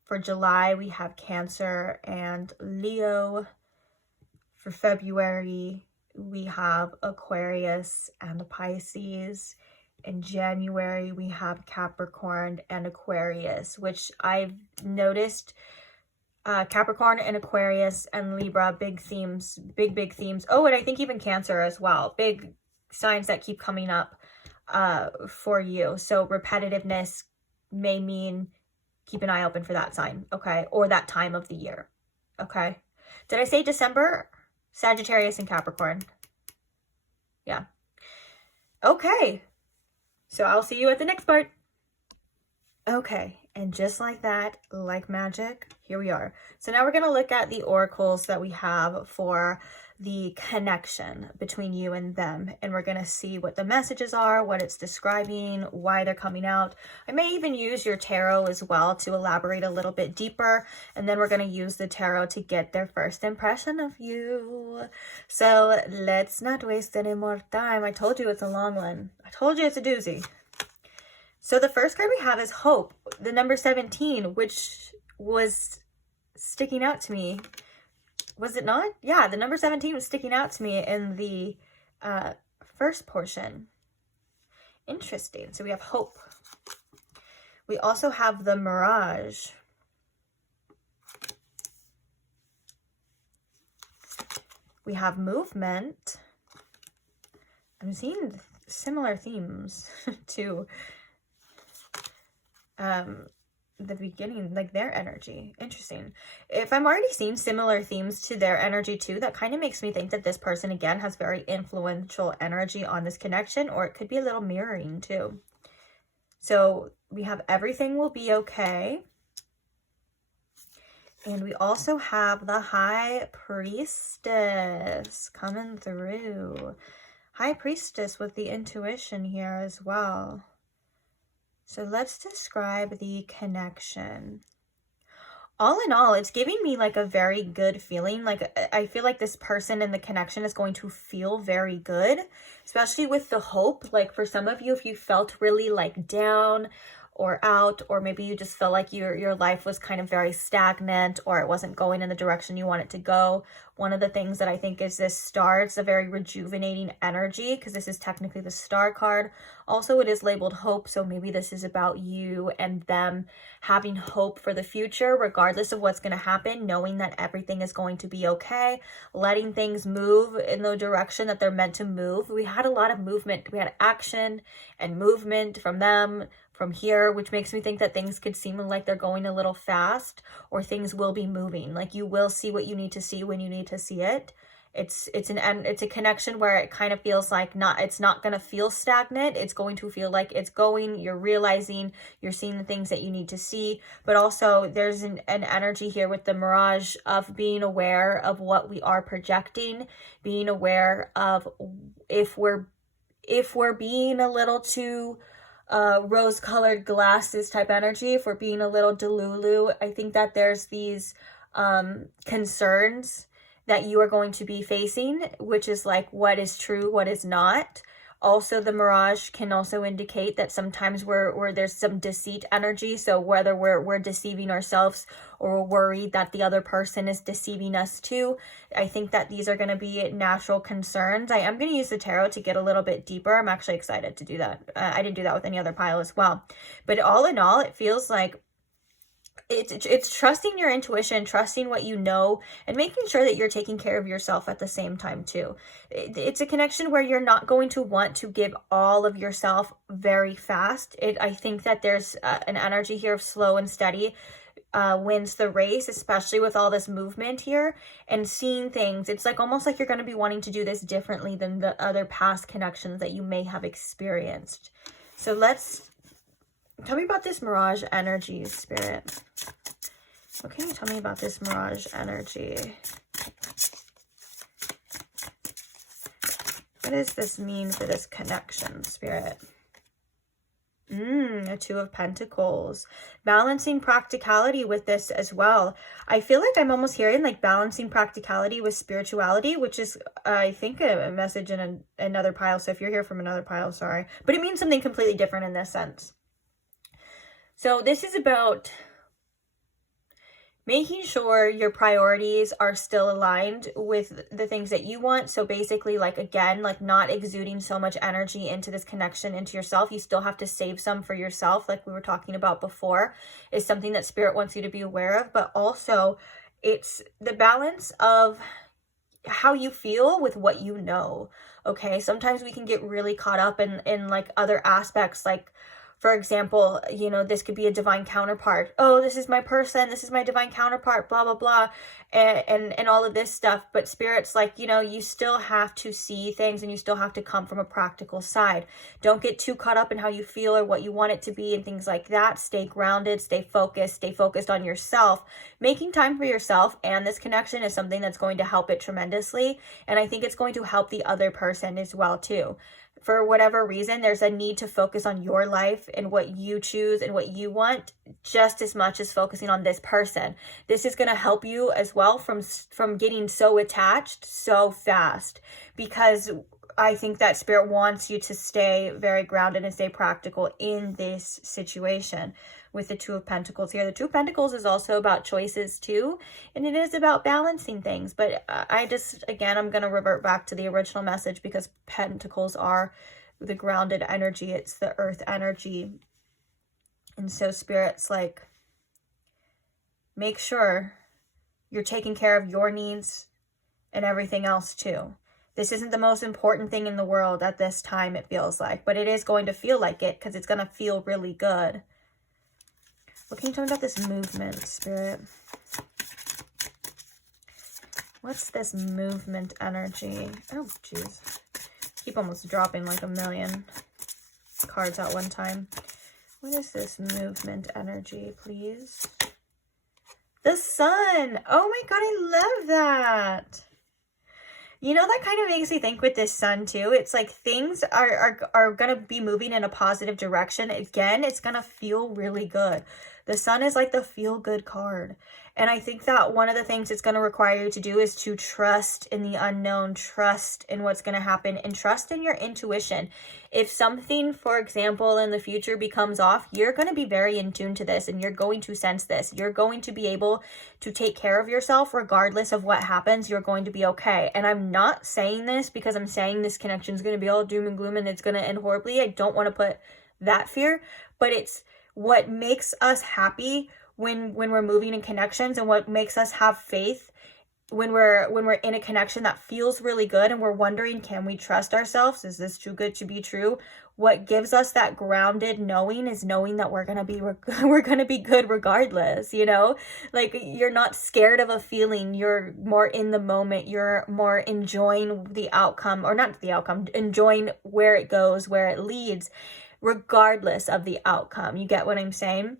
For July, we have Cancer and Leo. For February, we have Aquarius and Pisces. In January, we have Capricorn and Aquarius, which I've noticed Capricorn and Aquarius and Libra, big themes, big themes. Oh, and I think even Cancer as well. Big signs that keep coming up for you. So repetitiveness may mean keep an eye open for that sign, okay? Or that time of the year, okay? Did I say December? Sagittarius and Capricorn. Yeah. Okay. So I'll see you at the next part. Okay, and just like that, like magic, here we are. So now we're going to look at the oracles that we have for the connection between you and them. And we're going to see what the messages are, what it's describing, why they're coming out. I may even use your tarot as well to elaborate a little bit deeper. And then we're going to use the tarot to get their first impression of you. So let's not waste any more time. I told you it's a long one. I told you it's a doozy. So the first card we have is Hope, the number 17, which was sticking out to me. Was it not? Yeah, the number 17 was sticking out to me in the first portion. Interesting. So we have Hope. We also have the Mirage. We have Movement. I'm seeing similar themes to the beginning, like their energy. Interesting. If I'm already seeing similar themes to their energy too, that kind of makes me think that this person again has very influential energy on this connection, or it could be a little mirroring too. So we have everything will be okay. And we also have the High Priestess coming through. High Priestess with the intuition here as well. So let's describe the connection. all in all, it's giving me like a very good feeling. Like I feel like this person and the connection is going to feel very good, especially with the hope. Like for some of you, if you felt really like down or out, or maybe you just felt like your life was kind of very stagnant, or it wasn't going in the direction you want it to go. One of the things that I think is this star, it's a very rejuvenating energy, because this is technically the star card. Also, it is labeled hope, so maybe this is about you and them having hope for the future, regardless of what's going to happen, knowing that everything is going to be okay, letting things move in the direction that they're meant to move. We had a lot of movement. We had action and movement from them, from here, which makes me think that things could seem like they're going a little fast, or things will be moving. Like you will see what you need to see when you need to see it. It's a connection where it kind of feels like it's not going to feel stagnant. It's going to feel like it's going, you're realizing, you're seeing the things that you need to see. But also there's an energy here with the mirage of being aware of what we are projecting, being aware of if we're being a little too rose-colored glasses type energy, if we're being a little delulu. I think that there's these concerns that you are going to be facing, which is like what is true, what is not. Also, the mirage can also indicate that sometimes there's some deceit energy. So whether we're deceiving ourselves or we're worried that the other person is deceiving us too, I think that these are going to be natural concerns. I am going to use the tarot to get a little bit deeper. I'm actually excited to do that. I didn't do that with any other pile as well. But all in all, it feels like it's trusting your intuition, trusting what you know, and making sure that you're taking care of yourself at the same time too. It's a connection where you're not going to want to give all of yourself very fast. I think that there's an energy here of slow and steady wins the race, especially with all this movement here and seeing things. It's like almost like you're going to be wanting to do this differently than the other past connections that you may have experienced. So tell me about this mirage energy, Spirit. What can you tell me about this mirage energy? What does this mean for this connection, Spirit? A Two of Pentacles. Balancing practicality with this as well. I feel like I'm almost hearing like balancing practicality with spirituality, which is, I think, a message in another pile. So if you're here from another pile, sorry. But it means something completely different in this sense. So this is about making sure your priorities are still aligned with the things that you want. So basically, like, again, like not exuding so much energy into this connection, into yourself. You still have to save some for yourself, like we were talking about before, is something that Spirit wants you to be aware of. But also, it's the balance of how you feel with what you know. Okay, sometimes we can get really caught up in like other aspects, like, for example, you know, this could be a divine counterpart. Oh, this is my person. This is my divine counterpart, blah, blah, blah. And all of this stuff. But Spirit's like, you know, you still have to see things and you still have to come from a practical side. Don't get too caught up in how you feel or what you want it to be and things like that. Stay grounded, stay focused on yourself. Making time for yourself and this connection is something that's going to help it tremendously. And I think it's going to help the other person as well too. For whatever reason, there's a need to focus on your life and what you choose and what you want just as much as focusing on this person. This is going to help you as well from getting so attached so fast, because I think that Spirit wants you to stay very grounded and stay practical in this situation. With the Two of Pentacles here, the Two of Pentacles is also about choices too, and it is about balancing things. But again, I'm going to revert back to the original message, because Pentacles are the grounded energy. It's the earth energy. And so Spirit's like, make sure you're taking care of your needs and everything else too. This isn't the most important thing in the world at this time, it feels like, but it is going to feel like it, because it's going to feel really good. What can you tell me about this movement, Spirit? What's this movement energy? Oh, jeez. Keep almost dropping like a million cards at one time. What is this movement energy, please? The sun. Oh my God, I love that. You know, that kind of makes me think with this sun too. It's like things are going to be moving in a positive direction. Again, it's going to feel really good. The Sun is like the feel-good card. And I think that one of the things it's going to require you to do is to trust in the unknown, trust in what's going to happen, and trust in your intuition. If something, for example, in the future becomes off, you're going to be very in tune to this, and you're going to sense this. You're going to be able to take care of yourself regardless of what happens. You're going to be okay. And I'm not saying this because I'm saying this connection is going to be all doom and gloom and it's going to end horribly. I don't want to put that fear, but it's what makes us happy when we're moving in connections, and what makes us have faith when we're in a connection that feels really good and we're wondering, can we trust ourselves? Is this too good to be true? What gives us that grounded knowing is knowing that we're gonna be good regardless, you know? Like, you're not scared of a feeling, you're more in the moment, you're more enjoying the outcome, or not the outcome, enjoying where it goes, where it leads, regardless of the outcome. You get what I'm saying?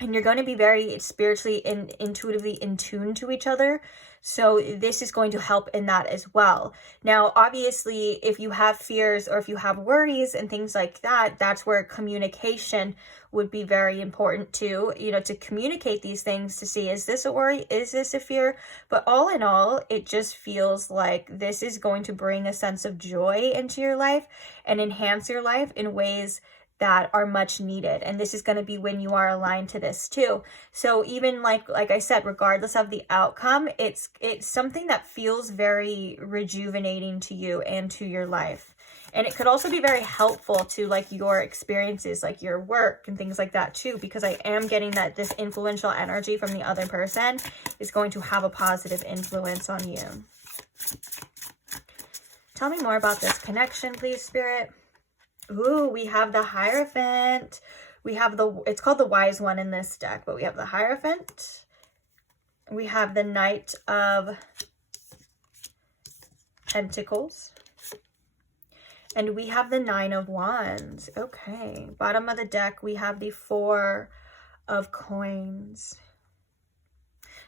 And you're going to be very spiritually and intuitively in tune to each other. So this is going to help in that as well. Now, obviously, if you have fears or if you have worries and things like that, that's where communication would be very important too, you know, to communicate these things to see, is this a worry? Is this a fear? But all in all, it just feels like this is going to bring a sense of joy into your life and enhance your life in ways that are much needed. And this is going to be when you are aligned to this too. So even like I said, regardless of the outcome, it's something that feels very rejuvenating to you and to your life. And it could also be very helpful to like your experiences, like your work and things like that too, because I am getting that this influential energy from the other person is going to have a positive influence on you. Tell me more about this connection, please, Spirit. Ooh, we have the Hierophant. We have it's called the Wise One in this deck, but we have the Hierophant. We have the Knight of Pentacles. And we have the Nine of Wands. Okay. Bottom of the deck, we have the Four of Coins.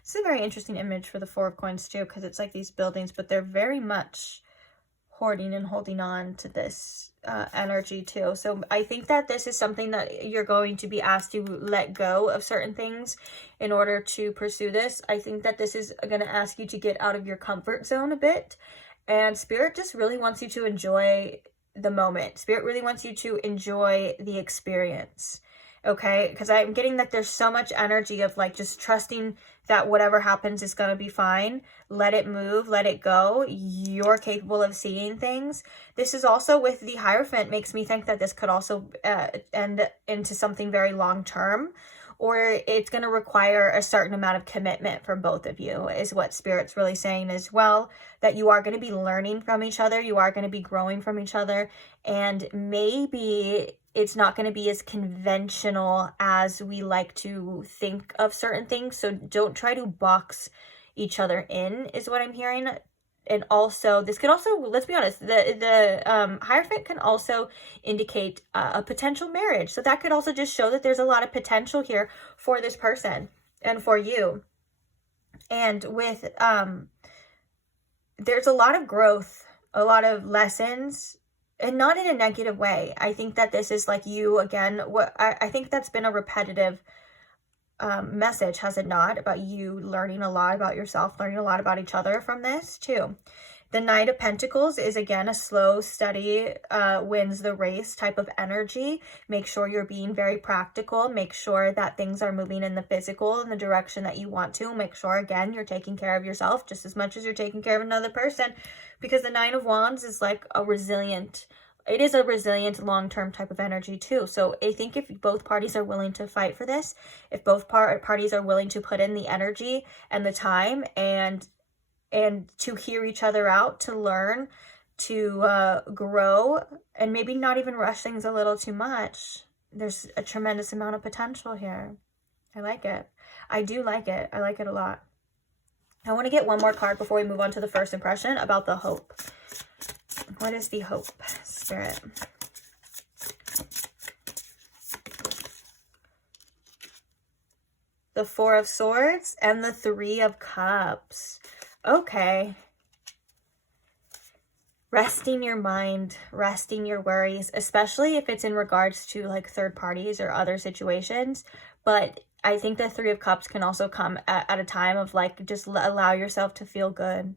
This is a very interesting image for the Four of Coins too, because it's like these buildings, but they're very much hoarding and holding on to this energy too. So I think that this is something that you're going to be asked to let go of certain things in order to pursue this. I think that this is going to ask you to get out of your comfort zone a bit, and Spirit just really wants you to enjoy the moment. Spirit really wants you to enjoy the experience. Okay, because I'm getting that there's so much energy of like just trusting that whatever happens is going to be fine. Let it move, let it go. You're capable of seeing things. This is also with the Hierophant, makes me think that this could also end into something very long term, or it's going to require a certain amount of commitment from both of you, is what Spirit's really saying as well, that you are going to be learning from each other, you are going to be growing from each other, and maybe it's not going to be as conventional as we like to think of certain things. So don't try to box each other in, is what I'm hearing. And also, this could also, let's be honest, the Hierophant can also indicate a potential marriage. So that could also just show that there's a lot of potential here for this person and for you. And with, there's a lot of growth, a lot of lessons, and not in a negative way. I think that this is like you, again, what I think that's been a repetitive message, has it not? About you learning a lot about yourself, learning a lot about each other from this too. The Knight of Pentacles is, again, a slow, steady, wins the race type of energy. Make sure you're being very practical. Make sure that things are moving in the physical, in the direction that you want to. Make sure, again, you're taking care of yourself just as much as you're taking care of another person. Because the Nine of Wands is like a resilient, it is a resilient long-term type of energy too. So I think if both parties are willing to fight for this, if both parties are willing to put in the energy and the time and to hear each other out, to learn, to grow, and maybe not even rush things a little too much, there's a tremendous amount of potential here. I like it. I do like it. I like it a lot. I want to get one more card before we move on to the first impression about the hope. What is the hope, Spirit? The Four of Swords and the Three of Cups. Okay. Resting your mind, resting your worries, especially if it's in regards to like third parties or other situations. But I think the Three of Cups can also come at a time of like, just allow yourself to feel good.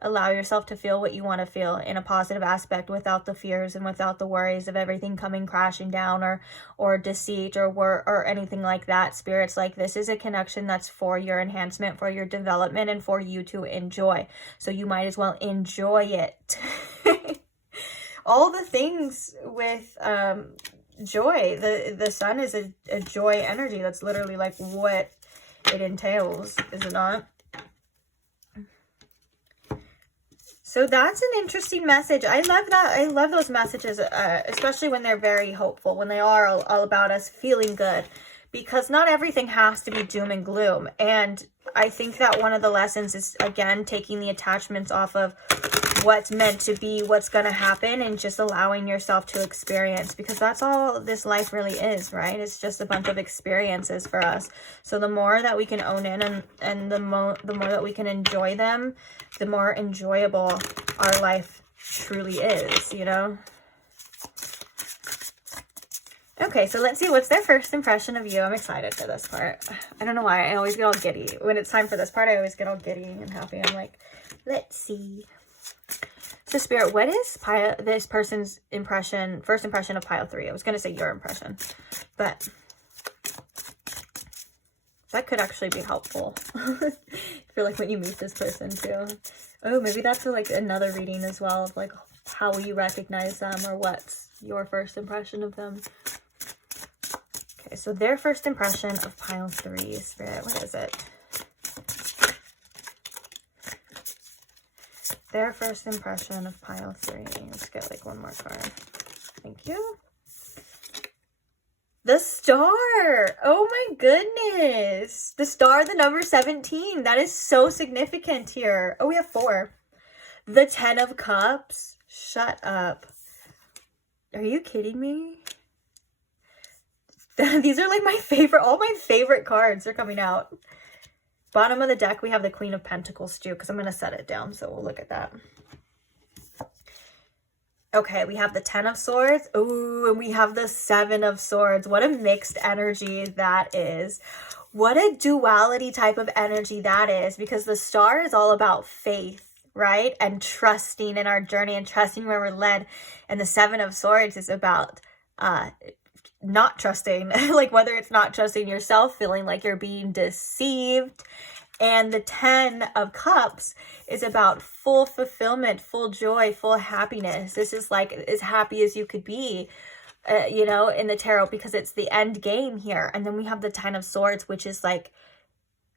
Allow yourself to feel what you want to feel in a positive aspect, without the fears and without the worries of everything coming crashing down, or deceit or anything like that. Spirits, like, this is a connection that's for your enhancement, for your development, and for you to enjoy. So you might as well enjoy it. All the things with joy. The sun is a joy energy. That's literally like what it entails, is it not? So that's an interesting message. I love that. I love those messages, especially when they're very hopeful, when they are all about us feeling good, because not everything has to be doom and gloom. And I think that one of the lessons is, again, taking the attachments off of what's meant to be, what's going to happen, and just allowing yourself to experience, because that's all this life really is, right? It's just a bunch of experiences for us. So the more that we can own in, and the more that we can enjoy them, the more enjoyable our life truly is, you know? Okay, so let's see, what's their first impression of you? I'm excited for this part. I don't know why, I always get all giddy. When it's time for this part, I always get all giddy and happy. I'm like, let's see. So Spirit, what is this person's first impression of pile 3? I was going to say your impression, but that could actually be helpful. I feel like when you meet this person too. Oh, maybe that's like another reading as well, of like, how will you recognize them, or what's your first impression of them? Okay, so their first impression of pile 3, Spirit, what is it? Their first impression of pile 3. Let's get like one more card. Thank you. The Star. Oh my goodness. The Star, the number 17. That is so significant here. Oh, we have 4. The 10 of Cups. Shut up. Are you kidding me? These are like my favorite, all my favorite cards are coming out. Bottom of the deck, we have the Queen of Pentacles too, because I'm going to set it down, so we'll look at that. Okay, we have the 10 of Swords. Ooh, and we have the 7 of Swords. What a mixed energy that is. What a duality type of energy that is, because the Star is all about faith, right? And trusting in our journey and trusting where we're led. And the 7 of Swords is about not trusting, like whether it's not trusting yourself, feeling like you're being deceived. And the 10 of Cups is about full fulfillment, full joy, full happiness. This is like as happy as you could be, you know, in the tarot, because it's the end game here. And then we have the 10 of Swords, which is like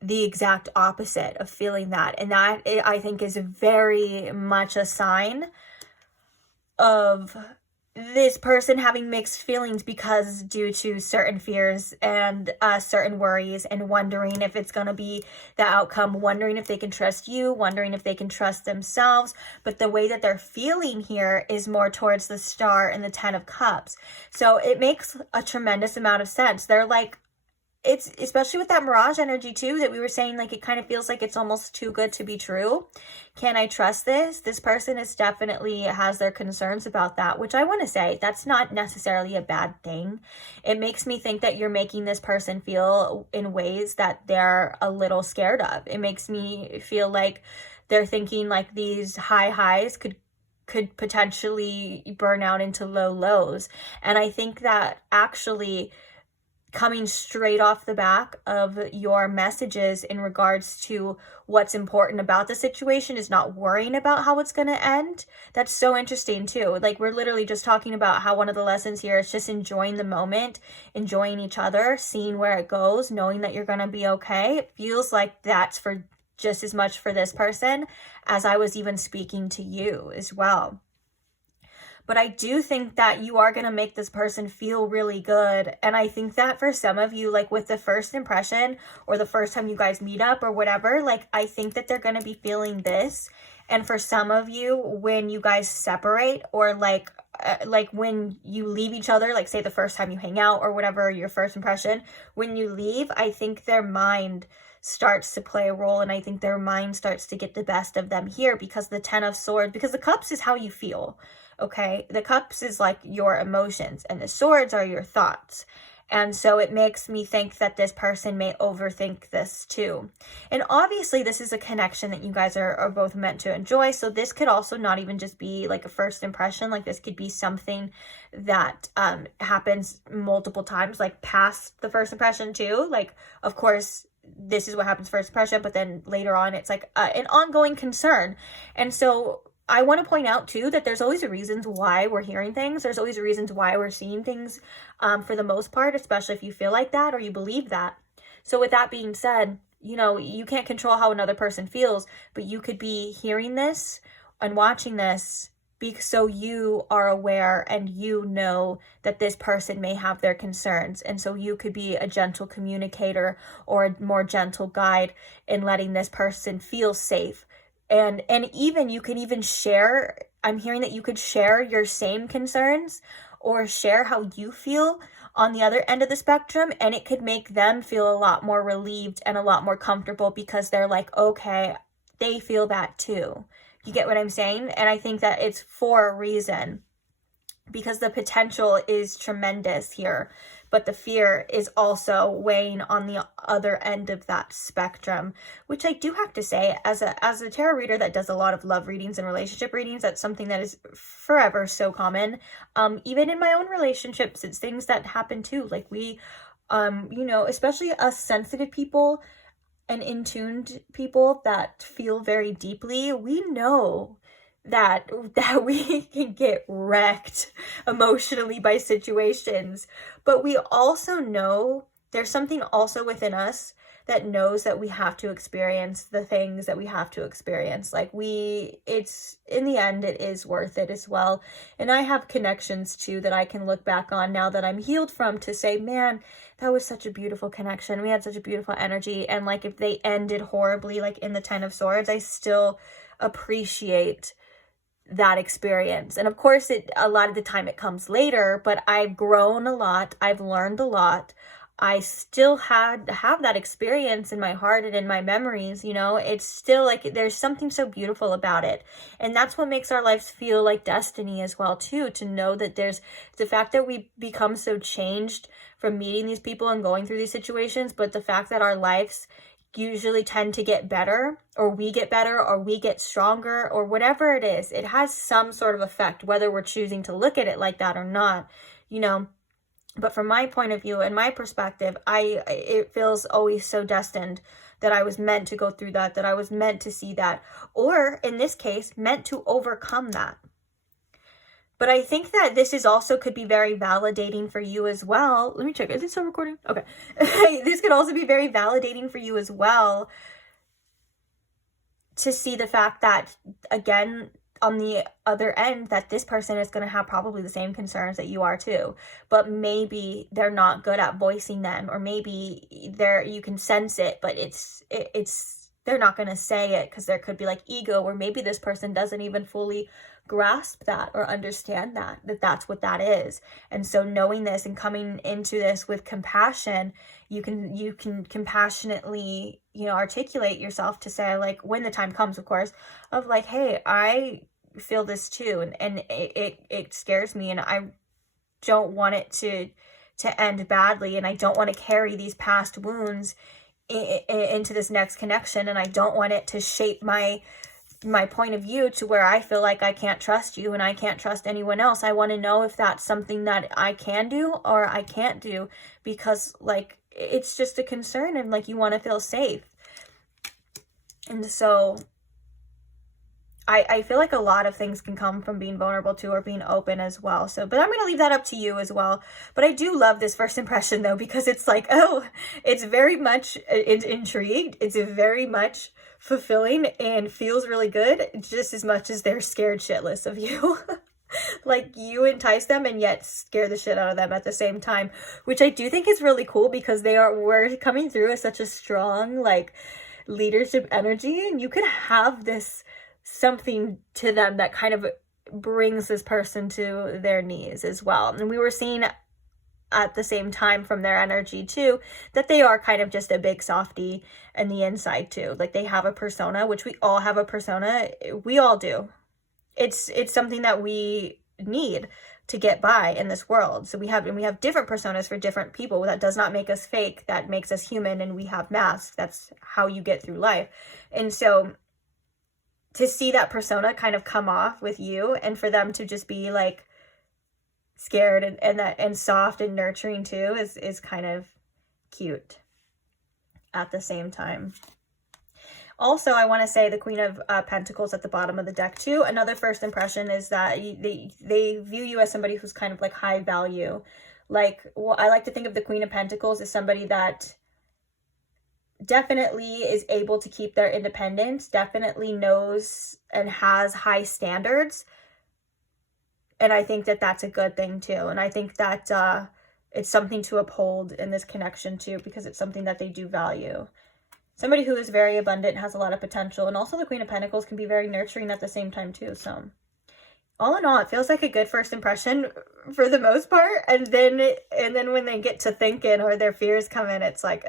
the exact opposite of feeling that. And that, I think, is very much a sign of this person having mixed feelings, because due to certain fears and certain worries, and wondering if it's going to be the outcome, wondering if they can trust you, wondering if they can trust themselves. But the way that they're feeling here is more towards the Star and the 10 of Cups. So it makes a tremendous amount of sense. They're like, it's especially with that Mirage energy too, that we were saying, like, it kind of feels like it's almost too good to be true. Can I trust this? This person is definitely has their concerns about that, which I want to say that's not necessarily a bad thing. It makes me think that you're making this person feel in ways that they're a little scared of. It makes me feel like they're thinking like these high highs could potentially burn out into low lows. And I think that actually, coming straight off the back of your messages in regards to what's important about the situation is not worrying about how it's going to end. That's so interesting too. Like, we're literally just talking about how one of the lessons here is just enjoying the moment, enjoying each other, seeing where it goes, knowing that you're going to be okay. It feels like that's for just as much for this person as I was even speaking to you as well. But I do think that you are going to make this person feel really good. And I think that for some of you, like with the first impression or the first time you guys meet up or whatever, like I think that they're going to be feeling this. And for some of you, when you guys separate, or like when you leave each other, like say the first time you hang out or whatever, your first impression, when you leave, I think their mind starts to play a role. And I think their mind starts to get the best of them here, because the 10 of Swords, because the Cups is how you feel. Okay, the Cups is like your emotions, and the Swords are your thoughts. And so it makes me think that this person may overthink this too. And obviously this is a connection that you guys are both meant to enjoy. So this could also not even just be like a first impression. Like this could be something that happens multiple times, like past the first impression too. Like, of course, this is what happens first impression, but then later on it's like an ongoing concern. And so I want to point out too that there's always reasons why we're hearing things. There's always reasons why we're seeing things for the most part, especially if you feel like that or you believe that. So with that being said, you know, you can't control how another person feels, but you could be hearing this and watching this so you are aware and you know that this person may have their concerns. And so you could be a gentle communicator or a more gentle guide in letting this person feel safe. And even you could even share, I'm hearing that you could share your same concerns or share how you feel on the other end of the spectrum, and it could make them feel a lot more relieved and a lot more comfortable because they're like, okay, they feel that too. You get what I'm saying? And I think that it's for a reason, because the potential is tremendous here, but the fear is also weighing on the other end of that spectrum, which I do have to say, as a tarot reader that does a lot of love readings and relationship readings, that's something that is forever so common. Even in my own relationships, it's things that happen too. Like we, you know, especially us sensitive people and in-tuned people that feel very deeply, we know that we can get wrecked emotionally by situations, but we also know there's something also within us that knows that we have to experience the things that we have to experience. Like it's in the end, it is worth it as well. And I have connections too that I can look back on now that I'm healed from to say, man, that was such a beautiful connection. We had such a beautiful energy. And like, if they ended horribly, like in the 10 of Swords, I still appreciate that experience. And of course, a lot of the time it comes later, but I've grown a lot. I've learned a lot. I still have that experience in my heart and in my memories, you know. It's still like there's something so beautiful about it. And that's what makes our lives feel like destiny as well too, to know that there's the fact that we become so changed from meeting these people and going through these situations, but the fact that our lives usually tend to get better, or we get better, or we get stronger, or whatever it is, it has some sort of effect, whether we're choosing to look at it like that or not, you know. But from my point of view and my perspective, it feels always so destined that I was meant to go through that I was meant to see that, or in this case, meant to overcome that. But I think that this is also could be very validating for you as well. Let me check. Is it still recording? Okay. This could also be very validating for you as well, to see the fact that, again, on the other end, that this person is going to have probably the same concerns that you are too, but maybe they're not good at voicing them, or maybe you can sense it, but they're not going to say it because there could be like ego, or maybe this person doesn't even fully grasp that or understand that that's what that is. And so knowing this and coming into this with compassion, you can compassionately, you know, articulate yourself to say, like, when the time comes, of course, of like, hey, I feel this too, and it scares me, and I don't want it to end badly, and I don't want to carry these past wounds into this next connection, and I don't want it to shape my point of view to where I feel like I can't trust you and I can't trust anyone else. I want to know if that's something that I can do or I can't do, because like it's just a concern, and like you want to feel safe. And so I feel like a lot of things can come from being vulnerable too, or being open as well. So, but I'm going to leave that up to you as well. But I do love this first impression though, because it's like, oh, it's very much intrigued. It's very much fulfilling and feels really good, just as much as they're scared shitless of you. Like, you entice them and yet scare the shit out of them at the same time, which I do think is really cool, because we're coming through as such a strong like leadership energy, and you could have this something to them that kind of brings this person to their knees as well. And we were seeing at the same time from their energy too, that they are kind of just a big softie in the inside too. Like, they have a persona, which we all have a persona. We all do. It's something that we need to get by in this world. So we have different personas for different people. That does not make us fake. That makes us human, and we have masks. That's how you get through life. And so to see that persona kind of come off with you, and for them to just be like scared and soft and nurturing too, is kind of cute at the same time. Also, I want to say the Queen of Pentacles at the bottom of the deck too. Another first impression is that they view you as somebody who's kind of like high value. Like, well, I like to think of the Queen of Pentacles as somebody that definitely is able to keep their independence, definitely knows and has high standards. And I think that that's a good thing too. And I think that it's something to uphold in this connection too, because it's something that they do value. Somebody who is very abundant, has a lot of potential. And also the Queen of Pentacles can be very nurturing at the same time too. So all in all, it feels like a good first impression for the most part. And then when they get to thinking or their fears come in, it's like,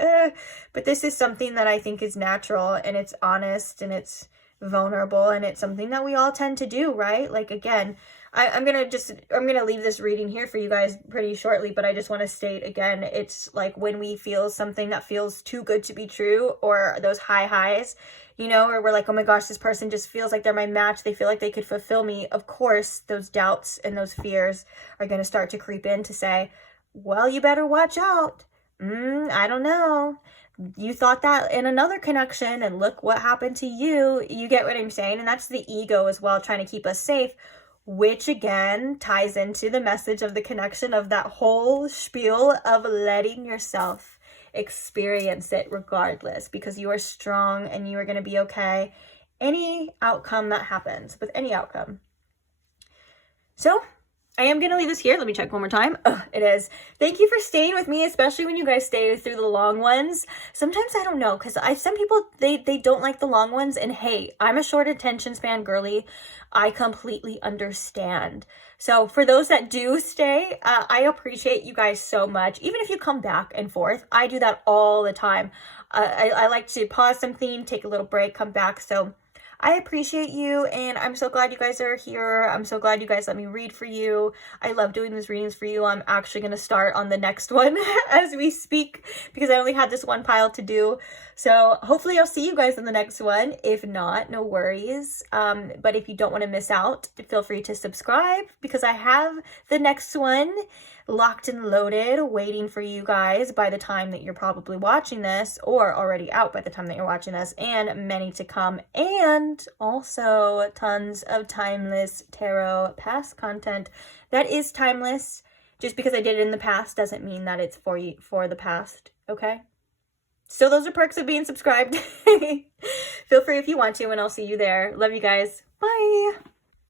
but this is something that I think is natural, and it's honest, and it's vulnerable, and it's something that we all tend to do, right? Like, again, I'm gonna leave this reading here for you guys pretty shortly, but I just want to state again, it's like when we feel something that feels too good to be true, or those high highs, you know, or we're like, oh my gosh, this person just feels like they're my match, they feel like they could fulfill me. Of course, those doubts and those fears are going to start to creep in to say, well, you better watch out. I don't know. You thought that in another connection, and look what happened to you. You get what I'm saying? And that's the ego as well, trying to keep us safe, which again ties into the message of the connection of that whole spiel of letting yourself experience it regardless, because you are strong and you are going to be okay. Any outcome that happens, with any outcome. So I am going to leave this here. Let me check one more time. It is. Thank you for staying with me, especially when you guys stay through the long ones. Sometimes I don't know, because some people, they don't like the long ones. And hey, I'm a short attention span girly. I completely understand. So for those that do stay, I appreciate you guys so much. Even if you come back and forth, I do that all the time. I like to pause something, take a little break, come back. So I appreciate you, and I'm so glad you guys are here. I'm so glad you guys let me read for you. I love doing these readings for you. I'm actually going to start on the next one as we speak, because I only had this one pile to do. So hopefully I'll see you guys in the next one. If not, no worries. But if you don't want to miss out, feel free to subscribe, because I have the next one locked and loaded, waiting for you guys by the time that you're probably watching this, or already out by the time that you're watching this, and many to come. And also tons of timeless tarot past content that is timeless. Just because I did it in the past doesn't mean that it's for you, for the past, okay? So those are perks of being subscribed. Feel free if you want to, and I'll see you there. Love you guys. Bye.